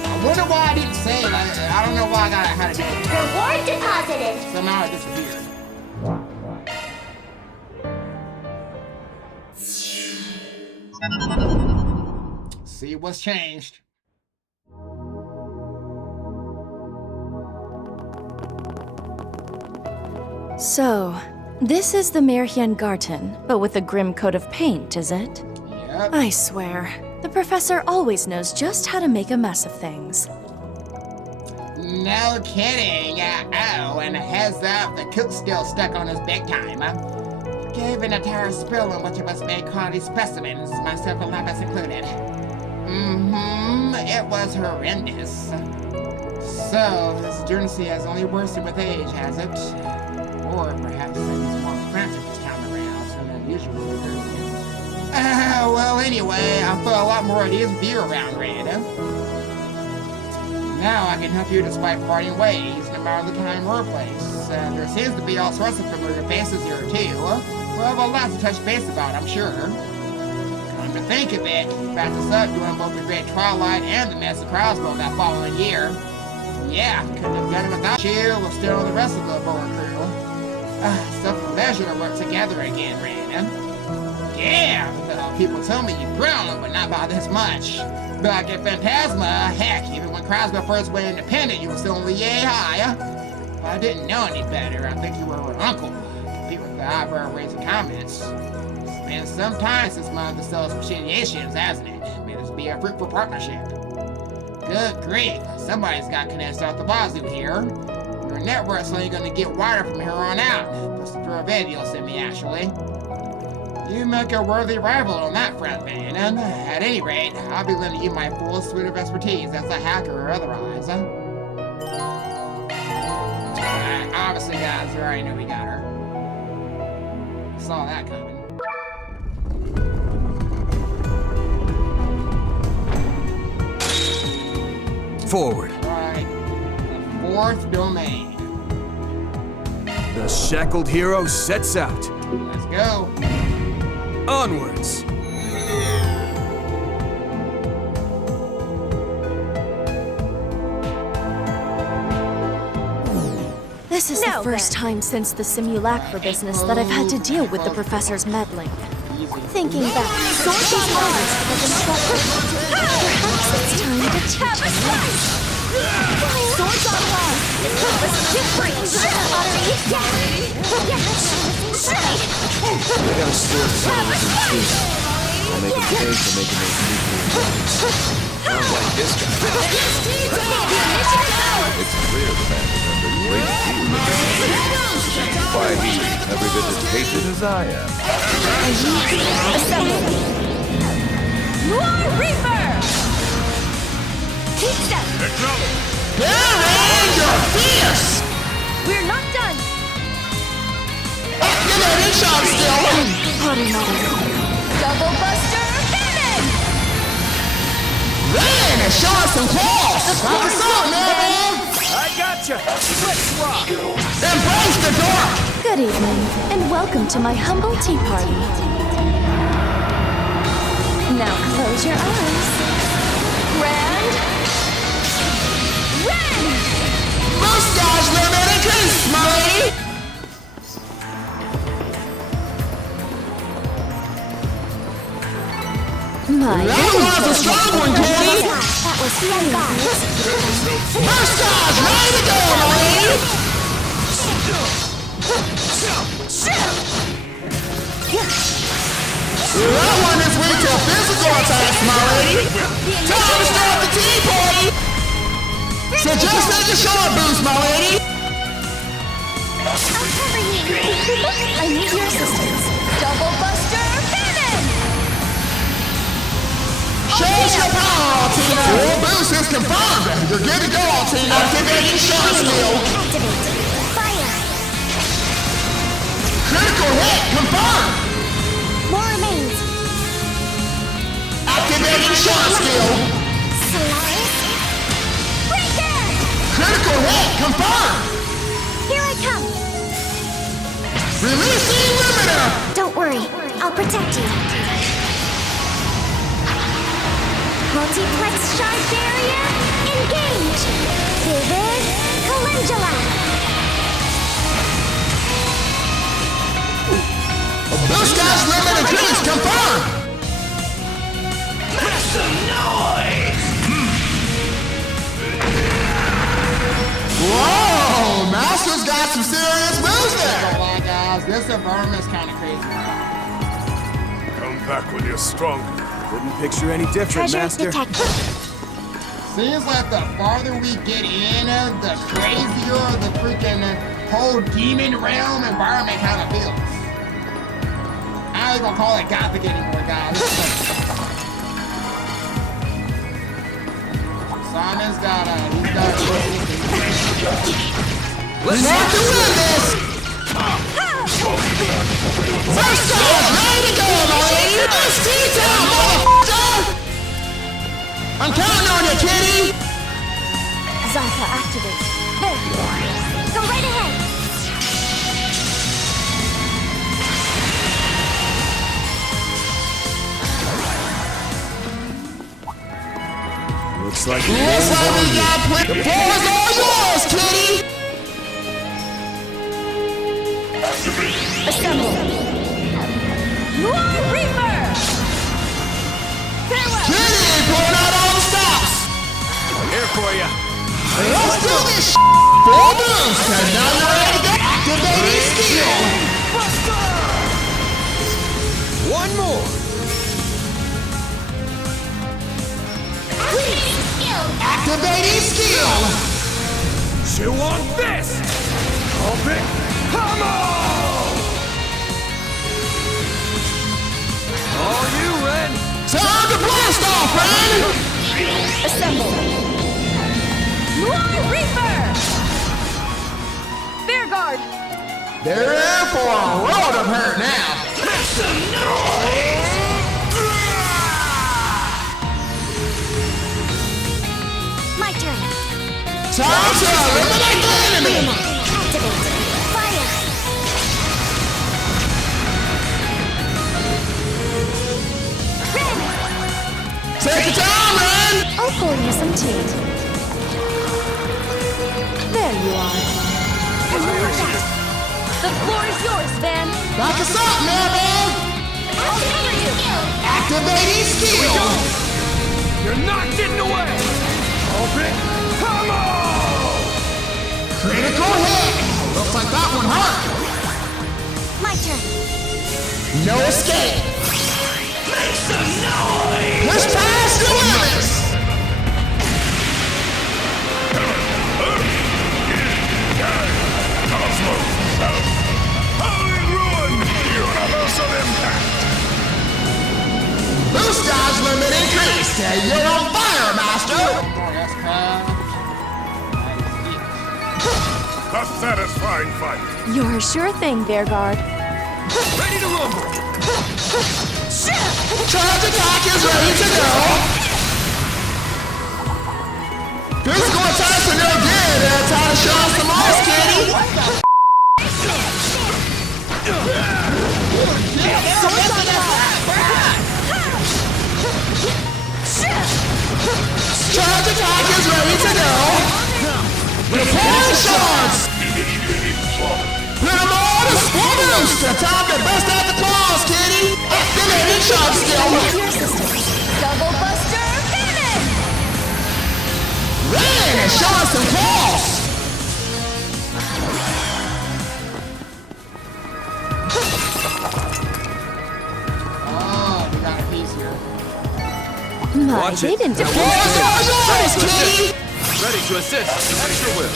I wonder why I didn't say it. I don't know why I had to do it. Reward deposited. Somehow it disappeared. See what's changed. So, this is the Merhian Garten, but with a grim coat of paint, is it? Yep. I swear, the professor always knows just how to make a mess of things. No kidding. Oh, and a heads up, the cook's still stuck on his big time. Gave an entire spill on which of us made quality specimens, myself and Lapis included. It was horrendous. So, this journey has only worsened with age, has it? Or perhaps I was more frantic this time around, so than usual. Well, anyway, I feel a lot more at ease with you around, Renne. Now I can help you despite parting ways, no matter the time or place. There seems to be all sorts of familiar faces here, too. We'll have a lot to touch base about, I'm sure. Come to think of it, you backed us up during both the Great Twilight and the Mess of Crowsbow that following year. Yeah, couldn't have done it without you. We'll still on the rest of the board crew. Such a pleasure to work together again, Renne. Yeah, people tell me you've grown, but not by this much. Back at Phantasma, heck, even when Krasma first went independent, you were still only yay high. If I didn't know any better, I think you were her uncle. Compete with the eyebrow raising comments. It's been some time since mine to sell some shitty issues, hasn't it? May this be a fruitful partnership. Good grief, somebody's got connects out the wazoo here. Your network's only gonna get wider from here on out. Just for a video sent me, actually. You make a worthy rival on that front, man. And at any rate, I'll be lending you my full suite of expertise as a hacker or otherwise. Obviously, guys, you already knew we got her. Saw that coming. Forward. Alright, the fourth domain. The shackled hero sets out. Let's go. Onwards. This is the first time since the simulacra business that I've had to deal with the professor's meddling. Thinking back, Swords on Mars was in trouble. Perhaps it's time to teach us. Swords on Mars! Let's get free! Pottery! I got a sword somewhere in the too. I'll make him pay for making those nuclear. Sounds like this guy. It's clear the man is under great deal of influence. Why, he's every bit as patient as I am. Assemble! Noir Reaper! Keep step! You're fierce! We're not done! Activating shot skill! Party model. Double Buster Cannon! Renne, show us some claws! What's up, man? I gotcha! Let's rock! Embrace the dark! Good evening, and welcome to my humble tea party. Now close your eyes. Grand Ren! Mustache limit increase, my lady! My That was a strong one, Kitty! That was fun. Mustache, ready to go, my lady! That one is weak to physical attacks, my lady! Time to start the tea party! So just take a short boost, my lady! I'll cover you. I need your assistance. Double Buster Cannon! Show us your power, Tina! Full boost is confirmed! You're good to go, Tina! Activating shot skill! Activate. Fire. Critical hit confirmed! More remains. Activating shot skill! Solaris. Breaker. Critical hit confirmed! Here I come. Releasing limiter! Don't worry. I'll protect you. Multiplex shard barrier. Engage. Vivid Calendula. Boost gas limit increase confirmed! Make some noise! Whoa! Master's got some serious moves there! Come on, guys. This environment's kind of crazy. Come back when you're stronger. Couldn't picture any different, Treasure Master. detected. Seems like the farther we get in, the crazier the freaking whole demon realm environment kind of feels. I ain't gonna call it gothic anymore, guys. Simon's got Let's not to win this! First off, ready to go, my lady! It's tea time, motherfucker! I'm counting on you, kitty! Zarka activate. There. Go right ahead. Looks like we got the floor is all yours, kitty! Assemble! Noir Reaper! Farewell! Kitty, pulling out all for you. Let's do this full boost, cause now you're ready to activate skill. One more. Activating skill. You want this? Open pummel! All you, Ren. Time to blast off, Ren. Assemble. Noir Reaper! Bear Guard! They're in for a world of hurt now. Make some noise! My turn. Time to eliminate the enemy. Activate. Fire. Take your time, Ren. I'll pour you some tea. There you are. The floor is yours, Van. Back us up, man. I'll cover you. Activating skill. You're not getting away! Open pummel! Critical hit. Looks like that one hurt. My turn. No escape. Make some noise! Push past the limits. Holy ruin! Universal impact! Boost dodge limit increased. You're on fire, Master. A satisfying fight! You're a sure thing, Bear Guard. Ready to rumble! Charge attack is ready to go. Physical attacks are no good. Time to show us some ice, kitty. Charge attack is ready to go. Report shots. Little more to full boost. Time to bust out the claws, kitty. Activating shot skill. Double Buster Cannon! Renne, show us some claws. Oh, we got a piece here. My, Watch they it. didn't Yours, kitty. Ready to assist. Extra whip.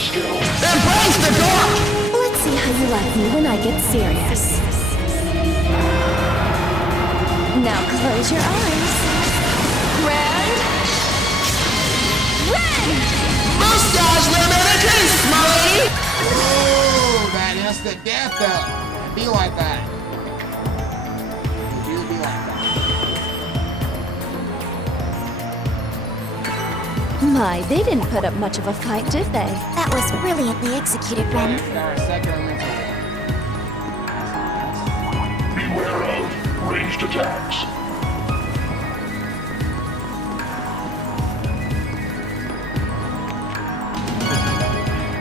Embrace the dark. Let's see how you like me when I get serious. Now close your eyes. Ren! Mustache limit increase, my lady. Ooh, that instant death though. Be like that. You be like that. My, they didn't put up much of a fight, did they? That was brilliantly executed, Ren. Beware of ranged attacks.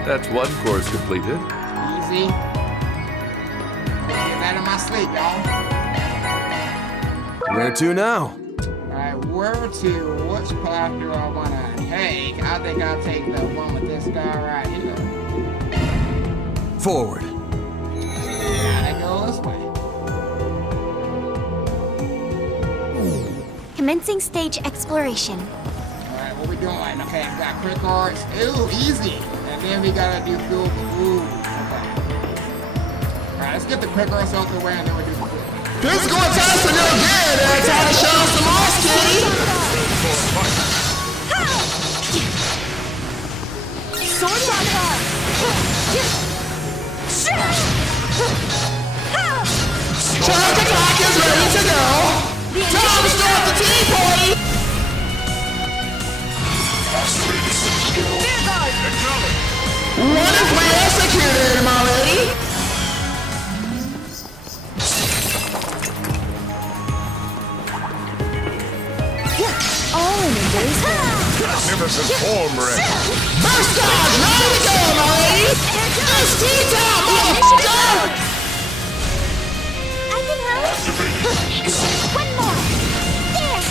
That's one course completed. Easy. Get that in my sleep, y'all. Where to now? Alright, where to? Which path do I wanna take? I think I'll take the one with this guy right here. Forward. Gotta go this way. Commencing stage exploration. Alright, what we doing? Okay, we got quick arts. Ooh, easy. And then we gotta do fuel. Ooh, okay. Alright, let's get the quick arts out the way and then we do the fuel. Physical attacks are no good. Time to show some moss, kitty. Sword on hard! Charge attack is ready to go. Time to start the tea party. Wonderfully executed, my lady. All in a day's work. Magnificent form, Renne. First dodge, ready to go, my lady. It's tea time, motherfucker. I can help. One more. There.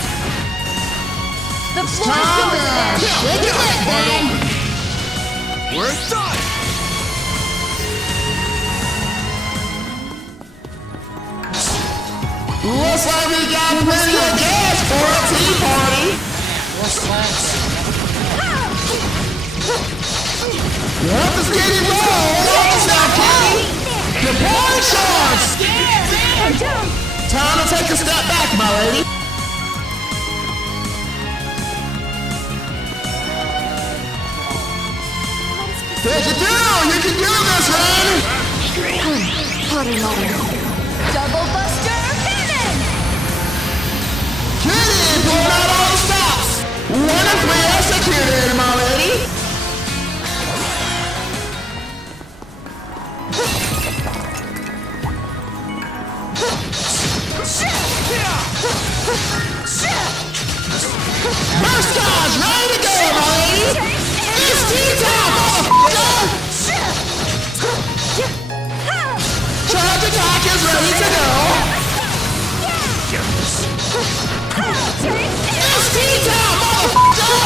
The floor is Time yours, to Van. shake it up, man. We're done! Looks like we got plenty of gas for a tea party. Yep, it's getting low. What's up, Kitty? Deploy shots. Time to take a step back, my lady. Did you do? You can do this, Renne. Potter Mother. Double Buster Cannon! Kitty, pull out all the stops. Wonderfully executed, my lady. Burst dodge, ready to go, my lady. It's tea time, motherfucker. Charge attack is ready to go. It's tea time, motherfucker.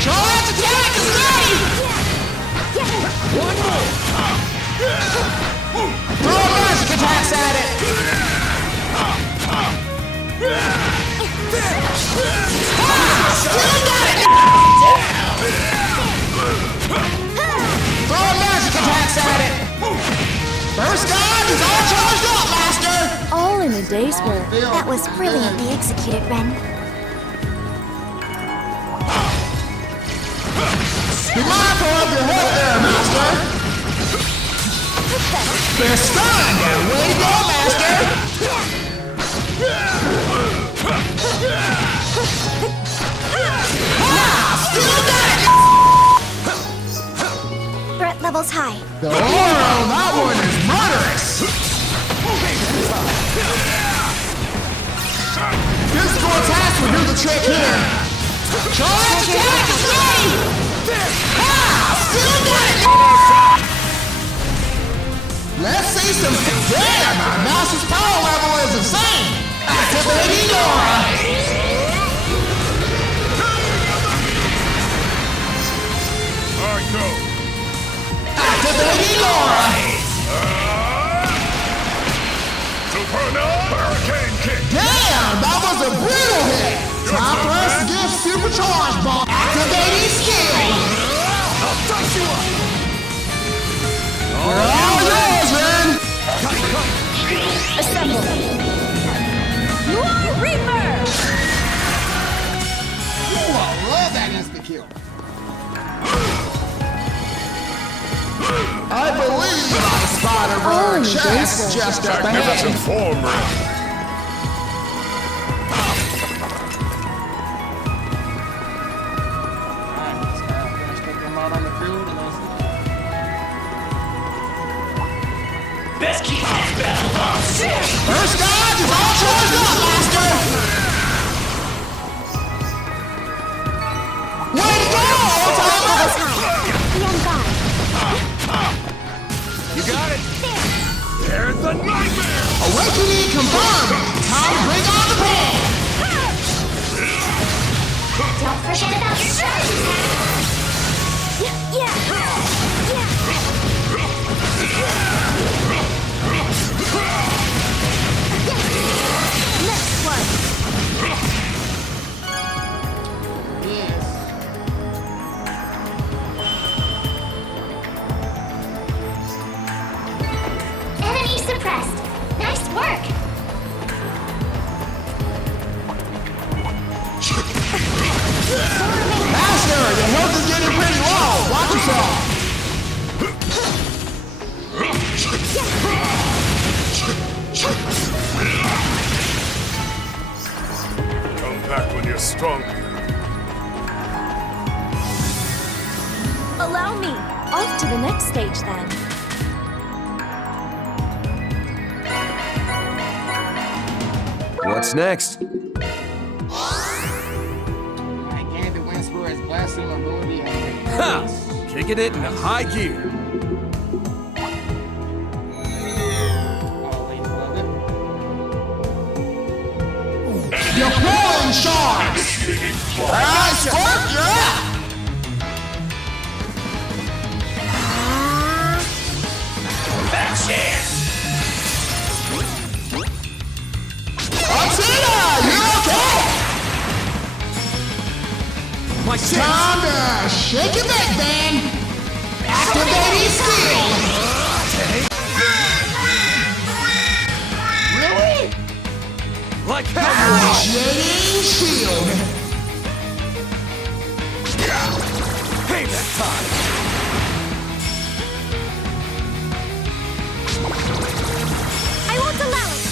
Charge attack is ready. One more. Throw magic attacks at it. Still got it. Throw magic attacks at it. First dodge is all charged up, Master. All in a day's work. That was brilliantly executed, Renne. Be mindful of your head there, Master. They're stunned. Way to go, Master. Still got it. Threat levels high. The aura on that one is murderous. Physical attacks will do the trick here. Charge attack is ready. Still got it. Let's see some. Damn, my master's power level is insane. Activating aura. I go. Activating aura. Supernova Hurricane Kick. Damn, that was a brutal hit. Time for us to get supercharged ball. Activating skill. I'll touch you up! We're all yours, Renne. Assemble. More Reaper! Ooh, I love that insta-kill. I believe I spotted her chest just up Magnificent ahead. form, Renne. First dodge is all charged up, Master. Way to go, Timer. Be on guard. You got it! There's the nightmare! Awakening confirmed. Time to bring on the pain. Don't forget about your charge Next one. Enemy suppressed. Nice work. Master, your health is getting pretty low. Watch yourself. Come back when you're stronger. Allow me. Off to the next stage then. What's next? I gained the Whisper as blessing ability. Ha! Kicking it into high gear. Deploying shards! Alright, Spark, you're up! That's it! Artina, you're okay! My shit! Time to shake it back, man! Activating skill! Really? Like hell! Initiating shield! Payback time! I won't allow it.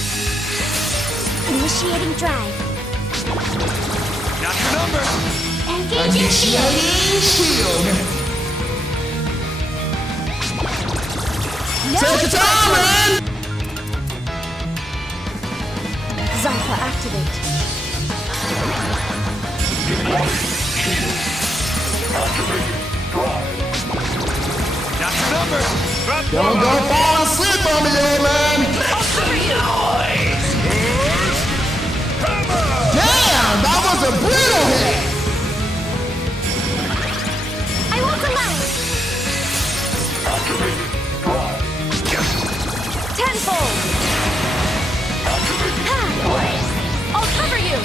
Initiating drive. Not your number! Engaging shield. Initiating shield! Take your time, man! Zypha activate. Not your number! Don't go fall asleep on me there, man! Damn, that was a brutal hit! I won't allow it. Tenfold! I'll cover you!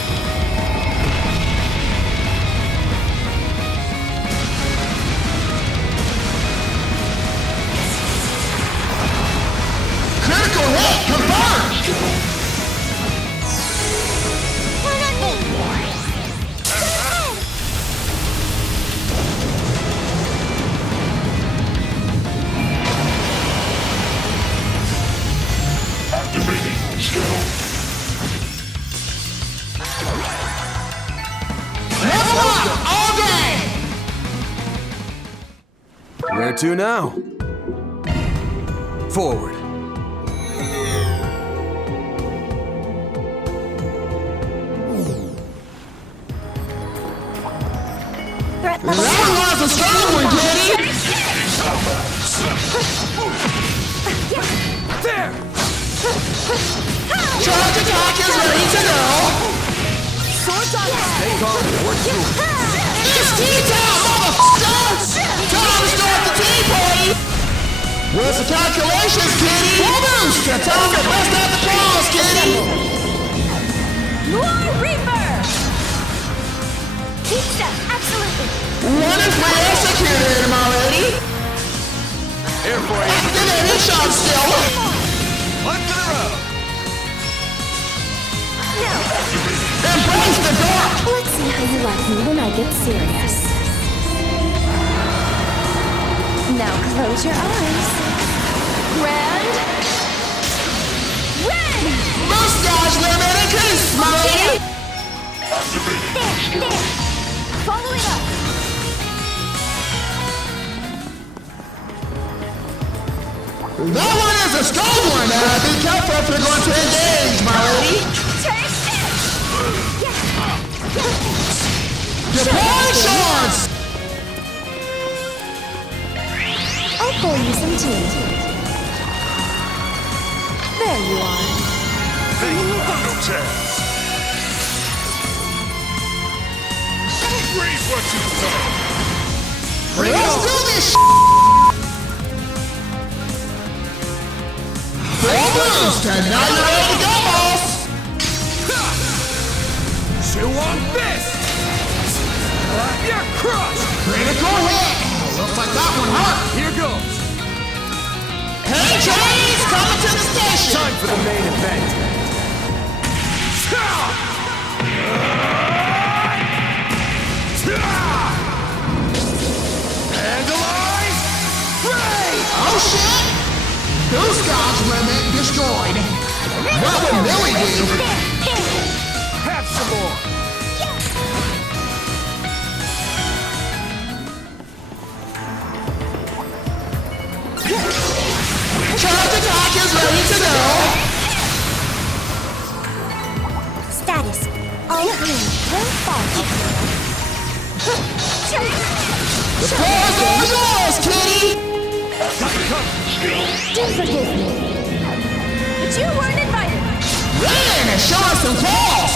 Critical hit confirmed! Turn on me. Level up all day! Where to now? Forward. Threat level That was a strong one, Kitty! There! Charge attack is ready to go! swords on Stay calm and work through it. It's tea time, motherfucker! Time to start the tea party! Where's the calculations, Kitty? Full boost! Time to bust out the claws, Kitty! Noir Reaper! Keep step, absolutely! One is my executed, my lady! Here for you. Activated shot still! One to the road! Embrace the dark! Let's see how you like me when I get serious. Now close your eyes. Grand Renne! Mustache limit increase, my lady! There. Follow it up. That one is a strong one! Be careful if you're going to engage, my lady! Take this! Deploy shards! I'll pour you some tea. There you are. No chance. Read what you've done. Let's do this Full boost, and now you're ready to go, boss! Chew on this! You're crushed! Critical hit! Looks like that one hurt! Here goes! Hey, Chinese, coming to the station! Time for the main event. Vandalize! Ray! Oh shit! Goose Dodge limit destroyed! What would Millie do? Have some more! Charge attack is ready to go! Status. All green. Will fall. The floor is all yours, kitty! Do forgive me. But you weren't invited. Renne, show us some claws!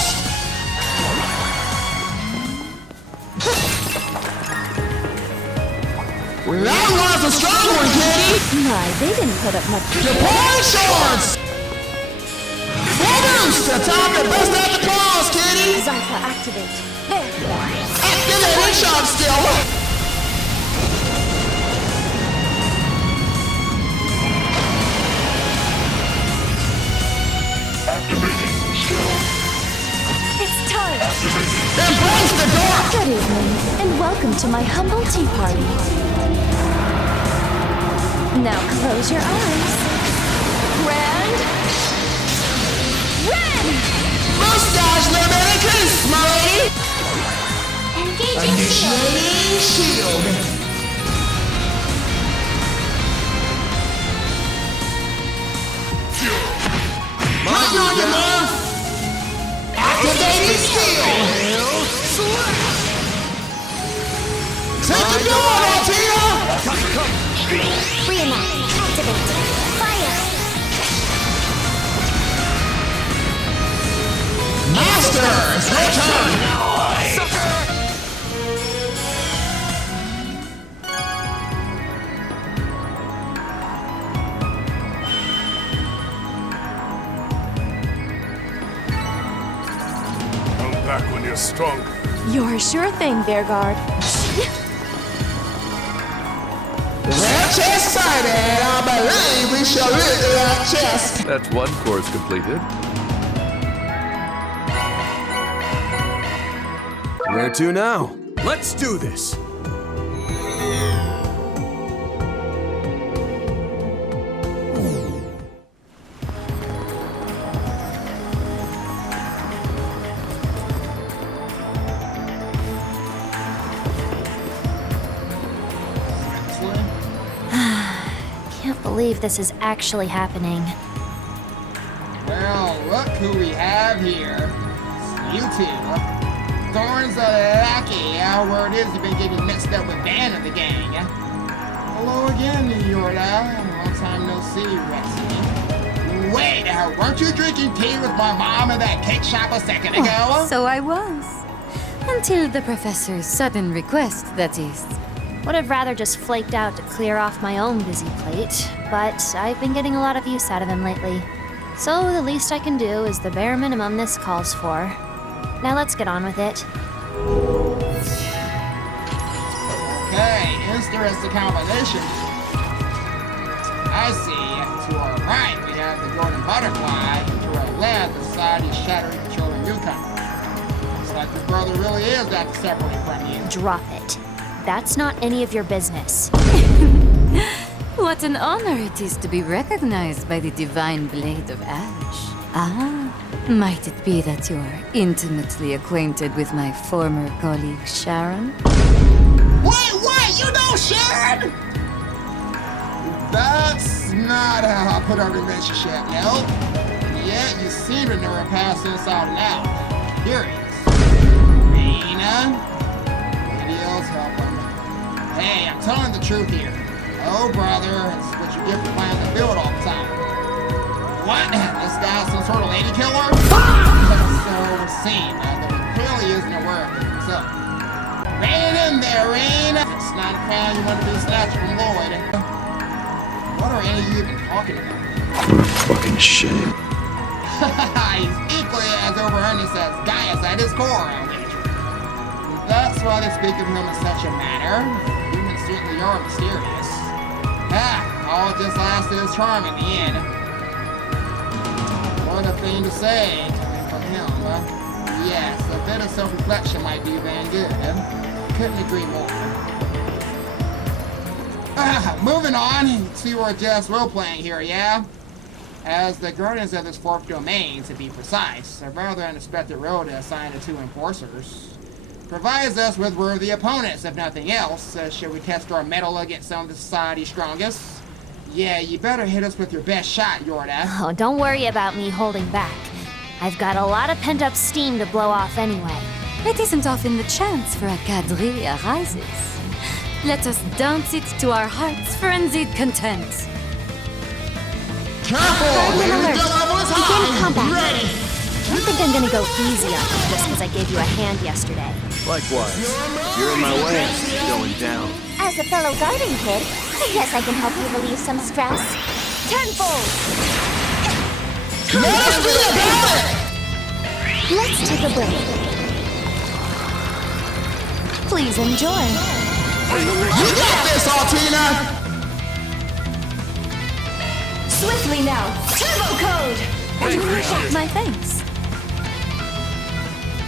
My, they didn't put up much. Deploy shorts! Full boost! Time to bust out the claws, kitty! Zypha, activate. There. Activated shock skill! It's time. Embrace the dark! Good evening, and welcome to my humble tea party. Now close your eyes. Grand. Renne! Mustache limit increase, my lady! Engaging Initiating shield! Mind on your mark! Activating skill! Take the door, Altina! Reenact. Activate. Fire. Master, it's your turn! Come back when you're stronger. You're a sure thing, Bearguard. Red chest sighted, I believe we shall lick that chest. That's one course completed. Where to now? Let's do this! Can't believe this is actually happening. Well, look who we have here. It's you two. Thorns are lucky. Word is you've been getting mixed up with Van of the gang. Hello again, Yorda. Long time no see, Rexy. Wait, weren't you drinking tea with my mom at that cake shop a second ago? So I was. Until the professor's sudden request, that is. Would have rather just flaked out to clear off my own busy plate, but I've been getting a lot of use out of them lately. So the least I can do is the bare minimum this calls for. Now let's get on with it. Okay, interesting combination. I see. To our right, we have the golden butterfly. To our left, the society's shattering controlling newcomer. Looks like your brother really is that separate from you. Drop it. That's not any of your business. What an honor it is to be recognized by the divine blade of ash. Ah, might it be that you are intimately acquainted with my former colleague Sharon? Wait, you know Sharon? That's not how I put our relationship, no. Yet you seem to know her past inside and out. Curious. Rena? Videos help them. Hey, I'm telling the truth here. Oh, brother, it's what you get for planning to build all the time. What? This guy's some sort of lady killer? So it would seem, though he clearly isn't aware of it. So, rein in there, Rain. It's not a crime you want to be snatched from Lloyd. What are any of you even talking about? What a fucking shame. He's equally as overearnest as Gaius at his core, I wager. That's why they speak of him in such a manner. Humans certainly are mysterious. All just lasted his charm in the end. What a thing to say, coming from him, Yes, a bit of self-reflection might do Van good. Couldn't agree more. Moving on, see we're just role-playing here, yeah? As the guardians of this fourth domain, to be precise, a rather unexpected role to assign to two enforcers, provides us with worthy opponents, if nothing else. Should we test our mettle against some of the society's strongest? Yeah, you better hit us with your best shot, Yorda. Oh, don't worry about me holding back. I've got a lot of pent-up steam to blow off anyway. It isn't often the chance for a quadrille arises. Let us dance it to our heart's frenzied content. Careful! Guardian alert! The level is Begin high! combat! Ready! I don't think I'm gonna go easy on you just because I gave you a hand yesterday. Likewise. If you're in my way, it's going down. As As a fellow Garten kid, I guess I can help you relieve some stress. Tenfold! Let's do it! Let's take a break. Please enjoy. You got this, Altina! Swiftly now! Turbo code! My thanks.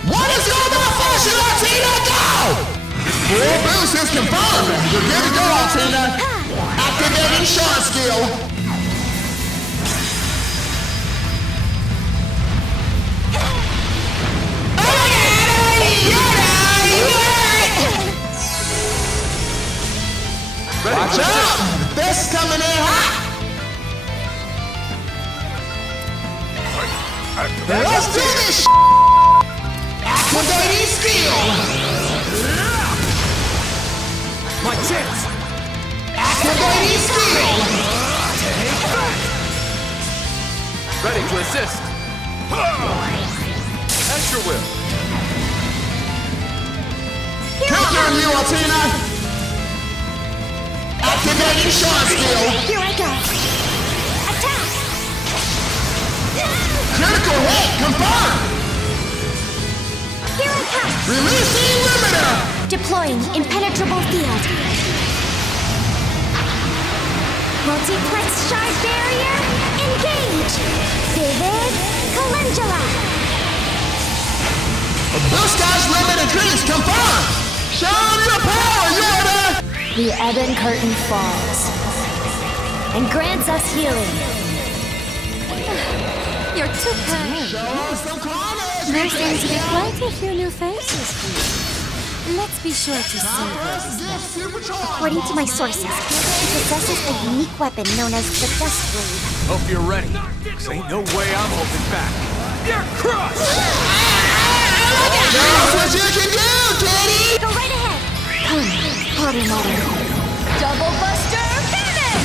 What is your malfunction, Altina? Go! Full boost is confirmed! You're good to go, Altina! Activating shot skill! Watch out! This is coming in hot! Let's do this! Activating skill! My chance! Activating skill! Ready to assist! At your will! Counter on you, Altina! Activating shot skill! Here I go. Attack! Critical hit confirmed! Here I come. Releasing limiter! Deploying impenetrable field. Multiplex shard barrier. Engage. Vivid calendula. Boost dash limit increase confirmed! Show your power, Yoda! The ebon curtain falls and grants us healing. You're too kind. Show us some carnage! There seem to be quite a few new faces here. Let's be sure to see those. According to my sources, he possesses a unique weapon known as the Dust Blade. Hope you're ready. 'Cause ain't no way I'm holding back. You're crushed! That's what you can do, kitty! Go right ahead. Come, Potter Mother. Double Buster Cannon!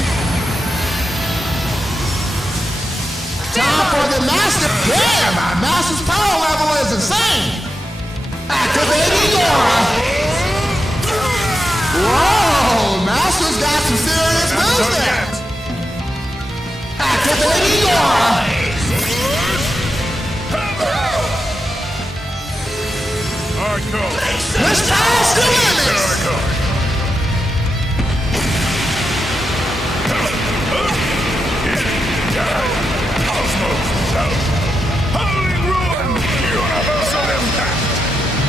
Time for the master. Damn, my master's power level is insane! Activating aura! Whoa, master's got some serious moves there! Activating aura! Let's pass the limits!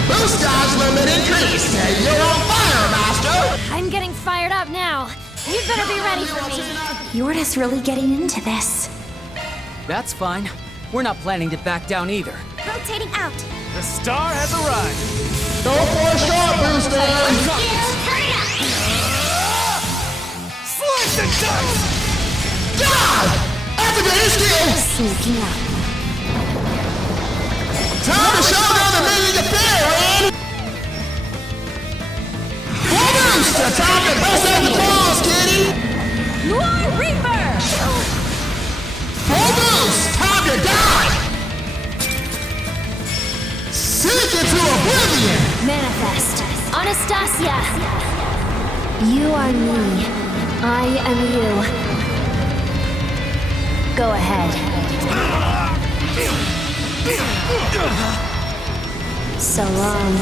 Boost dodge limit increased! You're on fire, Master! I'm getting fired up now. You'd better be ready for me. You're just really getting into this. That's fine. We're not planning to back down either. Rotating out. The star has arrived! Go for a shot, Booster! Slice and dice! God! Activating skill! Sneaking up. Time to show them the meaning of fear, man! Full boost! Time to bust out the claws, kitty! Noir Reaper! Full boost! Time to die! Sink into oblivion! Manifest. Anastasia. You are me. I am you. Go ahead. So long.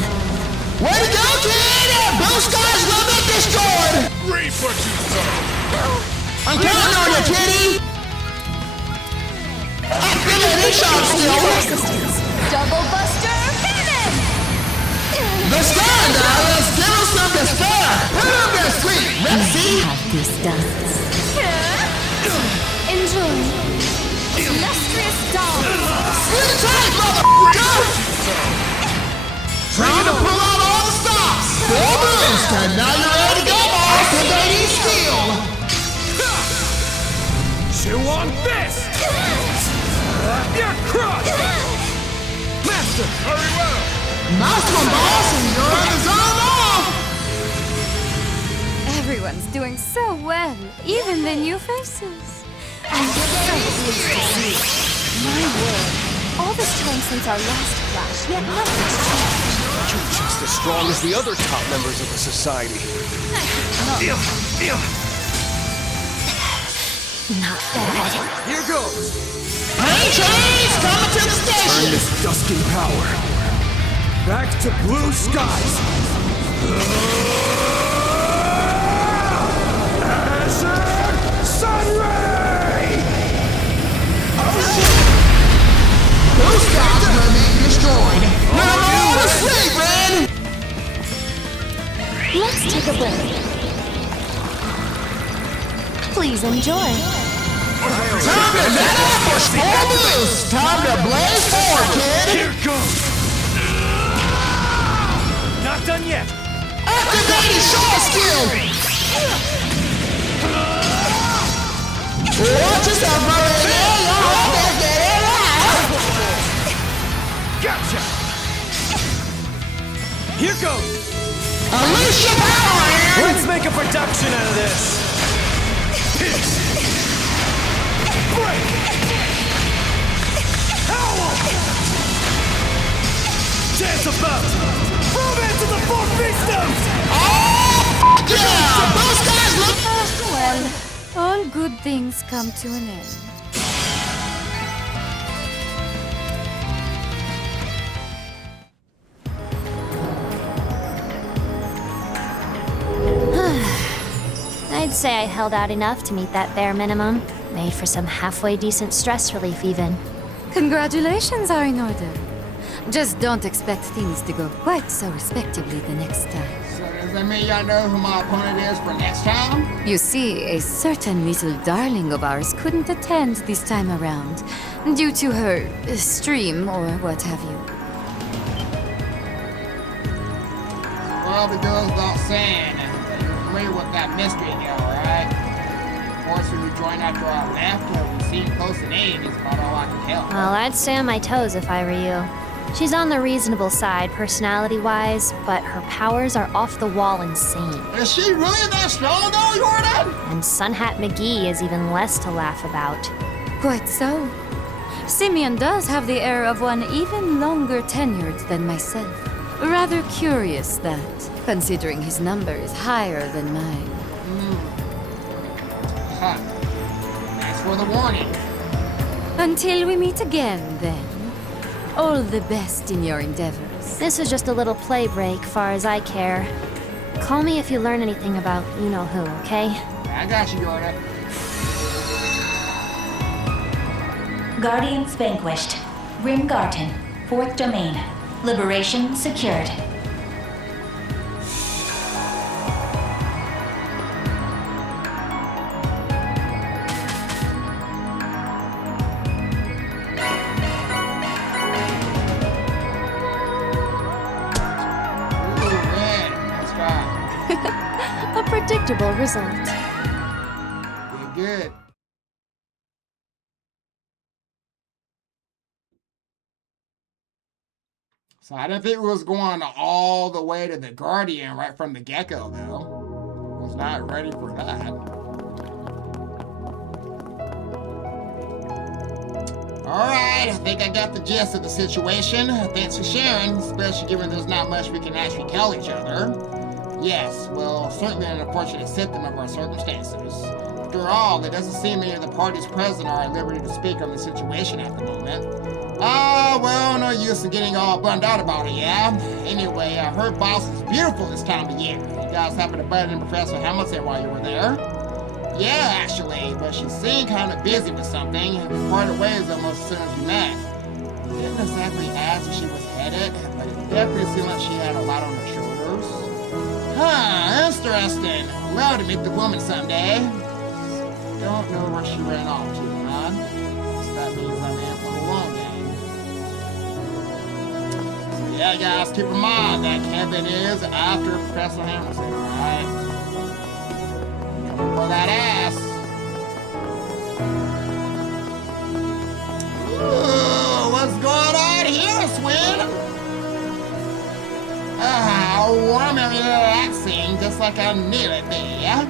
Way to go, kid! Boost dodge limit destroyed! Reap what you sow! I'm counting on you, kitty! Activating shot skill! Double Buster Cannon! The star now, let's give us some despair! Put him to sleep, Rexy! Have these dance. Enjoy. Illustrious doll. Sleep tight, motherfucker! Trying to pull out all the stops! Full boost, and now you're ready to go, activating skill! Chew on this! You're crushed! Master! Very well! Nice one, boss, and you're on the zone off! Everyone's doing so well, even the new faces. I'm so pleased to see. My word, all this time since our last clash, yet nothing's changed. You just destroyed strong as the other top members of the society. Not bad. Here goes! Hey, trains coming to the station! Turn this dusking power back to blue skies! Acid Sunray! Those guys are being destroyed! Now all asleep, Renne! Let's take a break. Please enjoy. Time to let off for small boost! Time to blaze forward, kid! Here goes! Not done yet! Activating short skill! Watch yourself, brother! You're almost dead alive! Gotcha! Here goes! Unleash your power, Renne! Let's make a production out of this! Peace! Break! Howl! Dance about! Move into the four beastos! Oh, yeah! Those guys look... Well, all good things come to an end. I'd say I held out enough to meet that bare minimum. Made for some halfway decent stress relief, even. Congratulations are in order. Just don't expect things to go quite so respectably the next time. So does that mean y'all know who my opponent is for next time? You see, a certain little darling of ours couldn't attend this time around, due to her stream or what have you. Well, the girls don't sing. You agree with that mystery deal, right? Of course, when we joined after I left, we seemed close in age is about all I could tell. Well, I'd stay on my toes if I were you. She's on the reasonable side, personality-wise, but her powers are off-the-wall insane. Is she really that strong, though, Jordan? And Sunhat McGee is even less to laugh about. Quite so. Simeon does have the air of one even longer tenured than myself. Rather curious that, considering his number is higher than mine. Huh. Thanks for the warning. Until we meet again, then. All the best in your endeavors. This is just a little play break, far as I care. Call me if you learn anything about you-know-who, okay? I got you, Jordan. Guardians vanquished. Grim Garten, 4th domain. Liberation secured. Ooh, Renne. That's fine. A predictable result. You're good. So I didn't think we was going all the way to the Guardian right from the get-go, though. Was not ready for that. Alright, I think I got the gist of the situation. Thanks for sharing, especially given there's not much we can actually tell each other. Yes, well, certainly an unfortunate symptom of our circumstances. After all, it doesn't seem any of the parties present are at liberty to speak on the situation at the moment. Well, no use in getting all bummed out about it, yeah? Anyway, I heard Boss is beautiful this time of year. You guys happen to butt in Professor Hamilton while you were there? Yeah, actually, but she seemed kind of busy with something, and we parted ways almost as soon as we met. Didn't exactly ask where she was headed, but it definitely seemed like she had a lot on her shoulders. Huh, interesting. Love to meet the woman someday. Don't know where she ran off to, huh? So that means I'm in for the long game. So yeah, guys, keep in mind that Kevin is after Professor Hamilton, right? Coming for that ass. Ooh, what's going on here, Swin? Ah, warm every little accent, just like I knew it'd be, yeah?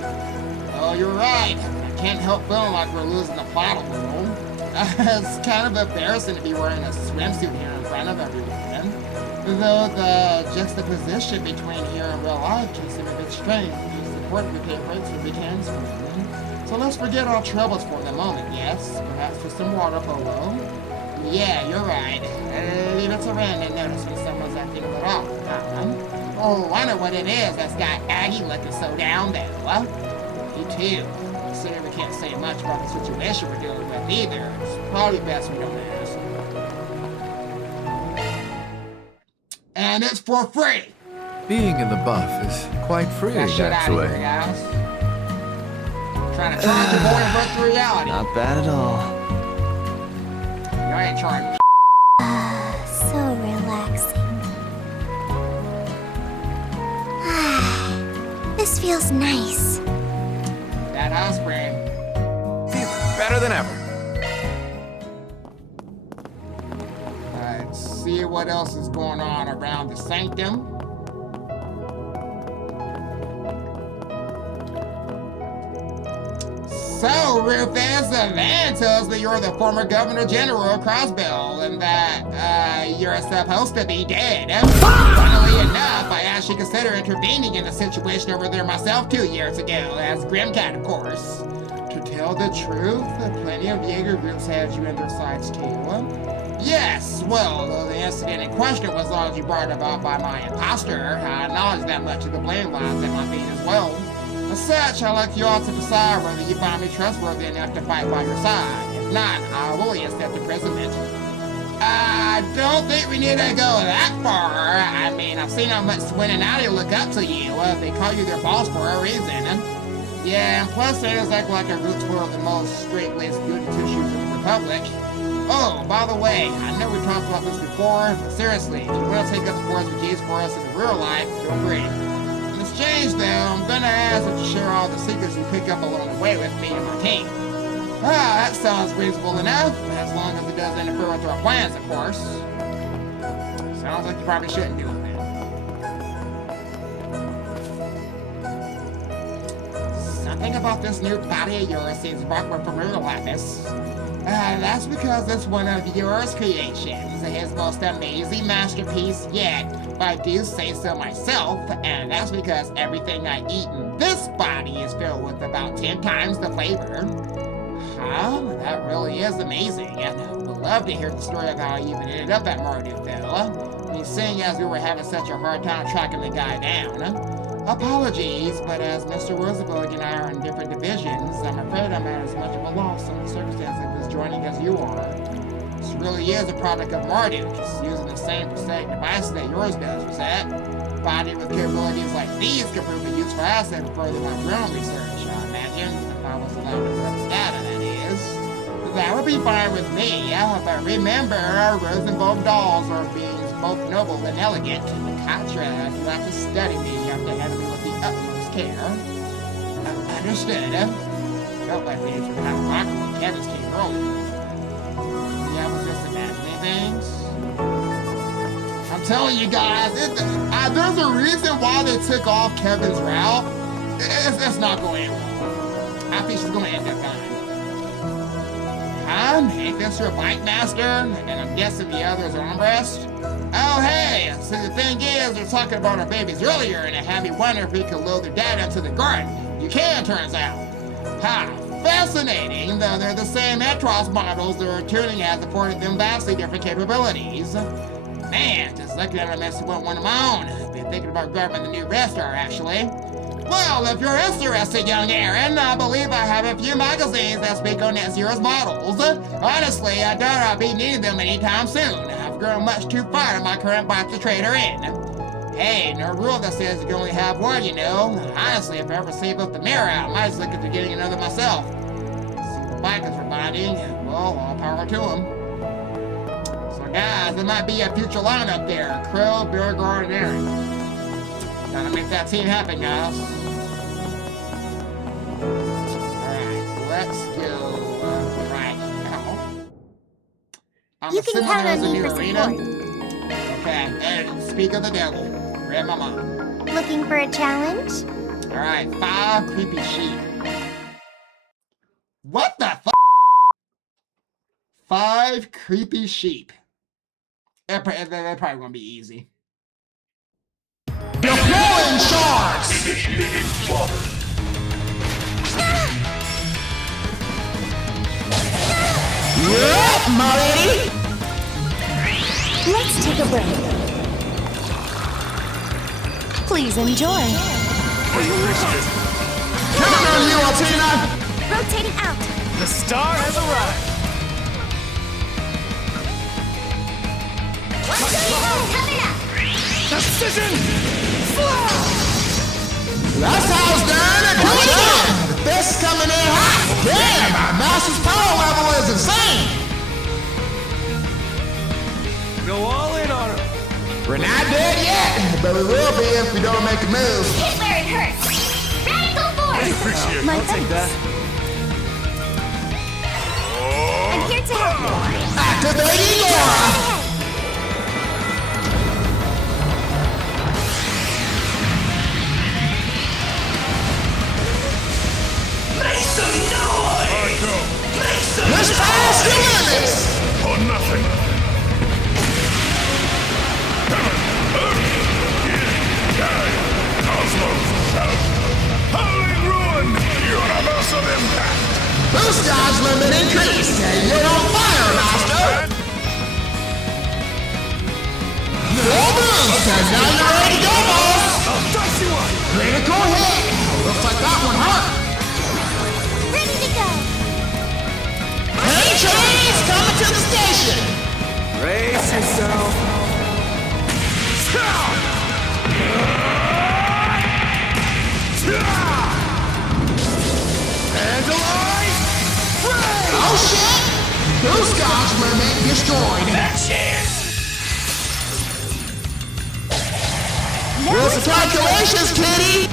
Oh, you're right. I can't help feeling like we're losing the plot a little. It's kind of embarrassing to be wearing a swimsuit here in front of everyone. Though the juxtaposition between here and real life can seem a bit strange, it's important we take breaks when we can, Spriggan. So let's forget our troubles for the moment, yes? Perhaps for some water polo? Yeah, you're right. Leave it to Renne to notice when someone's acting a little off, Oh, I know what it is that's got Aggie looking so down there. You too. Considering we can't say much about the situation we're dealing with either, it's probably best we don't ask. And it's for free! Being in the buff is quite freeing, actually. Out of here, guys. Trying to charge your boy and break through reality. Not bad at all. You ain't charging. So relaxing. This feels nice. That hot spring. Feeling better than ever. Let's see what else is going on around the sanctum. So, Rufus, Van tells me you're the former Governor General of Crossbell and that you're supposed to be dead. Funnily enough, I actually considered intervening in the situation over there myself 2 years ago, as Grimcat, of course. To tell the truth, plenty of Jaeger groups had you in their sights too. Yes, well, though the incident in question was largely brought about by my imposter, I acknowledge that much of the blame lies at my feet as well. As such, I'd like you all to decide whether you find me trustworthy enough to fight by your side. If not, I will accept imprisonment. I don't think we need to go that far. I mean, I've seen how much Swin and Addie look up to you. They call you their boss for a reason. Yeah, and plus there's like a root for the most straight-laced goody two-shoes in the Republic. Oh, by the way, I know we talked about this before, but seriously, if you want to take up the force with G's for us in the real life, feel free. In exchange, though, I'm gonna ask that you share all the secrets you pick up along the way with me and my team. Ah, that sounds reasonable enough, as long as it doesn't interfere with our plans, of course. Sounds like you probably shouldn't do it then. Something about this new body of yours seems awkward for real, Lapis. That's because it's one of yours creations, his most amazing masterpiece yet, if I do say so myself, and that's because everything I eat in this body is filled with about 10 times the flavor. Huh? That really is amazing, and I would love to hear the story of how you even ended up at Marduk, though. I mean, seeing as we were having such a hard time tracking the guy down. Apologies, but as Mr. Roosevelt and I are in different divisions, I'm afraid I'm at as much of a loss in the circumstances of his joining as you are. This really is a product of Marduk, just using the same prosthetic devices that yours does, Rosette. A body with capabilities like these could prove a useful asset for further my drone research, I imagine, if I was allowed to collect the data, that is. That would be fine with me, but remember, Rosenberg dolls are beings both noble and elegant. Contra, if you have to study me, you have to handle me with the utmost care. Understood. Felt like things were kind of awkward when Kevin's came earlier. Yeah, I was just imagining things. I'm telling you guys, there's a reason why they took off Kevin's route. It's not going well. I think she's going to end up dying. Ain't this your bike master? And I'm guessing the other's armrest? Oh, hey! So the thing is, they're talking about our babies earlier, and it had me wonder if we could load their data into the Garten. You can, turns out. Ha! Fascinating, though they're the same Etros models their tuning has afforded them vastly different capabilities. Man, just looking at them makes me want one of my own. I've been thinking about grabbing the new Restar, actually. Well, if you're interested, young Aaron, I believe I have a few magazines that speak on Net Zero's models. Honestly, I doubt I'll be needing them anytime soon. I've grown much too far in my current box to trade her in. Hey, no rule that says you can only have one, you know. Honestly, if I ever save up the mirror, I might just look into getting another myself. See the bikers are binding, well, all power to them. So guys, there might be a future lineup there. Krill, Beauregard, and Aaron. Gotta make that team happen, guys. Alright, let's go right now. You can count on me for support. Okay, and speak of the devil. Read my mom. Looking for a challenge? Alright, 5 creepy sheep. What the f***? 5 creepy sheep. They're probably gonna be easy. Yep, my lady. Let's take a break. Please enjoy. Count on you, Altina. Rotating out. The star has arrived. Coming up. Precision! That's how it's done. Do it again. The fist coming in hot. Damn, my master's power level is insane. Go all in on him. We're not dead yet, but we will be if we don't make a move. Hit where it hurts. Radical force. Appreciate My I'll take that. I'm here to help. Activating aura. Let's pass the limits. Or nothing. Cosmos out. Howling ruin. Universal impact. Boost dodge limit increased, and you're on fire, Master. Full boost, and now you're ready to go, boss. I'll dice you up. Critical hit. Looks like that one hurt. Ready to go. Hey, trains coming to the station. Brace yourself. Vandalize! Oh shit! Boost dodge limit destroyed. That's it! Where's the calculations, kitty?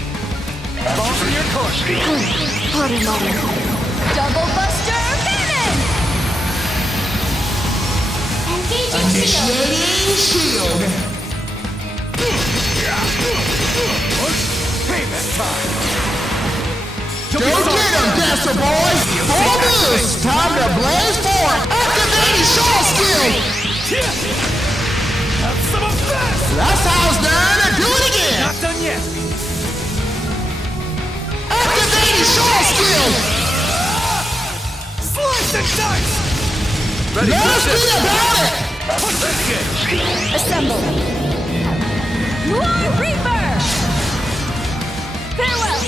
Ball for your course. Potter Mother. Double buster cannon. Engaging shield. Initiating shield. Payback time. Go get him, Dancer Boy! Full boost! Time to blaze forward! Activating shaw skill! Have some of this. That's how it's done, and do it again! Not done yet. Activating shaw skill! Slice and dice. Ready Let for us this. be about it! Assemble. War Reaper. Farewell.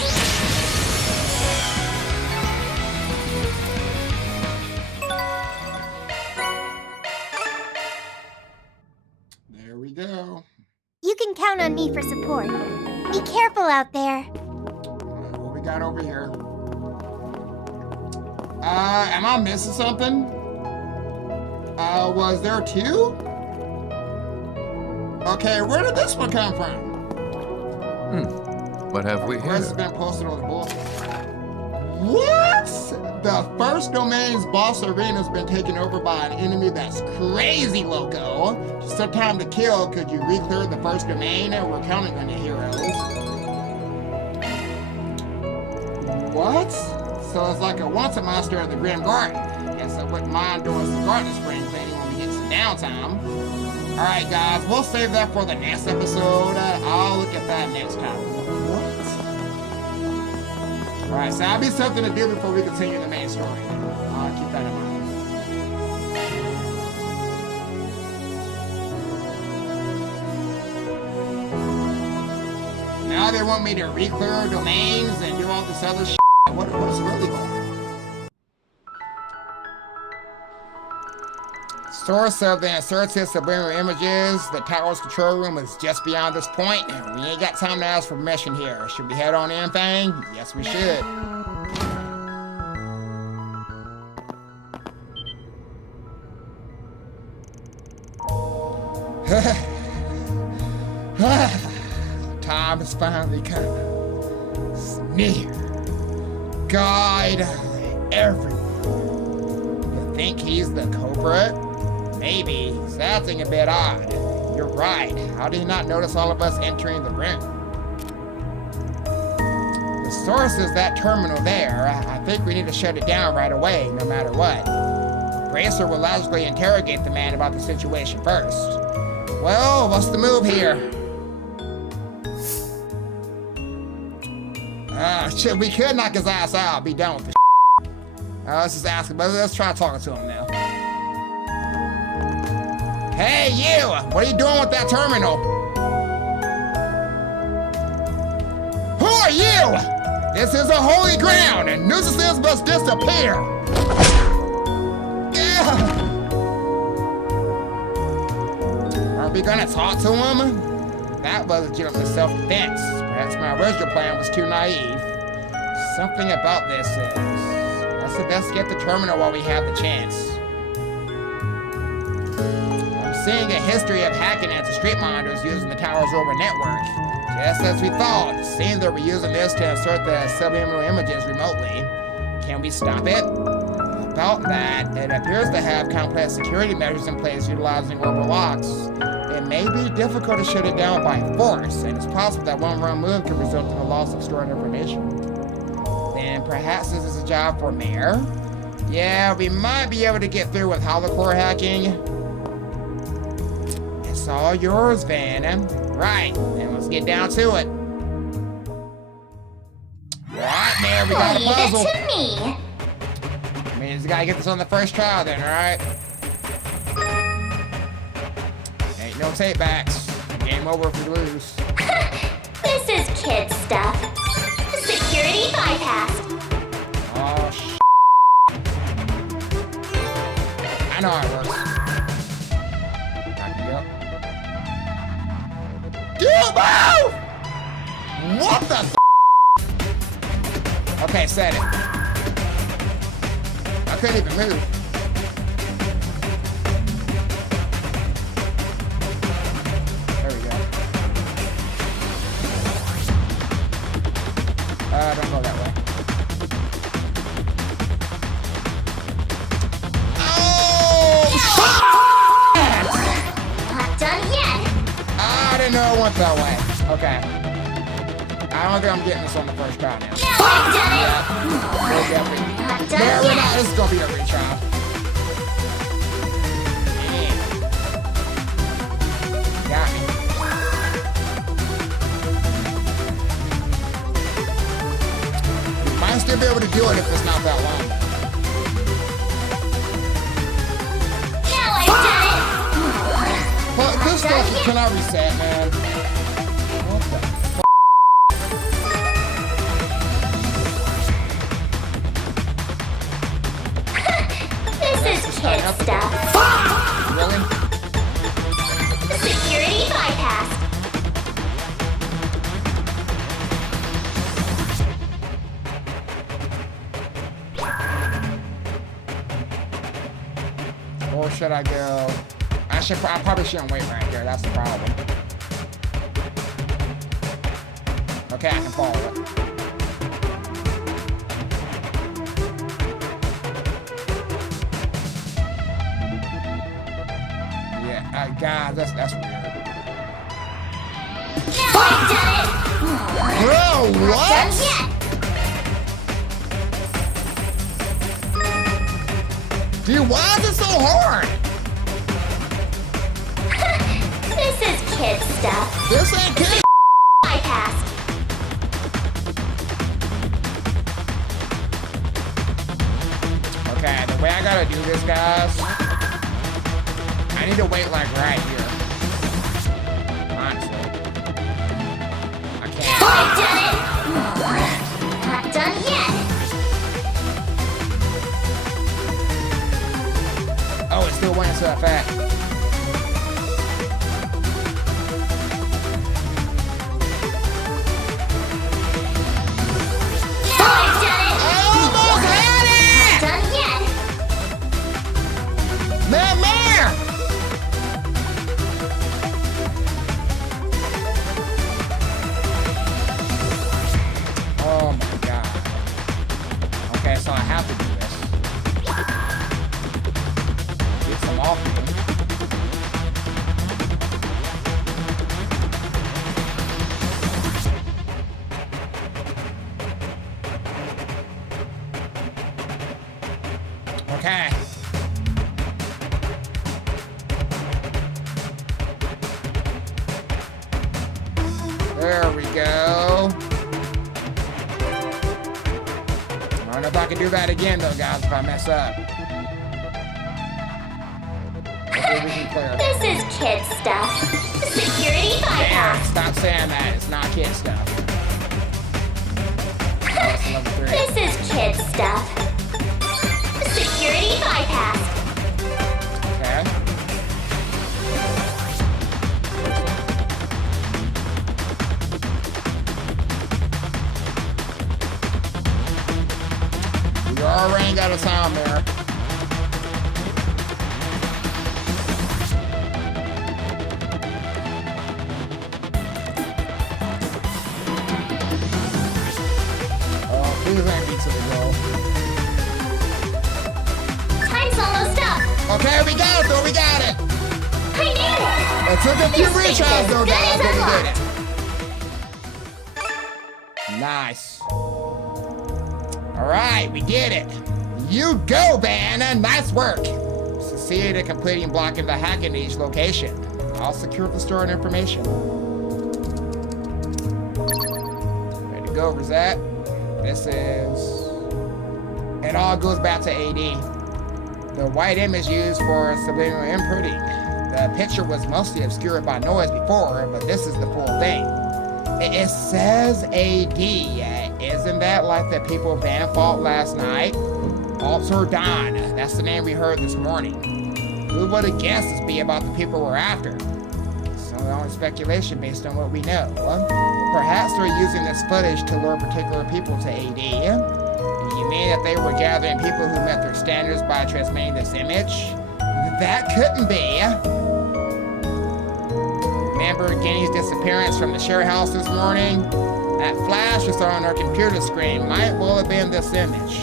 There we go. You can count on me for support. Be careful out there. What we got over here? Am I missing something? Was there two? Okay, where did this one come from? What have we Where's here? this been posted on the board? What? The first domain's boss arena has been taken over by an enemy that's crazy, loco. Just some time to kill. Could you re-clear the first domain? We're counting on the heroes. What? So it's like a once a master of the Grim Garten. Guess I wouldn't mind doing some garden spring cleaning when we get some downtime. Alright guys, we'll save that for the next episode. I'll look at that next time. What? Alright, so that'll be something to do before we continue the main story. I'll keep that in mind. Now they want me to re-clear domains and do all this other shit. What's really going on? Source of the inserted subliminal images. The tower's control room is just beyond this point. We ain't got time to ask for permission here. Should we head on in, Fang? Yes, we should. Time has finally come. It's near. Guide everyone. You think he's the culprit? Maybe. He's acting a bit odd. You're right. How did he not notice all of us entering the room? The source is that terminal there. I think we need to shut it down right away, no matter what. Bracer will logically interrogate the man about the situation first. Well, what's the move here? shit, we could knock his ass out, be done with this. Let's just ask him, but let's try talking to him now. Hey, you! What are you doing with that terminal? Who are you? This is a holy ground, and nuisances must disappear. Are we gonna talk to him? That was legitimate self-defense. Perhaps my original plan was too naive. Something about this is... let's investigate the terminal while we have the chance. I'm seeing a history of hacking into street monitors using the tower's over network. Just as we thought, it seems that we're using this to insert the subliminal images remotely. Can we stop it? About that, it appears to have complex security measures in place utilizing orbital locks. It may be difficult to shut it down by force, and it's possible that one wrong move could result in the loss of stored information. Then perhaps this is a job for Mayor? Yeah, we might be able to get through with holocore hacking. It's all yours, Van. Right, then let's get down to it. Alright, Mayor, we got a puzzle. Leave it to me. Means we gotta get this on the first trial then, alright? Ain't no take backs. Game over if we lose. This is kid stuff. Security bypassed. Oh, I know how it works. Back you up. You move! What the Okay, set it. I couldn't even move. There we go. Don't go that way. Oh! Not done yet. I didn't know it went that way. Okay. I don't think I'm getting this on the first try now. Now I've done it. Not done Yeah, we're yet. not. This is gonna be a retrial. Got me. We might still be able to do it if it's not that long. Now I've done it. But this stuff, can I reset, man? What the This is kid stuff. Really? Security bypassed. Or should I go? I probably shouldn't wait right here. That's the problem. Okay, I can follow it. Yeah, God, that's weird. Now I've done it. Bro, Not what? done yet. Dude, why is it so hard? This is kid stuff. This ain't kid. Bypassed. Okay, the way I gotta do this, guys, I need to wait like right here. Honestly. I can't. I've done it. Not done yet. Oh, it still went into effect. Now I've done it. Almost had Not done yet. it! Man! Oh my god. Okay, so I have to do this. Get some off of him. Okay. There we go. know if I can do that again, though, guys, if I mess up. Hopefully we can clear it. This is kid stuff. Security Yeah, bypass. stop saying that. It's not kid stuff. That's level 3. This is kid stuff. Security bypass. Okay. We already got a sound there. Oh, please let me to the goal. Time's almost up. Okay, we got it, though. We got it. I made it. It took a few This thing's retries, as though, good guys, as but we unlocked. did it. Nice. All right, we did it. You go, Vanna. Nice work. Succeeded at completing blocking the hack in each location. I'll secure the stored information. Ready to go, Rosette. This is... It all goes back to AD. The white image used for subliminal imprinting. The picture was mostly obscured by noise before, but this is the full thing. It says AD. Isn't that like the people Van fought last night? Officer Don. That's the name we heard this morning. Who would have guessed this be about the people we're after? So only speculation based on what we know. Perhaps they're using this footage to lure particular people to AD. You mean that they were gathering people who met their standards by transmitting this image? That couldn't be. Remember Guinea's disappearance from the share house this morning? That flash we saw on our computer screen might well have been this image.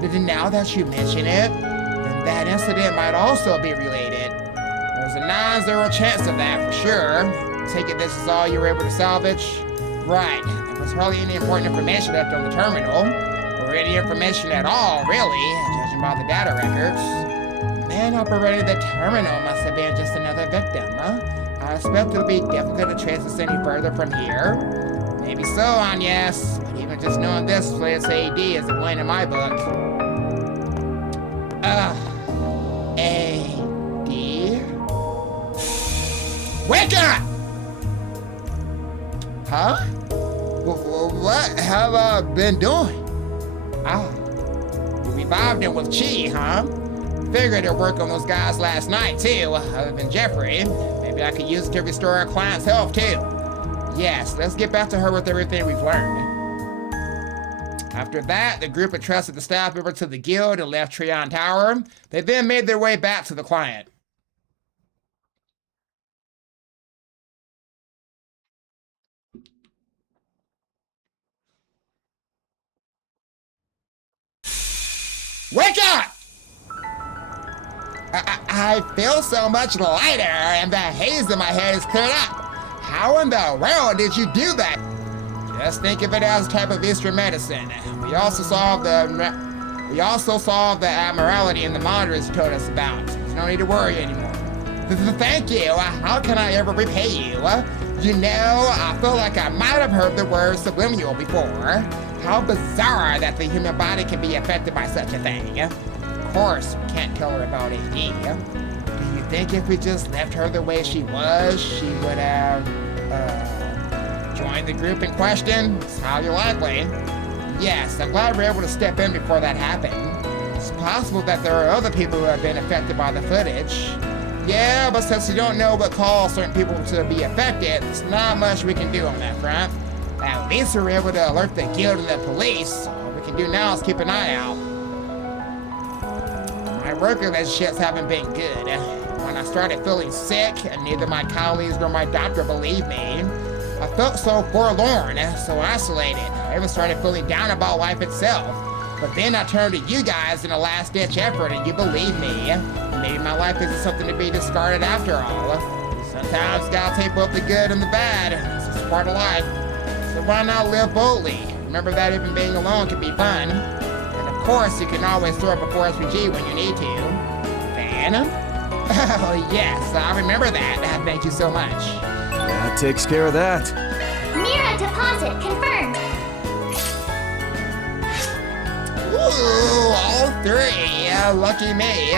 Now that you mention it, then that incident might also be related. There's a 9-0 chance of that for sure. Take it this is all you were able to salvage? Right, there was hardly any important information left on the terminal. Or any information at all, really, judging by the data records. The man operating the terminal must have been just another victim, huh? I expect it'll be difficult to trace this any further from here. Maybe so, Agnes, but even just knowing this place AD is a win in my book. AD? Wake up! Huh? What have I been doing? Ah, you revived him with chi, huh? Figured it'd work on those guys last night, too, other than Jeffrey. Maybe I could use it to restore our client's health, too. Yes, let's get back to her with everything we've learned. After that, the group entrusted the staff member to the guild and left Trion Tower. They then made their way back to the client. Wake up! I feel so much lighter, and the haze in my head is cleared up. How in the world did you do that? Just think of it as a type of Eastern medicine. We also solved the abnormality in the monitors you told us about. There's no need to worry anymore. Thank you. How can I ever repay you? You know, I feel like I might have heard the word subliminal before. How bizarre that the human body can be affected by such a thing. Of course, we can't tell her about AD. Do you think if we just left her the way she was, she would have, joined the group in question? It's highly likely. Yes, I'm glad we were able to step in before that happened. It's possible that there are other people who have been affected by the footage. Yeah, but since we don't know what caused certain people to be affected, there's not much we can do on that front. At least we were able to alert the guild and the police. All we can do now is keep an eye out. My work relationships haven't been good. When I started feeling sick, and neither my colleagues nor my doctor believed me, I felt so forlorn, so isolated. I even started feeling down about life itself. But then I turned to you guys in a last-ditch effort, and you believed me. Maybe my life isn't something to be discarded after all. Sometimes you gotta take both the good and the bad. It's just part of life. So why not live boldly? Remember that even being alone can be fun. And of course, you can always throw up a 4SPG when you need to. Van? Oh, yes, I remember that. Thank you so much. That takes care of that. Mira deposit confirmed. Ooh, all 3. Lucky me.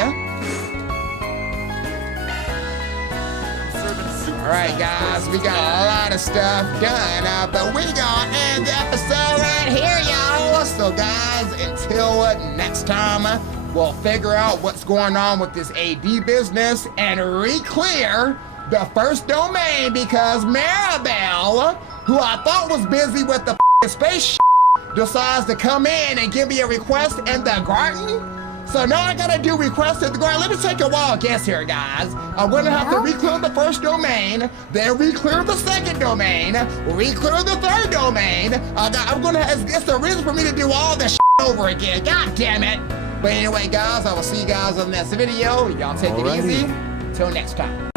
Alright guys, we got a lot of stuff done, but we gonna end the episode right here, y'all. So guys, until next time, we'll figure out what's going on with this AD business and re-clear the first domain, because Maribel, who I thought was busy with the space decides to come in and give me a request in the garden. So now I gotta do requests in the garden. Let me take a wild guess here, guys. I'm gonna have to re-clear the first domain, then re-clear the second domain, re-clear the third domain. It's the reason for me to do all this over again. God damn it. But anyway, guys, I will see you guys on the next video. Y'all take it easy. Till next time.